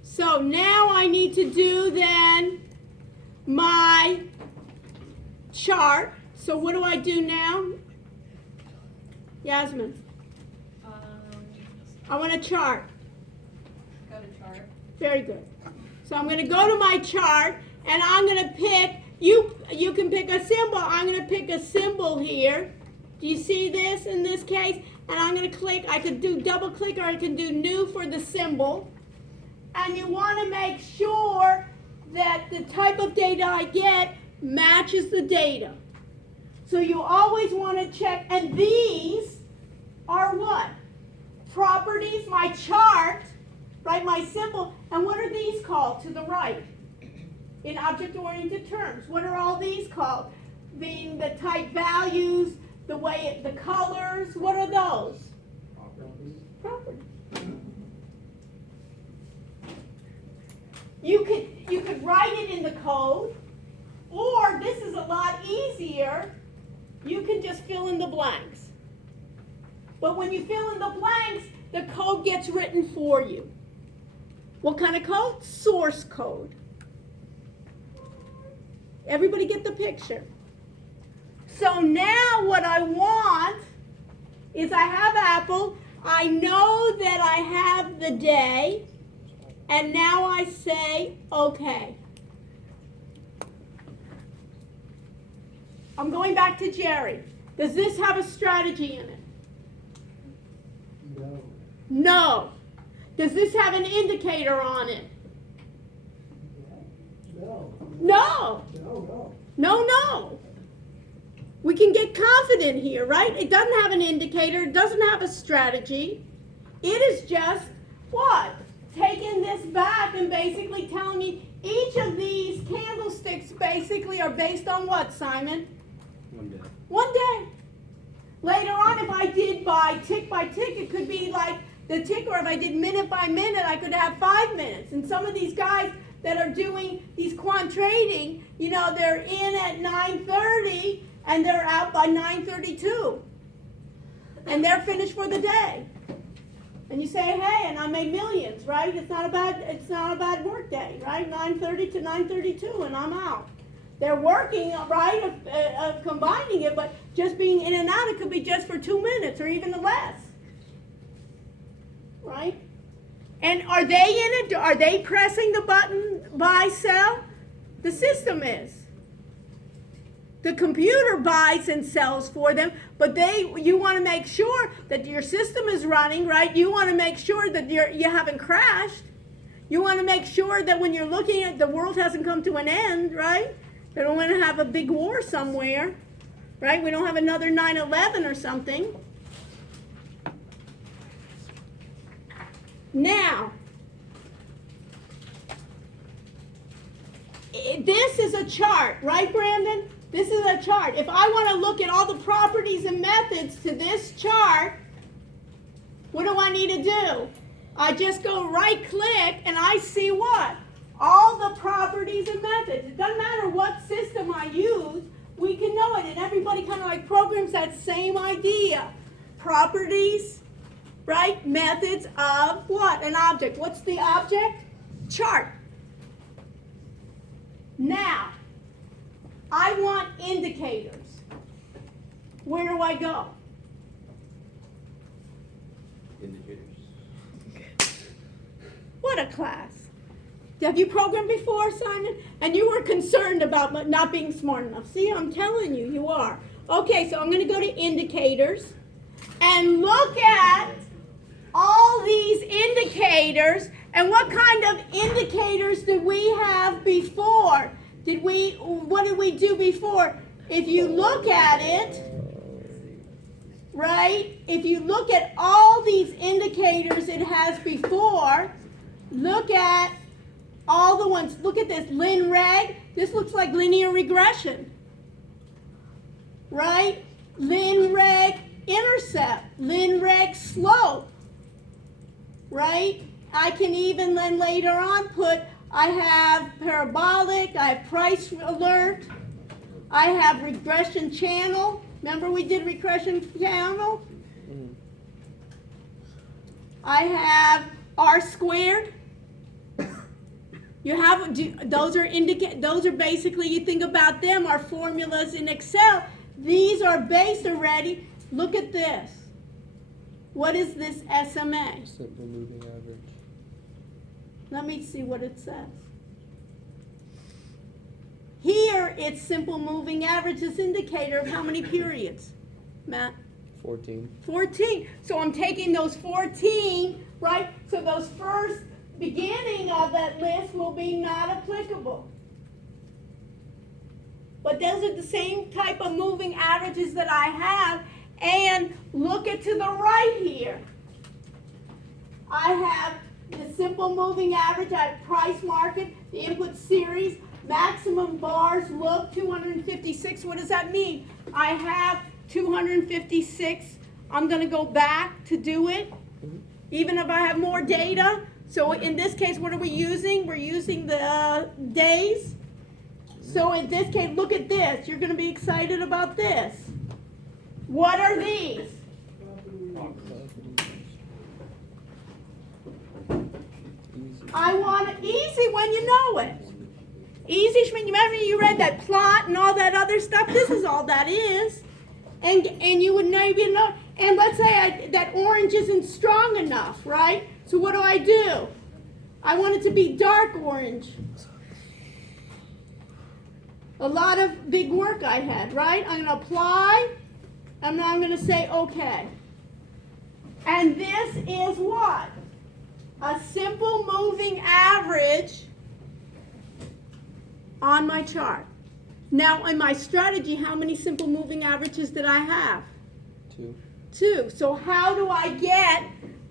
So now I need to do then my chart. So what do I do now? Yasmin. I want a chart. Go to chart. Very good. So I'm going to go to my chart and I'm going to pick, you can pick a symbol. I'm going to pick a symbol here. Do you see this in this case? And I'm going to click, I could do double click or I can do new for the symbol. And you want to make sure that the type of data I get matches the data. So you always want to check, and these are what? Properties, my chart, right, my symbol, and what are these called to the right? In object-oriented terms, what are all these called? Being the type values, the way, the colors, what are those? Properties. You could write it in the code, or this is a lot easier, you can just fill in the blanks. But when you fill in the blanks, the code gets written for you. What kind of code? Source code. Everybody get the picture? So now what I want is I have Apple, I know that I have the day, and now I say, okay. I'm going back to Jerry. Does this have a strategy in it? No. No. Does this have an indicator on it? No. No. No. No, no. We can get confident here, right? It doesn't have an indicator. It doesn't have a strategy. It is just what? Taking this back and basically telling me each of these candlesticks basically are based on what, Simon? 1 day. 1 day. Later on, if I did by tick, it could be like the tick, or if I did minute by minute, I could have 5 minutes. And some of these guys that are doing these quant trading, you know, they're in at 9:30 and they're out by 9:32. And they're finished for the day. And you say, hey, and I made millions, right? It's not a bad work day, right? 9:30 to 9:32, and I'm out. They're working, right, of combining it, but just being in and out, it could be just for 2 minutes or even less, right? And are they in it? Are they pressing the button buy, sell? The system is. The computer buys and sells for them, but you want to make sure that your system is running, right? You want to make sure that you haven't crashed. You want to make sure that when you're looking at the world hasn't come to an end, right? They don't want to have a big war somewhere, right? We don't have another 9/11 or something. Now, this is a chart, right, Brandon? This is a chart. If I want to look at all the properties and methods to this chart, what do I need to do? I just go right click and I see what? All the properties and methods. It doesn't matter what system I use, we can know it. And everybody kind of like programs that same idea. Properties, right? Methods of what? An object. What's the object? Chart. Now, I want indicators. Where do I go? Indicators. What a class. Have you programmed before, Simon? And you were concerned about not being smart enough. See, I'm telling you, you are. Okay, so I'm going to go to indicators and look at all these indicators. And what kind of indicators did we have before? What did we do before? If you look at it, right? If you look at all these indicators it has before, look at all the ones. Look at this, lin-reg. This looks like linear regression, right? Lin-reg intercept, lin-reg slope, right? I can even then later on put, I have parabolic, I have price alert, I have regression channel. Remember we did regression channel? I have R squared. You have, those are basically, you think about them, are formulas in Excel. These are based already. Look at this. What is this SMA? Simple moving average. Let me see what it says. Here, it's simple moving average, this indicator of how many periods. Matt? 14. 14. So I'm taking those 14, right? So those first beginning of that list will be not applicable. But those are the same type of moving averages that I have. And look at to the right here. I have the simple moving average, I have price market, the input series, maximum bars, look, 256. What does that mean? I have 256. I'm going to go back to do it, even if I have more data. So in this case, what are we using? We're using the days. So in this case, look at this. You're going to be excited about this. What are these? I want it easy when you know it. Easy, remember you read that plot and all that other stuff? This is all that is. And you would maybe know. And let's say that orange isn't strong enough, right? So what do? I want it to be dark orange. A lot of big work I had, right? I'm going to apply, and now I'm going to say okay. And this is what? A simple moving average on my chart. Now, in my strategy, how many simple moving averages did I have? 2. 2. So how do I get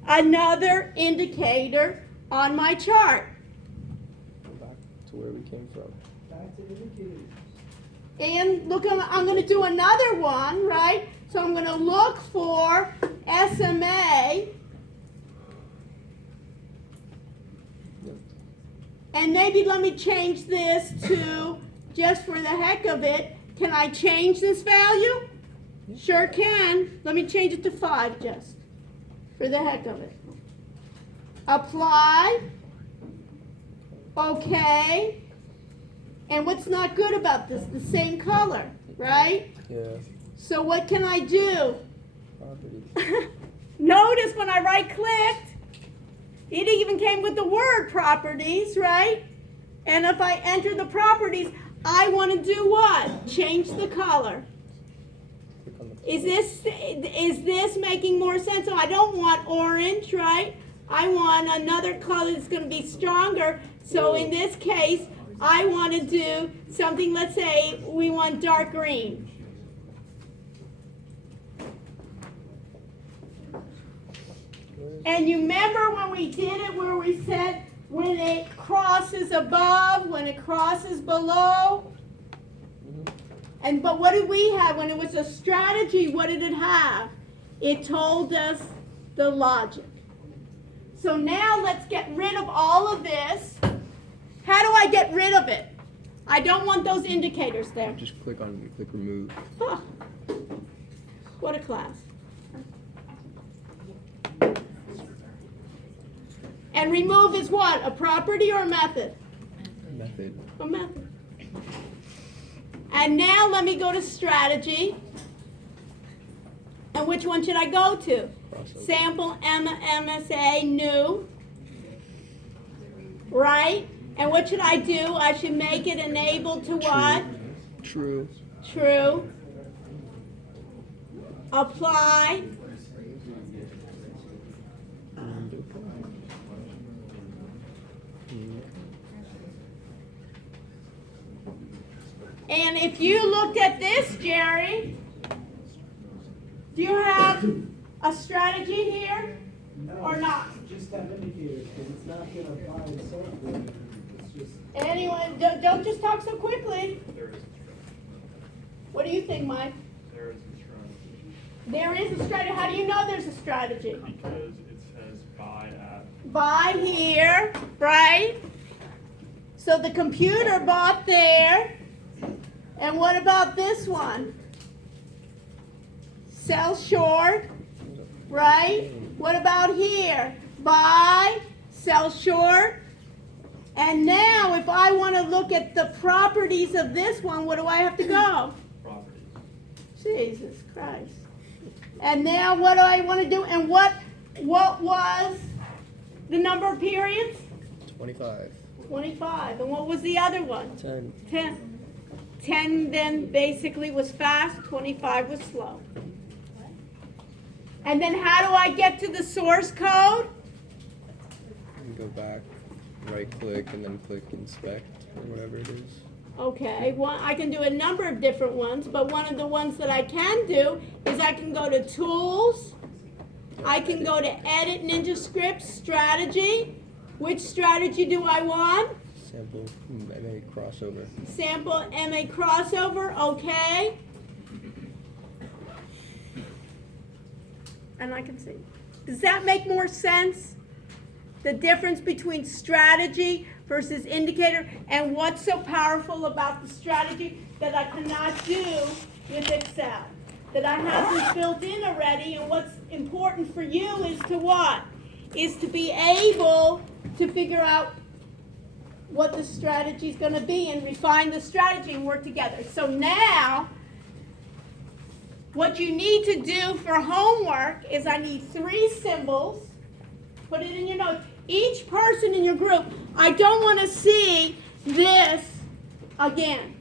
another indicator on my chart? Go back to where we came from. Back to indicators. And look, I'm going to do another one, right? So I'm going to look for SMA. And maybe let me change this to, just for the heck of it, can I change this value? Sure can. Let me change it to 5 just, for the heck of it. Apply. Okay. And what's not good about this? The same color, right? Yeah. So what can I do? Properties. Notice when I right-clicked, it even came with the word properties, right? And if I enter the properties, I want to do what? Change the color. Click on the Is this making more sense? So I don't want orange, right? I want another color that's going to be stronger. So in this case, I want to do something, let's say we want dark green. And you remember when we did it where we said when it crosses above, when it crosses below? But what did we have? When it was a strategy, what did it have? It told us the logic. So now let's get rid of all of this. How do I get rid of it? I don't want those indicators there. Just click remove. Huh. What a class. And remove is what? A property or a method? Method. A method. And now let me go to strategy. And which one should I go to? Process. Sample MSA new. Right? And what should I do? I should make it enabled to what? True. True. Apply. And apply. And if you looked at this, Jerry, do you have a strategy here No, or not? just have indicators, because it's not going to buy and sell for you. It's just, Anyone, don't just talk so quickly. There is a strategy. What do you think, Mike? There is a strategy. There is a strategy. How do you know there's a strategy? Because it says buy at. Buy here, right? So the computer bought there. And what about this one? Sell short, right? What about here? Buy, sell short. And now if I want to look at the properties of this one, what do I have to go? Properties. Jesus Christ. And now what do I want to do? And what was the number of periods? 25. 25. And what was the other one? 10. 10. 10 then basically was fast, 25 was slow. And then how do I get to the source code? And go back, right click, and then click inspect, or whatever it is. Okay, well, I can do a number of different ones, but one of the ones that I can do is I can go to Tools, I can go to Edit Ninja Script Strategy. Which strategy do I want? Sample MA crossover. Sample MA crossover, okay. And I can see. Does that make more sense? The difference between strategy versus indicator, and what's so powerful about the strategy that I cannot do with Excel? That I have this built in already, and what's important for you is to what? Is to be able to figure out what the strategy is going to be and refine the strategy and work together. So now, what you need to do for homework is I need 3 symbols. Put it in your notes. Each person in your group, I don't want to see this again.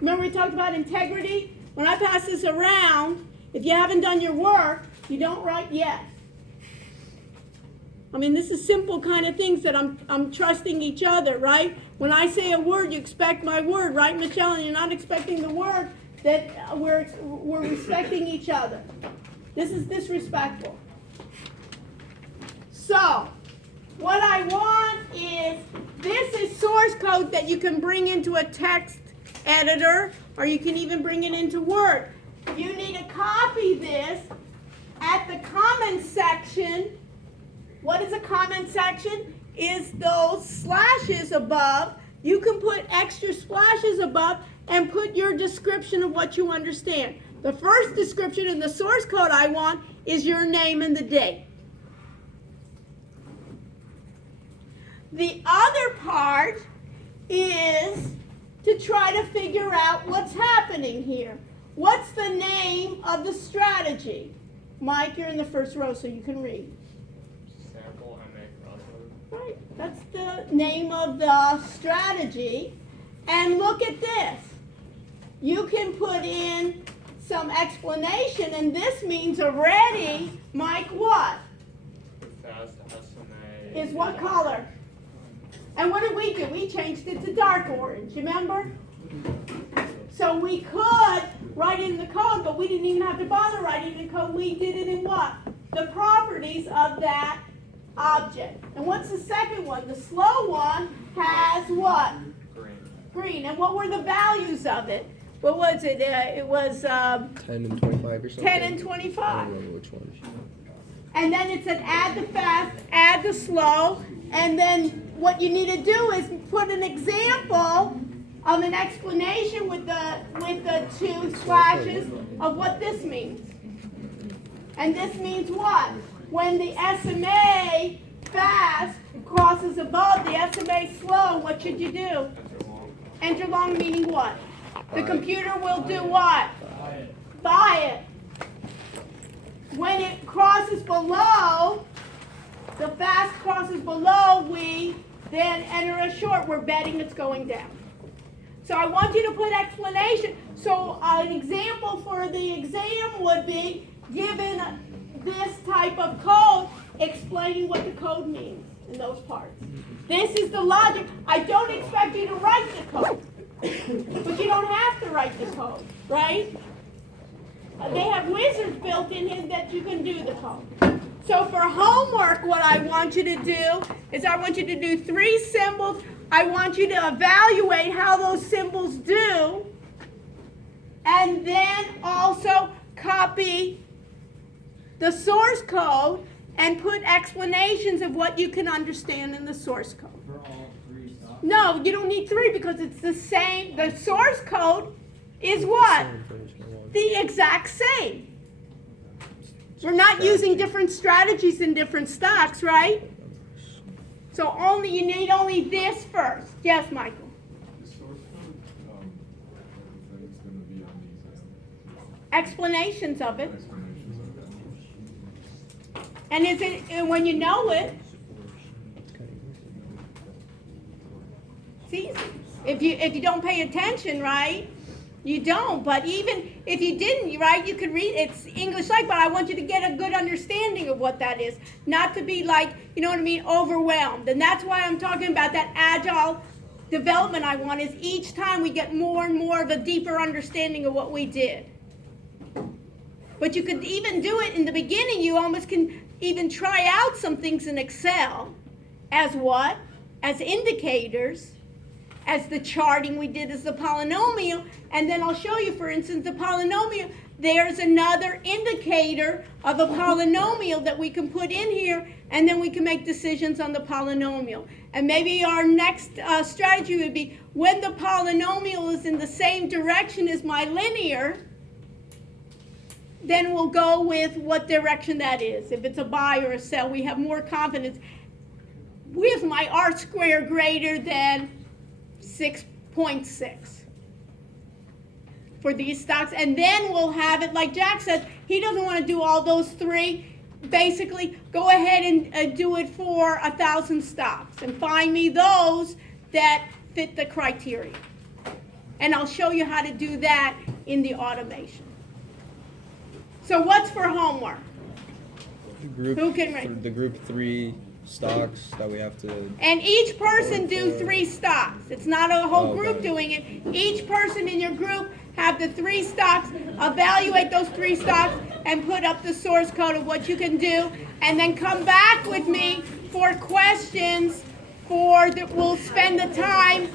Remember we talked about integrity? When I pass this around, if you haven't done your work, you don't write yes. I mean, this is simple kind of things that I'm trusting each other, right? When I say a word, you expect my word, right, Michelle? And you're not expecting the word that we're respecting each other. This is disrespectful. So, what I want is, this is source code that you can bring into a text editor, or you can even bring it into Word. You need to copy this at the comment section. What is a comment section? Is those slashes above. You can put extra splashes above and put your description of what you understand. The first description in the source code I want is your name and the date. The other part is to try to figure out what's happening here. What's the name of the strategy? Mike, you're in the first row so you can read. Sample MA crossover. Right, that's the name of the strategy. And look at this. You can put in some explanation, and this means already, Mike, what? The fast SMA. Is what color? And what did we do? We changed it to dark orange, remember? So we could write it in the code, but we didn't even have to bother writing the code. We did it in what? The properties of that object. And what's the second one? The slow one has what? Green. Green. And what were the values of it? What was it? It was 10 and 25 or something. 10 and I 25. don't remember which one. And then it said add the fast, add the slow, and then what you need to do is put an example of an explanation with the 2 slashes of what this means. And this means what? When the SMA fast crosses above the SMA slow, what should you do? Enter long meaning what? The computer will do what? Buy it. When it crosses below, the fast crosses below, we then enter a short. We're betting it's going down. So I want you to put explanation. So an example for the exam would be, given this type of code, explaining what the code means in those parts. This is the logic. I don't expect you to write the code, but you don't have to write the code, right? They have wizards built in here that you can do the code. So for homework, what I want you to do is I want you to do 3 symbols. I want you to evaluate how those symbols do, and then also copy the source code and put explanations of what you can understand in the source code. For all 3 stuff. No, you don't need 3 because it's the same. The source code is what? The exact same. We're not using different strategies in different stocks, right? So you need only this first. Yes, Michael. The source code, everything's gonna be on these Explanations of it. explanations of that. And when you know it, it's easy. If you don't pay attention, right? You don't, but even if you didn't, right, you could read, it's English like, but I want you to get a good understanding of what that is. Not to be like, you know what I mean, overwhelmed. And that's why I'm talking about that agile development I want, is each time we get more and more of a deeper understanding of what we did. But you could even do it in the beginning. You almost can even try out some things in Excel as what? As indicators, as the charting we did as the polynomial. And then I'll show you, for instance, the polynomial. There's another indicator of a polynomial that we can put in here, and then we can make decisions on the polynomial. And maybe our next strategy would be, when the polynomial is in the same direction as my linear, then we'll go with what direction that is. If it's a buy or a sell, we have more confidence. With my R squared greater than 6.6 for these stocks. And then we'll have it, like Jack said, he doesn't want to do all those three. Basically, go ahead and do it for 1,000 stocks and find me those that fit the criteria. And I'll show you how to do that in the automation. So what's for homework? Who can write? The group 3 stocks that we have to. And each person do 3 stocks. It's not a whole group okay. doing it. Each person in your group have the 3 stocks, evaluate those 3 stocks, and put up the source code of what you can do, and then come back with me for questions we'll spend the time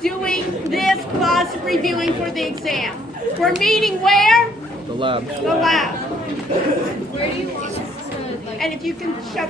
doing this plus reviewing for the exam. We're meeting where? The lab. The lab. Where do you want us to, like, And if you can shut